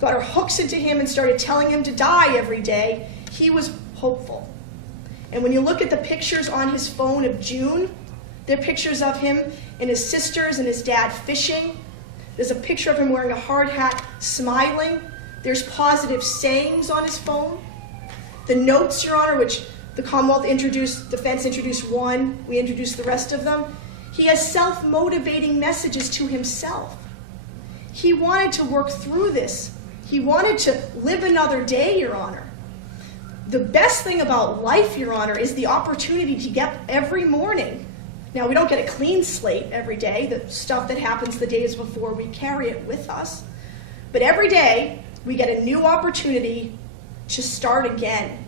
got her hooks into him and started telling him to die every day, he was hopeful. And when you look at the pictures on his phone of June, they're pictures of him and his sisters and his dad fishing. There's a picture of him wearing a hard hat, smiling. There's positive sayings on his phone. The notes, Your Honor, which the Commonwealth introduced, defense introduced one, we introduced the rest of them. He has self-motivating messages to himself. He wanted to work through this. He wanted to live another day, Your Honor. The best thing about life, Your Honor, is the opportunity to get every morning. Now, we don't get a clean slate every day, the stuff that happens the days before, we carry it with us. But every day, we get a new opportunity to start again.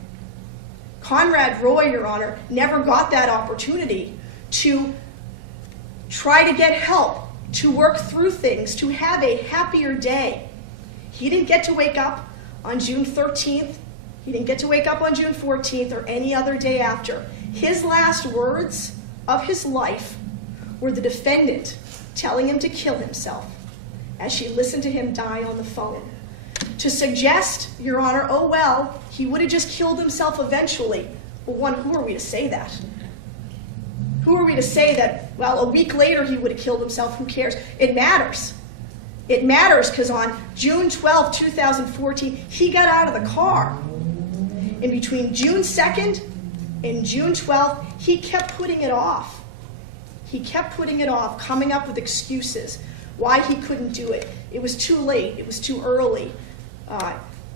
Conrad Roy, Your Honor, never got that opportunity to try to get help, to work through things, to have a happier day. He didn't get to wake up on June 13th. He didn't get to wake up on June 14th or any other day after. His last words of his life were the defendant telling him to kill himself as she listened to him die on the phone. To suggest, Your Honor, oh well, he would have just killed himself eventually. Well, one, who are we to say that? Who are we to say that, well, a week later he would have killed himself, who cares? It matters. It matters because on June 12, 2014, he got out of the car. In between June 2nd and June 12th, he kept putting it off. He kept putting it off, coming up with excuses why he couldn't do it. It was too late. It was too early.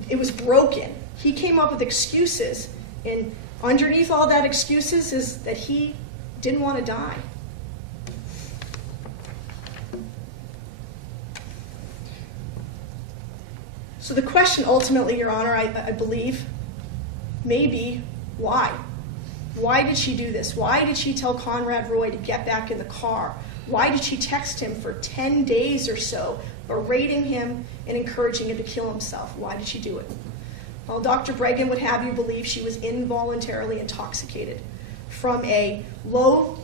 It was broken. He came up with excuses, and underneath all that excuses is that he didn't want to die. So the question ultimately, Your Honor, I believe, may be why? Why did she do this? Why did she tell Conrad Roy to get back in the car? Why did she text him for 10 days or so, berating him and encouraging him to kill himself? Why did she do it? Well, Dr. Breggin would have you believe she was involuntarily intoxicated from a low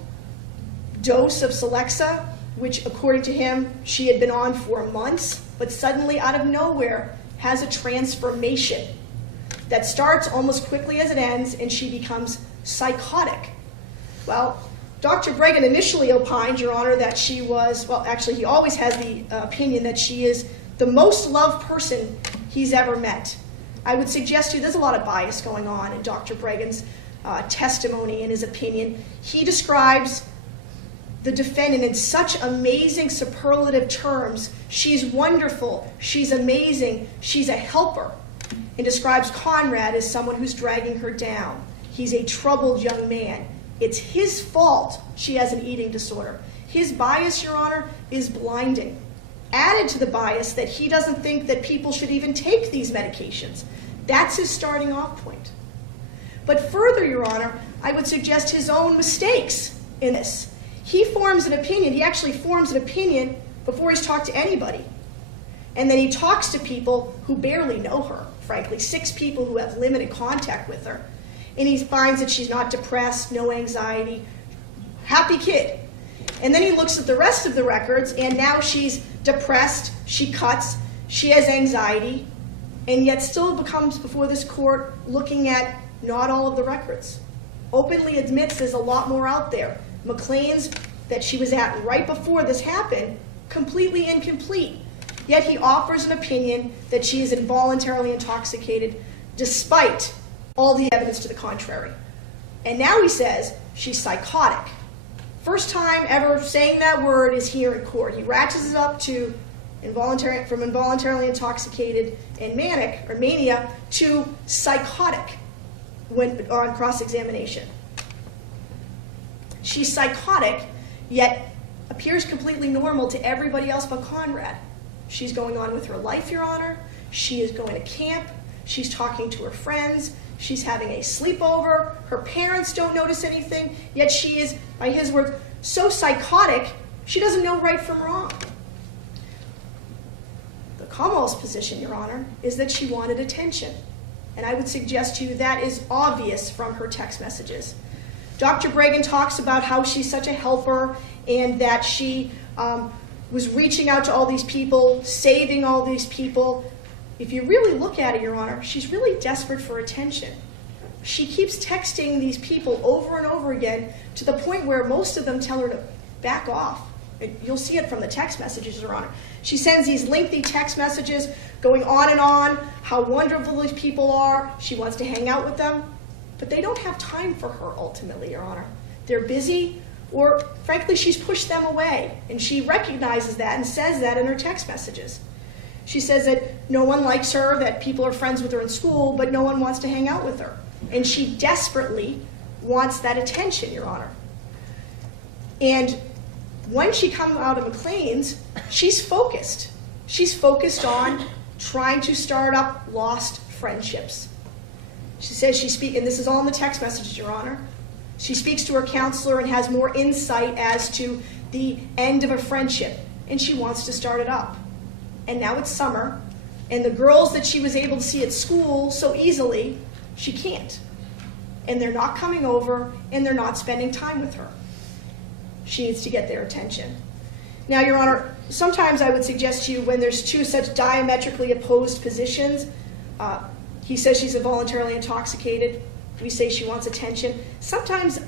dose of Celexa, which according to him, she had been on for months, but suddenly out of nowhere has a transformation that starts almost quickly as it ends, and she becomes psychotic. Well, Dr. Breggin initially opined, Your Honor, that she was, well, actually, he always has the opinion that she is the most loved person he's ever met. I would suggest to you there's a lot of bias going on in Dr. Breggin's testimony and his opinion. He describes the defendant in such amazing superlative terms. She's wonderful, she's amazing, she's a helper, and describes Conrad as someone who's dragging her down. He's a troubled young man. It's his fault she has an eating disorder. His bias, Your Honor, is blinding. Added to the bias that he doesn't think that people should even take these medications. That's his starting off point. But further, Your Honor, I would suggest his own mistakes in this. He forms an opinion, he actually forms an opinion before he's talked to anybody. And then he talks to people who barely know her, frankly, 6 people who have limited contact with her. And he finds that she's not depressed, no anxiety, happy kid. And then he looks at the rest of the records, and now she's depressed, she cuts, she has anxiety, and yet still comes before this court looking at not all of the records. Openly admits there's a lot more out there. McLean's that she was at right before this happened, completely incomplete. Yet he offers an opinion that she is involuntarily intoxicated despite all the evidence to the contrary. And now he says she's psychotic. First time ever saying that word is here in court. He ratchets it up to from involuntarily intoxicated and manic or mania to psychotic when on cross-examination. She's psychotic, yet appears completely normal to everybody else but Conrad. She's going on with her life, Your Honor. She is going to camp. She's talking to her friends. She's having a sleepover. Her parents don't notice anything, yet she is, by his words, so psychotic, she doesn't know right from wrong. The Commonwealth's position, Your Honor, is that she wanted attention. And I would suggest to you that is obvious from her text messages. Dr. Bregan talks about how she's such a helper and that she was reaching out to all these people, saving all these people. If you really look at it, Your Honor, she's really desperate for attention. She keeps texting these people over and over again to the point where most of them tell her to back off. You'll see it from the text messages, Your Honor. She sends these lengthy text messages going on, how wonderful these people are. She wants to hang out with them. But they don't have time for her, ultimately, Your Honor. They're busy, or frankly, she's pushed them away. And she recognizes that and says that in her text messages. She says that no one likes her, that people are friends with her in school, but no one wants to hang out with her. And she desperately wants that attention, Your Honor. And when she comes out of McLean's, she's focused. She's focused on trying to start up lost friendships. She says and this is all in the text messages, Your Honor. She speaks to her counselor and has more insight as to the end of a friendship, and she wants to start it up. And now it's summer, and the girls that she was able to see at school so easily, she can't. And they're not coming over, and they're not spending time with her. She needs to get their attention. Now, Your Honor, sometimes I would suggest to you when there's two such diametrically opposed positions, he says she's involuntarily intoxicated, we say she wants attention. Sometimes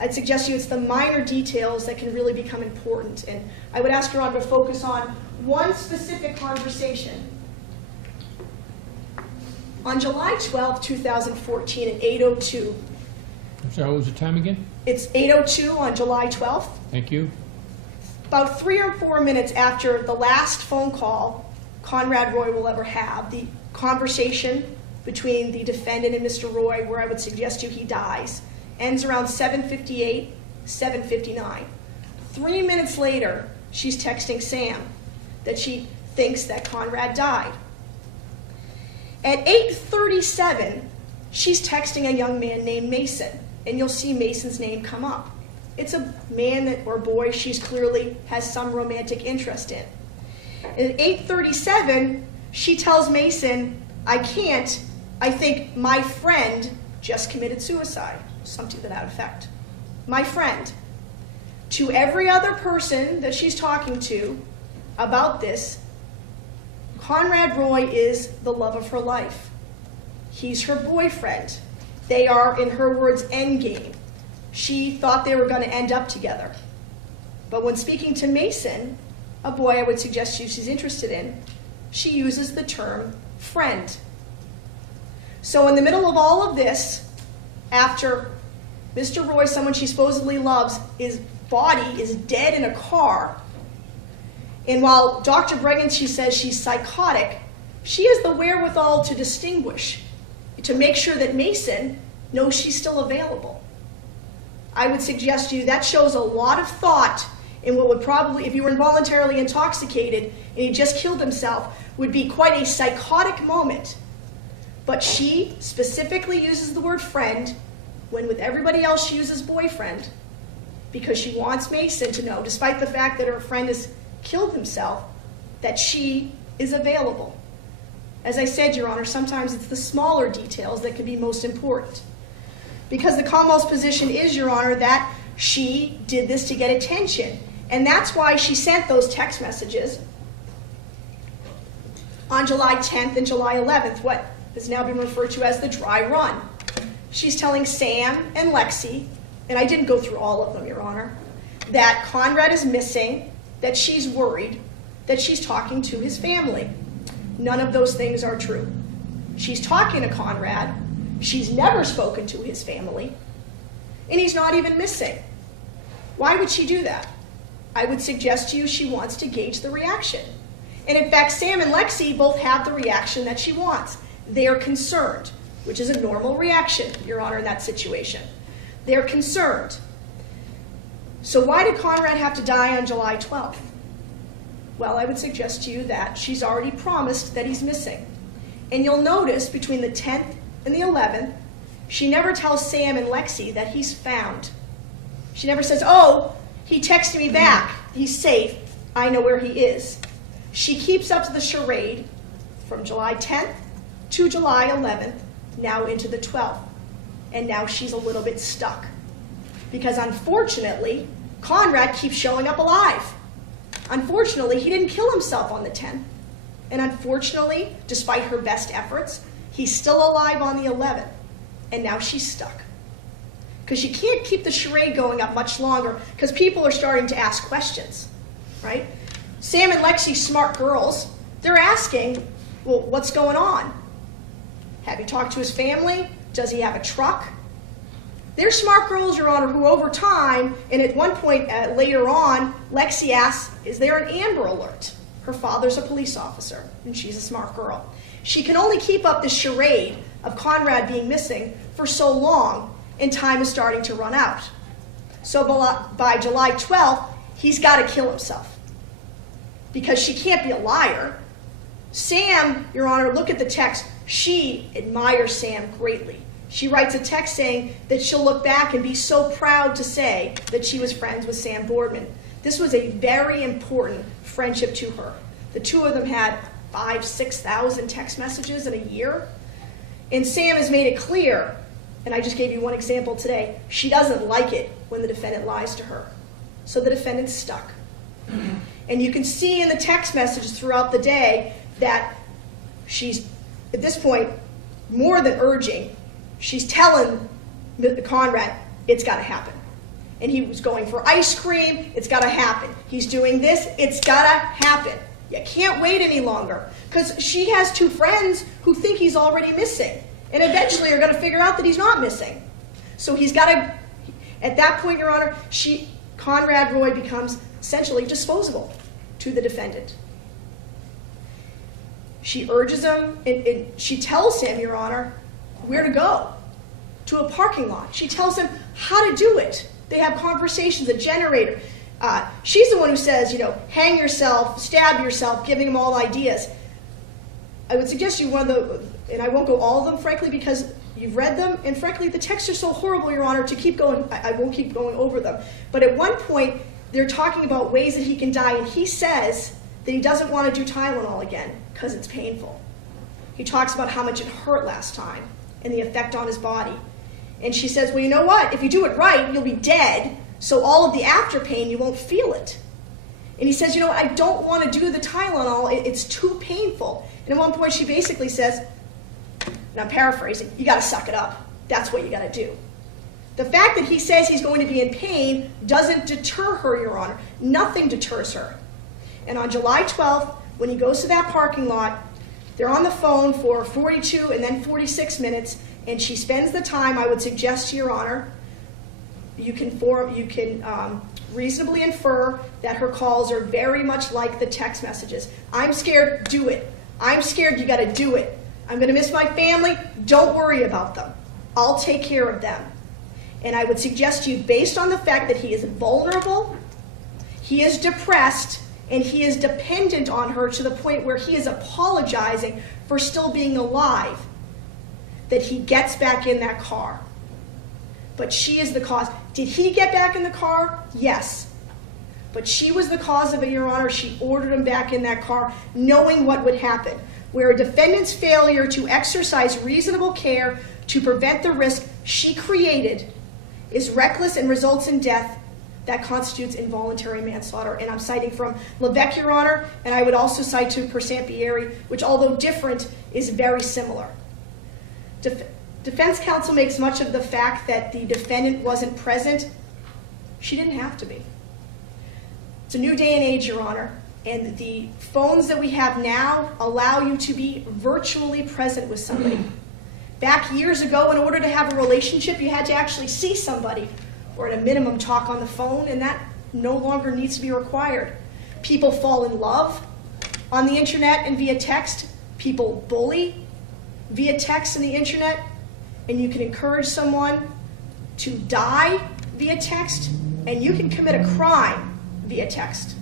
I'd suggest to you it's the minor details that can really become important. And I would ask Your Honor to focus on one specific conversation. On July 12, 2014 at 8:02, I'm sorry, what was the time again? it's 8:02 on July 12th, Thank you. about 3 or 4 minutes after the last phone call Conrad Roy will ever have, the conversation between the defendant and Mr. Roy, where I would suggest to you he dies, ends around 7:58, 7:59. 3 minutes later, she's texting Sam that she thinks that Conrad died. At 8:37, she's texting a young man named Mason, and you'll see Mason's name come up. It's a man or boy she clearly has some romantic interest in. At 8:37, she tells Mason, I think my friend just committed suicide, something to that effect. My friend. To every other person that she's talking to about this, Conrad Roy is the love of her life. He's her boyfriend. They are, in her words, endgame. She thought they were going to end up together. But when speaking to Mason, a boy I would suggest she's interested in, she uses the term friend. So in the middle of all of this, after Mr. Roy, someone she supposedly loves, his body is dead in a car, and while Dr. Bregan, she says she's psychotic, she has the wherewithal to distinguish, to make sure that Mason knows she's still available. I would suggest to you that shows a lot of thought in what would probably, if you were involuntarily intoxicated and he just killed himself, would be quite a psychotic moment. But she specifically uses the word friend when with everybody else she uses boyfriend, because she wants Mason to know, despite the fact that her friend has killed himself, that she is available. As I said, Your Honor, sometimes it's the smaller details that can be most important. Because the Commonwealth's position is, Your Honor, that she did this to get attention. And that's why she sent those text messages on July 10th and July 11th, what has now been referred to as the dry run. She's telling Sam and Lexi, and I didn't go through all of them, Your Honor, that Conrad is missing, that she's worried, that she's talking to his family. None of those things are true. She's talking to Conrad, she's never spoken to his family, and he's not even missing. Why would she do that? I would suggest to you she wants to gauge the reaction. And in fact, Sam and Lexi both have the reaction that she wants. They are concerned, which is a normal reaction, Your Honor, in that situation. They're concerned. So why did Conrad have to die on July 12th? Well, I would suggest to you that she's already promised that he's missing. And you'll notice between the 10th and the 11th, she never tells Sam and Lexi that he's found. She never says, oh, he texted me back. He's safe. I know where he is. She keeps up to the charade from July 10th to July 11th, now into the 12th. And now she's a little bit stuck. Because unfortunately, Conrad keeps showing up alive. Unfortunately, he didn't kill himself on the 10th. And unfortunately, despite her best efforts, he's still alive on the 11th. And now she's stuck. Because she can't keep the charade going up much longer because people are starting to ask questions, right? Sam and Lexi, smart girls, they're asking, well, what's going on? Have you talked to his family? Does he have a truck? They're smart girls, Your Honor, who over time, and at one point later on, Lexi asks, is there an Amber Alert? Her father's a police officer, and she's a smart girl. She can only keep up the charade of Conrad being missing for so long, and time is starting to run out. So by July 12th, he's got to kill himself. Because she can't be a liar. Sam, Your Honor, look at the text. She admires Sam greatly. She writes a text saying that she'll look back and be so proud to say that she was friends with Sam Boardman. This was a very important friendship to her. The two of them had 5,000 to 6,000 text messages in a year. And Sam has made it clear, and I just gave you one example today, she doesn't like it when the defendant lies to her. So the defendant's stuck. And you can see in the text messages throughout the day that she's, at this point, more than urging, she's telling Conrad, it's got to happen. And he was going for ice cream, it's got to happen. He's doing this, it's got to happen. You can't wait any longer. Because she has two friends who think he's already missing. And eventually are going to figure out that he's not missing. So he's got to, at that point, Your Honor, Conrad Roy becomes essentially disposable to the defendant. She urges him, and she tells him, Your Honor, where to go, to a parking lot. She tells him how to do it. They have conversations, a generator. She's the one who says, hang yourself, stab yourself, giving him all ideas. I would suggest you one of the, and I won't go all of them, frankly, because you've read them, and frankly, the texts are so horrible, Your Honor, to keep going, I won't keep going over them. But at one point, they're talking about ways that he can die, and he says that he doesn't want to do Tylenol again because it's painful. He talks about how much it hurt last time and the effect on his body. And she says, well, you know what? If you do it right, you'll be dead, so all of the after pain, you won't feel it. And he says, I don't want to do the Tylenol. It's too painful. And at one point, she basically says, and I'm paraphrasing, you got to suck it up. That's what you got to do. The fact that he says he's going to be in pain doesn't deter her, Your Honor. Nothing deters her. And on July 12th, when he goes to that parking lot, they're on the phone for 42 and then 46 minutes, and she spends the time, I would suggest to Your Honor, you can reasonably infer that her calls are very much like the text messages. I'm scared, do it. I'm scared, you got to do it. I'm going to miss my family, don't worry about them. I'll take care of them. And I would suggest to you, based on the fact that he is vulnerable, he is depressed, and he is dependent on her to the point where he is apologizing for still being alive, that he gets back in that car. But she is the cause. Did he get back in the car? Yes. But she was the cause of it, Your Honor. She ordered him back in that car, knowing what would happen. Where a defendant's failure to exercise reasonable care to prevent the risk she created is reckless and results in death, that constitutes involuntary manslaughter. And I'm citing from Levesque, Your Honor, and I would also cite to Persampieri, which, although different, is very similar. Defense counsel makes much of the fact that the defendant wasn't present. She didn't have to be. It's a new day and age, Your Honor, and the phones that we have now allow you to be virtually present with somebody. Back years ago, in order to have a relationship, you had to actually see somebody, or at a minimum talk on the phone, and that no longer needs to be required. People fall in love On the internet and via text, people bully via text and the internet, and you can encourage someone to die via text, and you can commit a crime via text.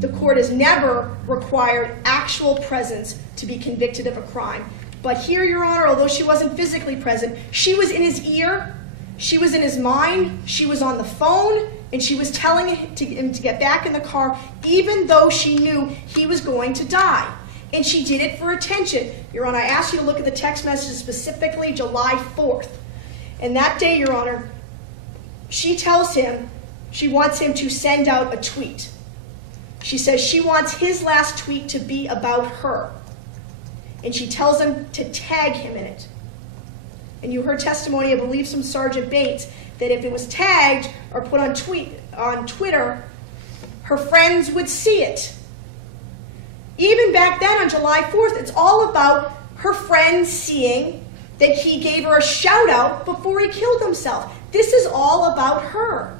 The court has never required actual presence to be convicted of a crime. But here, Your Honor, although she wasn't physically present, she was in his ear, she was in his mind, she was on the phone, and she was telling him to get back in the car, even though she knew he was going to die. And she did it for attention. Your Honor, I asked you to look at the text messages, specifically July 4th. And that day, Your Honor, she tells him she wants him to send out a tweet. She says she wants his last tweet to be about her. And she tells him to tag him in it. And you heard testimony, I believe, from Sergeant Bates, that if it was tagged or put on Twitter, her friends would see it. Even back then on July 4th, it's all about her friends seeing that he gave her a shout out before he killed himself. This is all about her.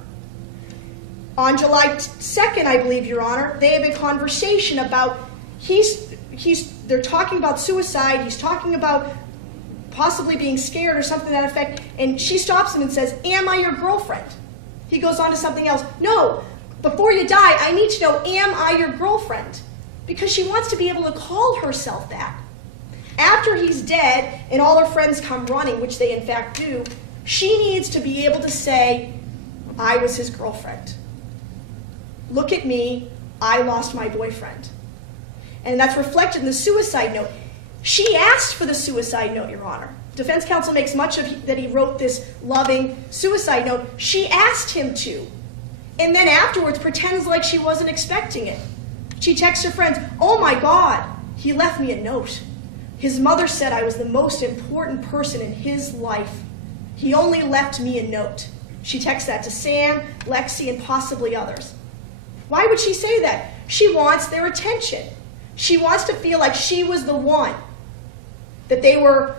On July 2nd, I believe, Your Honor, they have a conversation about, they're talking about suicide, he's talking about possibly being scared or something to that effect, and she stops him and says, "Am I your girlfriend?" He goes on to something else. "No, before you die, I need to know, am I your girlfriend?" Because she wants to be able to call herself that. After he's dead and all her friends come running, which they in fact do, she needs to be able to say, "I was his girlfriend. Look at me, I lost my boyfriend." And that's reflected in the suicide note. She asked for the suicide note, Your Honor. Defense counsel makes much of that he wrote this loving suicide note. She asked him to. And then afterwards pretends like she wasn't expecting it. She texts her friends, "Oh my God, he left me a note. His mother said I was the most important person in his life. He only left me a note." She texts that to Sam, Lexi, and possibly others. Why would she say that? She wants their attention. She wants to feel like she was the one, that they were,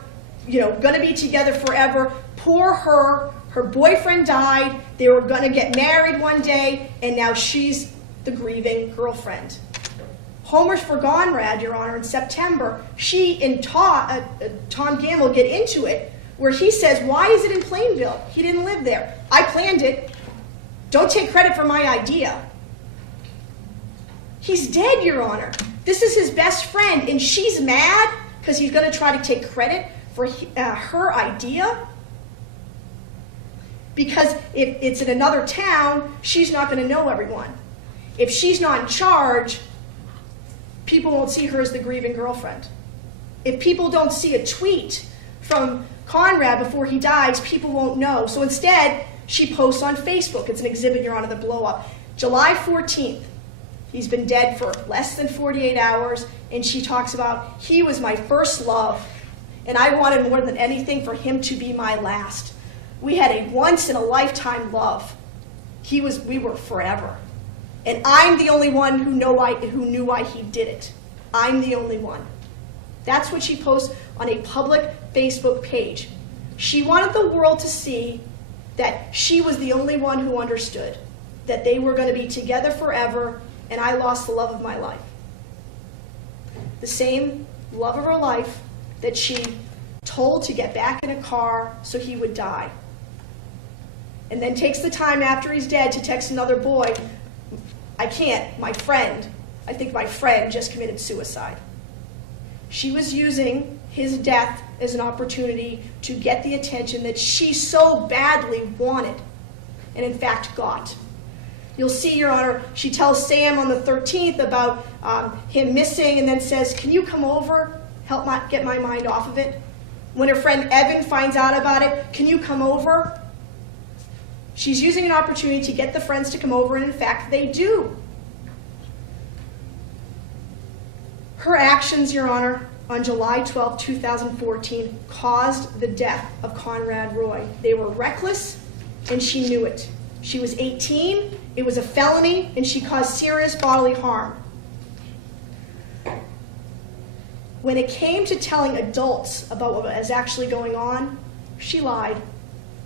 going to be together forever. Poor her. Her boyfriend died. They were going to get married one day, and now she's the grieving girlfriend. Homer's for Conrad, Your Honor, in September, she and Tom Gamble get into it, where he says, "Why is it in Plainville? He didn't live there. I planned it. Don't take credit for my idea." He's dead, Your Honor. This is his best friend, and she's mad because he's going to try to take credit for her idea. Because if it's in another town, she's not going to know everyone. If she's not in charge, people won't see her as the grieving girlfriend. If people don't see a tweet from Conrad before he dies, people won't know. So instead, she posts on Facebook. It's an exhibit, Your Honor, the blow up. July 14th. He's been dead for less than 48 hours, and she talks about, "He was my first love, and I wanted more than anything for him to be my last. We had a once-in-a-lifetime love. We were forever. And I'm the only one who knew why he did it. I'm the only one." That's what she posts on a public Facebook page. She wanted the world to see that she was the only one who understood, that they were going to be together forever, and I lost the love of my life. The same love of her life that she told to get back in a car so he would die. And then takes the time after he's dead to text another boy, "I can't, I think my friend just committed suicide." She was using his death as an opportunity to get the attention that she so badly wanted, and in fact got. You'll see, Your Honor, she tells Sam on the 13th about him missing, and then says, "Can you come over, help get my mind off of it?" When her friend Evan finds out about it, "Can you come over?" She's using an opportunity to get the friends to come over, and in fact, they do. Her actions, Your Honor, on July 12, 2014, caused the death of Conrad Roy. They were reckless, and she knew it. She was 18, it was a felony, and she caused serious bodily harm. When it came to telling adults about what was actually going on, she lied.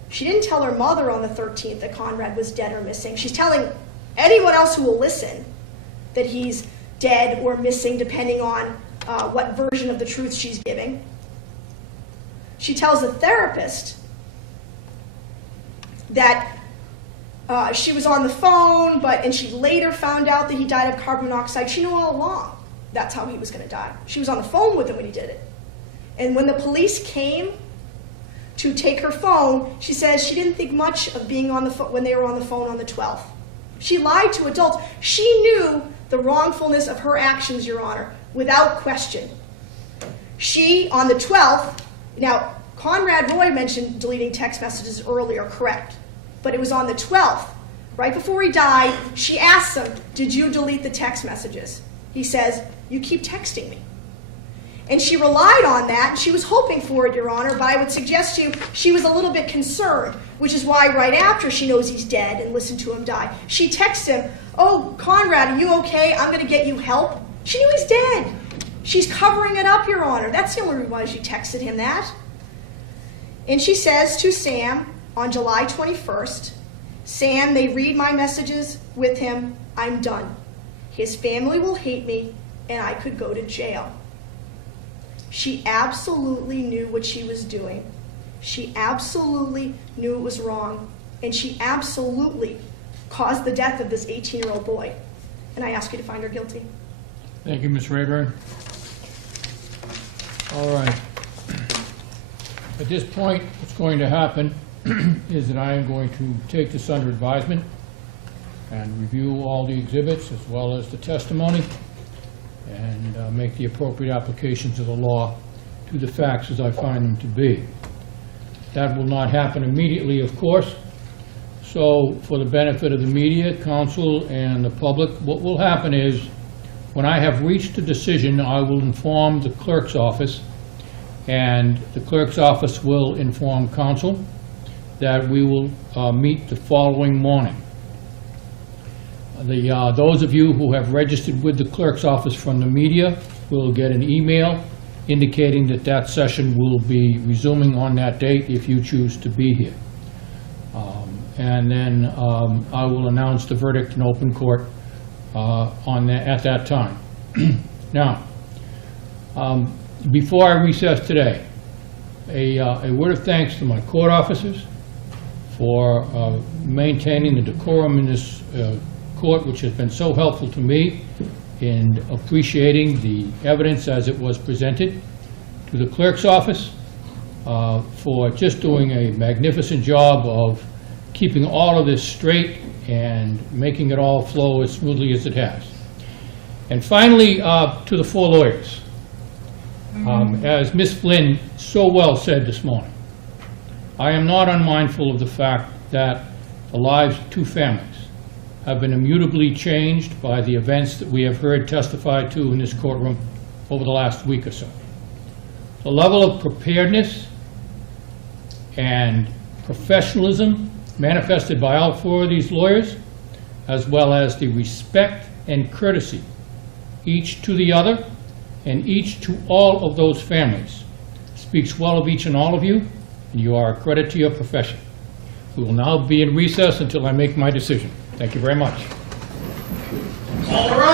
She didn't tell her mother on the 13th that Conrad was dead or missing. She's telling anyone else who will listen that he's dead or missing, depending on what version of the truth she's giving. She tells the therapist that she was on the phone, and she later found out that he died of carbon monoxide. She knew all along that's how he was going to die. She was on the phone with him when he did it. And when the police came to take her phone, she says she didn't think much of being on the phone when they were on the phone on the 12th. She lied to adults. She knew the wrongfulness of her actions, Your Honor, without question. She, on the 12th, now, Conrad Roy mentioned deleting text messages earlier, correct. But it was on the 12th, right before he died, she asked him, did you delete the text messages? He says, you keep texting me. And she relied on that, and she was hoping for it, Your Honor, but I would suggest to you she was a little bit concerned, which is why right after she knows he's dead and listened to him die, she texts him, oh, Conrad, are you okay? I'm going to get you help. She knew he's dead. She's covering it up, Your Honor. That's the only reason why she texted him that. And she says to Sam on July 21st, Sam, they read my messages with him. I'm done. His family will hate me, and I could go to jail. She absolutely knew what she was doing. She absolutely knew it was wrong, and she absolutely caused the death of this 18-year-old boy. And I ask you to find her guilty. Thank you, Ms. Rayburn. All right. At this point, what's going to happen is that I am going to take this under advisement and review all the exhibits as well as the testimony and make the appropriate applications of the law to the facts as I find them to be. That will not happen immediately, of course. So for the benefit of the media, council, and the public, what will happen is when I have reached a decision, I will inform the clerk's office, and the clerk's office will inform council that we will meet the following morning. Those of you who have registered with the clerk's office from the media will get an email indicating that that session will be resuming on that date if you choose to be here. And then I will announce the verdict in open court at that time. Now, before I recess today, a word of thanks to my court officers for maintaining the decorum in this court, which has been so helpful to me in appreciating the evidence as it was presented, to the clerk's office for just doing a magnificent job of keeping all of this straight and making it all flow as smoothly as it has. And finally, to the four lawyers. As Ms. Flynn so well said this morning, I am not unmindful of the fact that the lives of two families have been immutably changed by the events that we have heard testified to in this courtroom over the last week or so. The level of preparedness and professionalism manifested by all four of these lawyers, as well as the respect and courtesy, each to the other and each to all of those families, speaks well of each and all of you, and you are a credit to your profession. We will now be in recess until I make my decision. Thank you very much. All right.